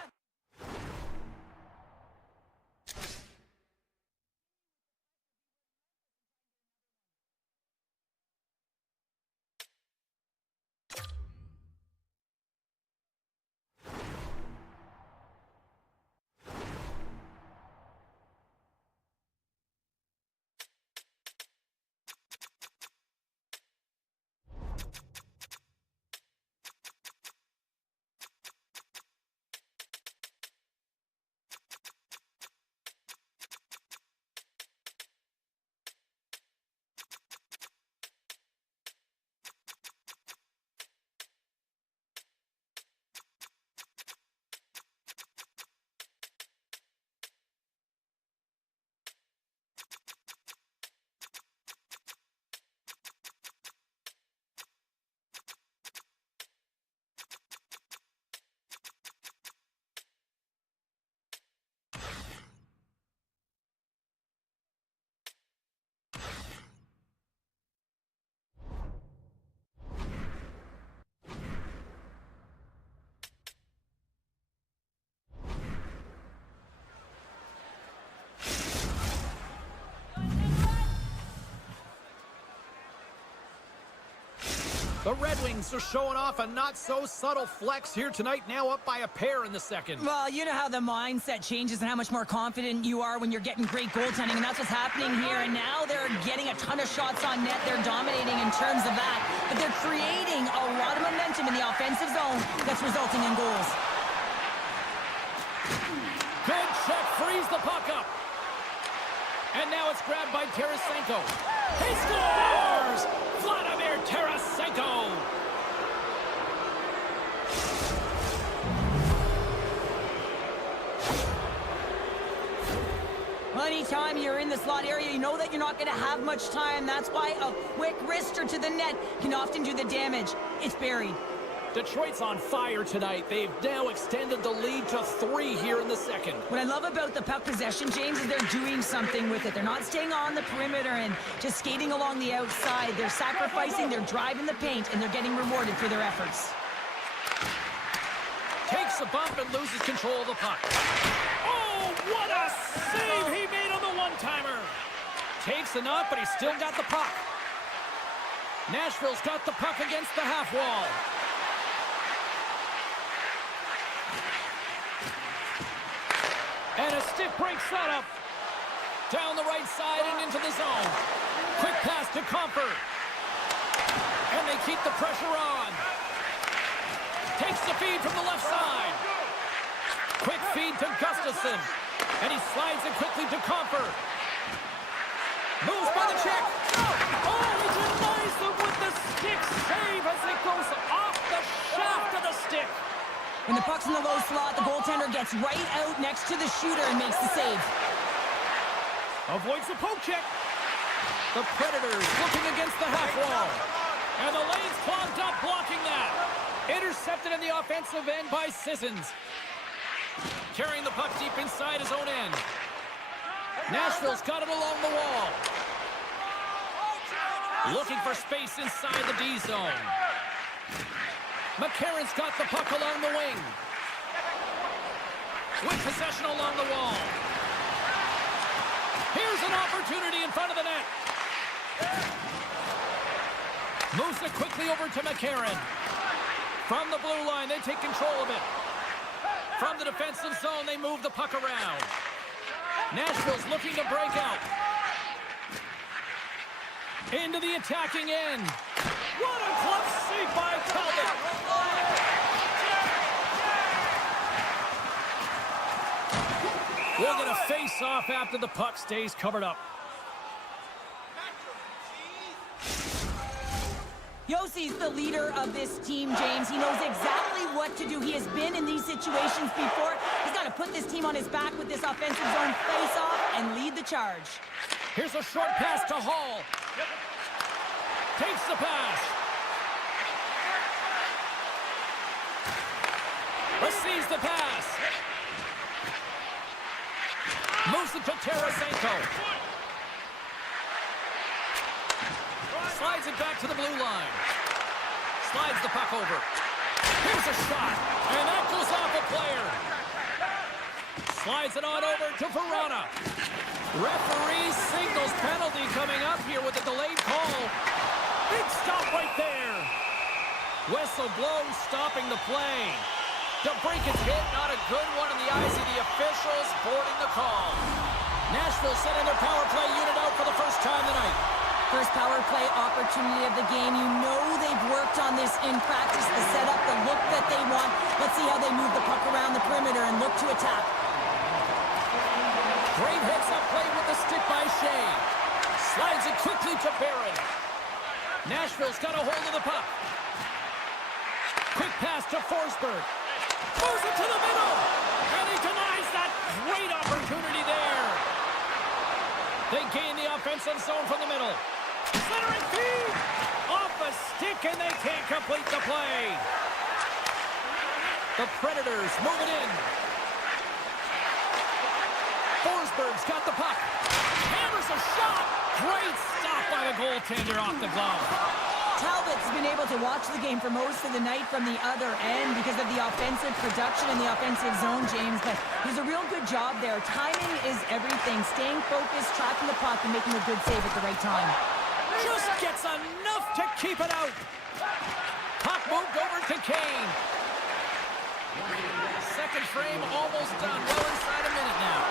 The Red Wings are showing off a not-so-subtle flex here tonight, now up by a pair in the second. Well, you know how the mindset changes and how much more confident you are when you're getting great goaltending, and that's what's happening here. And now they're getting a ton of shots on net. They're dominating in terms of that, but they're creating a lot of momentum in the offensive zone that's resulting in goals. Good check, frees the puck up. And now it's grabbed by Tarasenko. He scores! Vladimir Tarasenko! Anytime you're in the slot area, you know that you're not going to have much time. That's why a quick wrister to the net can often do the damage. It's buried. Detroit's on fire tonight. They've now extended the lead to 3 here in the second. What I love about the puck possession, James, is they're doing something with it. They're not staying on the perimeter and just skating along the outside. They're sacrificing, they're driving the paint, and they're getting rewarded for their efforts. Takes a bump and loses control of the puck. Oh, what a save he made on the one-timer. Takes a knock, but he's still got the puck. Nashville's got the puck against the half wall. And a stiff break setup. Down the right side and into the zone. Quick pass to Comfort. And they keep the pressure on. Takes the feed from the left side. Quick feed to Gustafsson. And he slides it quickly to Comfort. Moves by the check. Oh, he denies them with the stick save as it goes off the shaft of the stick. When the puck's in the low slot, the goaltender gets right out next to the shooter and makes the save. Avoids the poke check. The Predators looking against the half wall. And the lane's clogged up, blocking that. Intercepted in the offensive end by Sissons. Carrying the puck deep inside his own end. Nashville's got it along the wall. Looking for space inside the D zone. McCarron's got the puck along the wing. With possession along the wall. Here's an opportunity in front of the net. Moves it quickly over to McCarron. From the blue line, they take control of it. From the defensive zone, they move the puck around. Nashville's looking to break out. Into the attacking end. What a glove save by Talbot. We'll get a face-off after the puck stays covered up. Yossi's the leader of this team, James. He knows exactly what to do. He has been in these situations before. He's got to put this team on his back with this offensive zone face-off and lead the charge. Here's a short pass to Hall. Takes the pass. Receives the pass. Moves it to Tarasenko. Slides it back to the blue line. Slides the puck over. Here's a shot. And that goes off a player. Slides it on over to Verona. Referee signals penalty coming up here with a delayed call. Big stop right there. Whistle blows, stopping the play. DeBrinket's hit, not a good one in the eyes of the officials, boarding the call. Nashville sending their power play unit out for the first time tonight. First power play opportunity of the game. You know they've worked on this in practice, the setup, the look that they want. Let's see how they move the puck around the perimeter and look to attack. Great hits up play with the stick by Shea. Slides it quickly to Barron. Nashville's got a hold of the puck. Quick pass to Forsberg. Moves it to the middle. And he denies that great opportunity there. They gain the offensive zone from the middle. Centering feed. Off a stick and they can't complete the play. The Predators move it in. Forsberg's got the puck. Hammers a shot. Great stop by the goaltender off the glove. Talbot's been able to watch the game for most of the night from the other end because of the offensive production and the offensive zone, James. But he's a real good job there. Timing is everything. Staying focused, tracking the puck, and making a good save at the right time. Just gets enough to keep it out. Puck moved over to Kane. Second frame almost done. Well inside a minute now.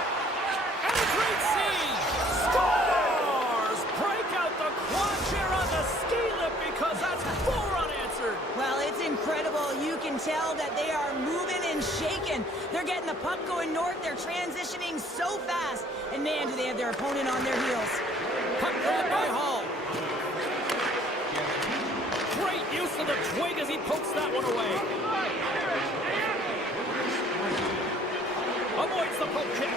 And a great save. Scores! Break out the quad chair on the ski lift because that's 4 unanswered. Well, it's incredible. You can tell that they are moving and shaking. They're getting the puck going north. They're transitioning so fast. And man, do they have their opponent on their heels. Puck grab by Hall. Great use of the twig as he pokes that one away. Avoids the poke check.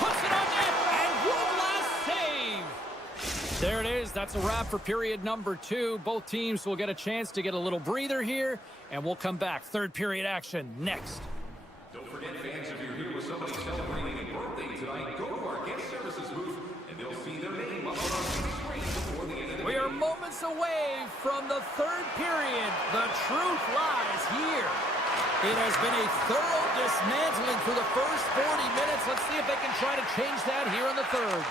Puts it on net. And one last save. There it is. That's a wrap for period number 2. Both teams will get a chance to get a little breather here. And we'll come back. Third period action next. Don't forget, fans, if you're here with somebody celebrating a birthday tonight, go to our guest services booth, and they'll see their name up on our screen before the end of the We game. are moments away from the third period. The truth lies here. It has been a thorough dismantling through the first 40 minutes. Let's see if they can try to change that here in the third.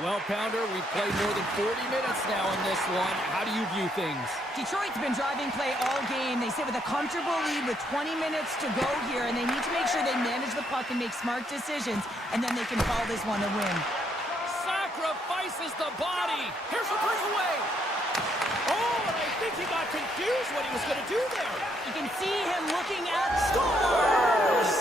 Well, Pounder, we've played more than 40 minutes now in this one. How do you view things? Detroit's been driving play all game. They sit with a comfortable lead with 20 minutes to go here, and they need to make sure they manage the puck and make smart decisions, and then they can call this one a win. Sacrifices the body. Here's a breakaway. Oh, and I think he got confused what he was going to do there. You can see him looking at Scores!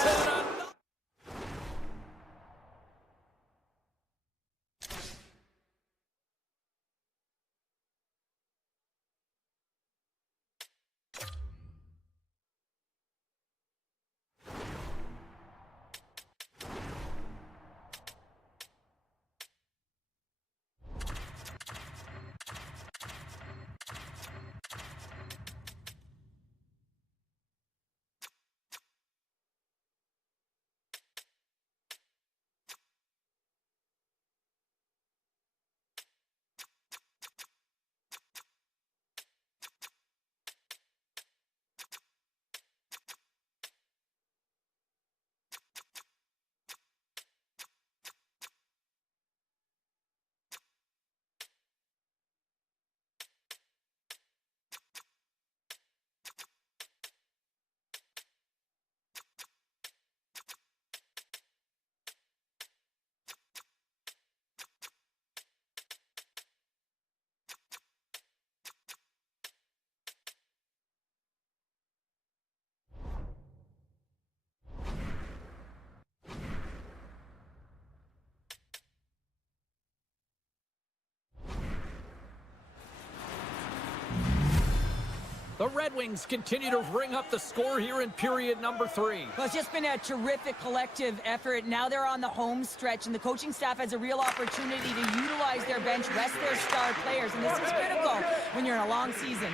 The Red Wings continue to bring up the score here in period number 3. Well, it's just been a terrific collective effort. Now they're on the home stretch, and the coaching staff has a real opportunity to utilize their bench, rest their star players, and this is critical when you're in a long season.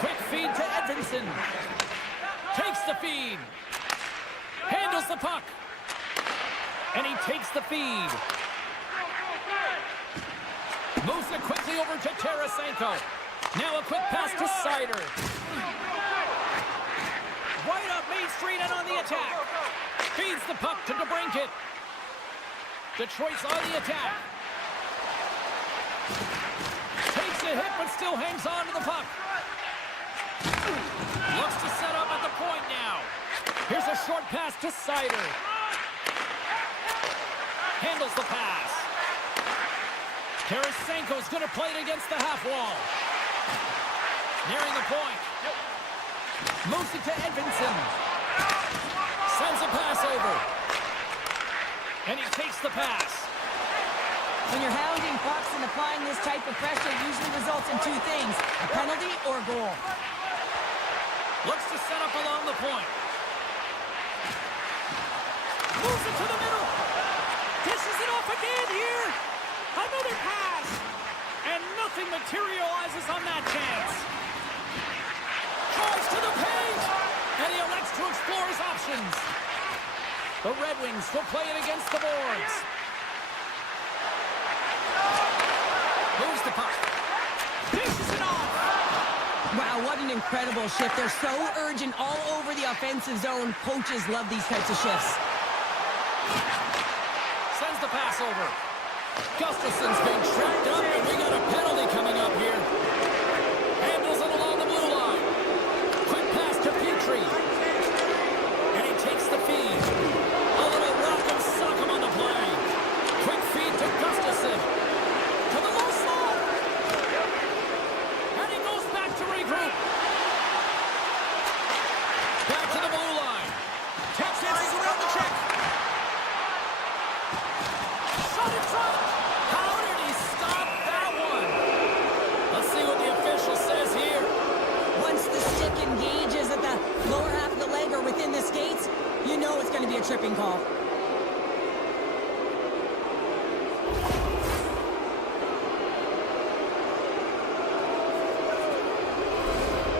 Quick feed to Edvinson. Takes the feed. Handles the puck. And he takes the feed. Moves it quickly over to Tarasenko. Now a quick pass to Sider. Right up Main Street and on the attack. Feeds the puck to DeBrincat. Detroit's on the attack. Takes a hit but still hangs on to the puck. Looks to set up at the point now. Here's a short pass to Sider. Handles the pass. Tarasenko's going to play it against the half wall. Nearing the point. Moves it to Edvinson. Sends a pass over. And he takes the pass. When you're hounding pucks and applying this type of pressure, it usually results in two things, a penalty or a goal. Looks to set up along the point. Moves it to the middle. Dishes it off again here. Another pass. And nothing materializes on that chance. Drives to the paint. And he elects to explore his options. The Red Wings will play it against the boards. Moves the puck. Dishes it off. Wow, what an incredible shift. They're so urgent all over the offensive zone. Coaches love these types of shifts. Sends the pass over. Gustafson's being tracked up, and we got a penalty coming up here. Handles it along the blue line. Quick pass to Petrie. And he takes the feed. A little rock and sock him on the play. Quick feed to Gustafson. To the low slot. And he goes back to regroup. Back to the blue line. Takes it around the check. Shot in front. How did he stop that one? Let's see what the official says here. Once the stick engages at the lower half of the leg or within the skates, you know it's going to be a tripping call.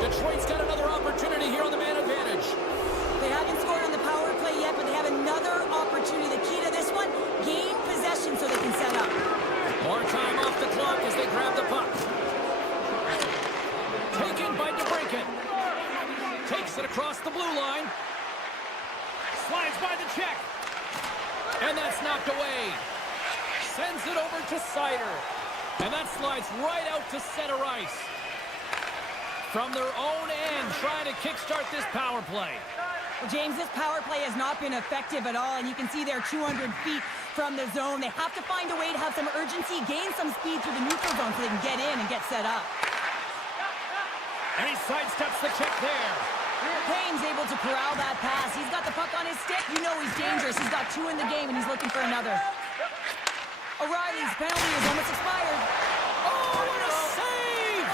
Detroit's got another opportunity here on the man advantage. They haven't scored on the power play yet, but they have another opportunity. The key to this one, gain possession so they can set up. More time off the clock as they grab the puck. Taken by DeBrincat. Takes it across the blue line. Slides by the check. And that's knocked away. Sends it over to Sider. And that slides right out to center ice. From their own end, trying to kickstart this power play. Well, James, this power play has not been effective at all, and you can see they're 200 feet from the zone. They have to find a way to have some urgency, gain some speed through the neutral zone so they can get in and get set up. And he sidesteps the check there. Payne's able to corral that pass. He's got the puck on his stick. You know he's dangerous. He's got 2 in the game, and he's looking for another. O'Reilly's penalty is almost expired. Oh, what a save!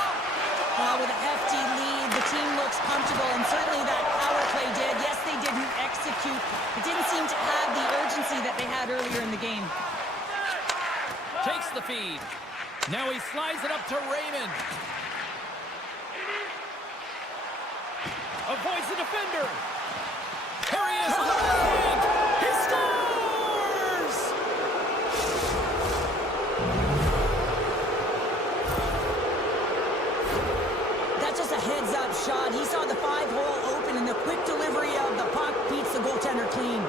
With a hefty lead, the team looks comfortable, and certainly that power play did. Yes, they didn't execute. It didn't seem to have the urgency that they had earlier in the game. Takes the feed. Now he slides it up to Raymond. Avoids the defender. Here he is on the point. He scores! That's just a heads-up shot. He saw the 5-hole open, and the quick delivery of the puck beats the goaltender clean.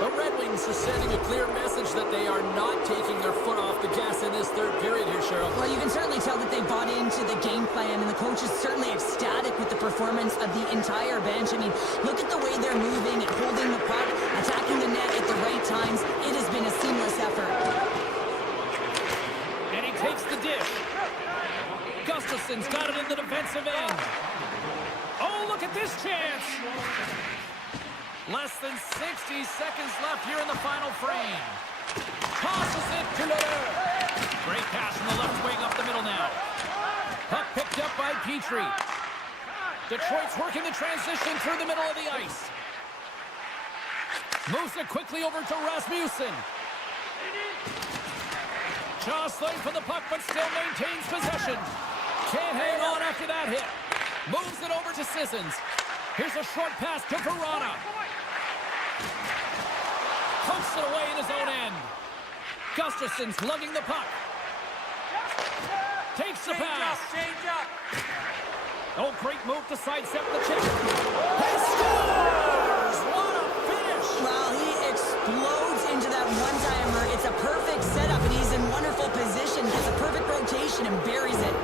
The Red Wings are sending a clear message that they are not taking their foot off the gas in this third period here, Cheryl. Well, you can certainly tell that they bought into the game plan, and the coach is certainly ecstatic with the performance of the entire bench. I mean, look at the way they're moving, holding the puck, attacking the net at the right times. It has been a seamless effort. And he takes the dish. Gustafson's got it in the defensive end. Oh, look at this chance. Less than 60 seconds left here in the final frame. Tosses it to Leder. Great pass from the left wing up the middle now. Puck picked up by Petrie. Detroit's working the transition through the middle of the ice. Moves it quickly over to Rasmussen. Jostling for the puck, but still maintains possession. Can't hang on after that hit. Moves it over to Sissons. Here's a short pass to Verona. Pumps it away in his own end. Gustafson's lugging the puck. Takes the pass. Change up. Oh, great move to sidestep the check. He scores! What a finish! Well, he explodes into that one-timer. It's a perfect setup, and he's in wonderful position. Gets a perfect rotation and buries it.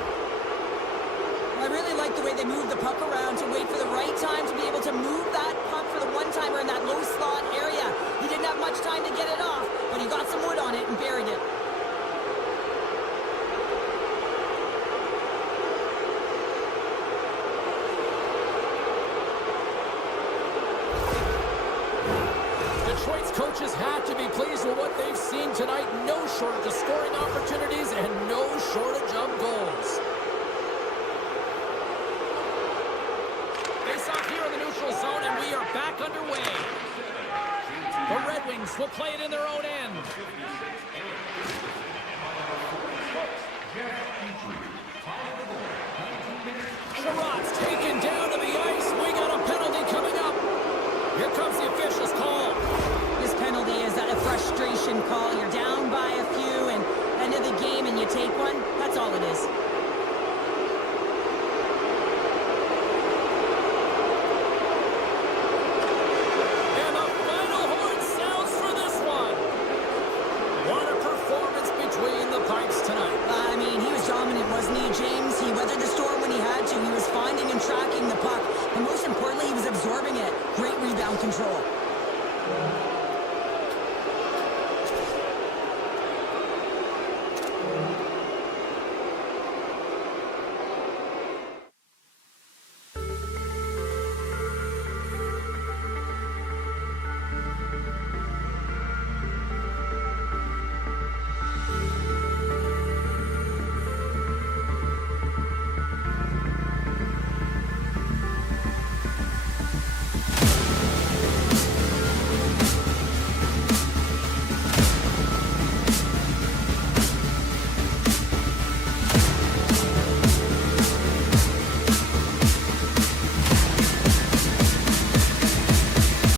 I really like the way they move the puck around to wait for the right time to be able to move that puck for the one-timer in that low slot area. He didn't have much time to get it off, but he got some wood on it and buried it. Detroit's coaches have to be pleased with what they've seen tonight. No shortage of scoring opportunities and no shortage of goals. Face off here in the neutral zone, and we are back underway. The Red Wings will play it in their own end. Sherrod's taken down to the ice. We got a penalty coming up. Here comes the official's call. This penalty is a frustration call. You're down by a few and end of the game and you take one. That's all it is.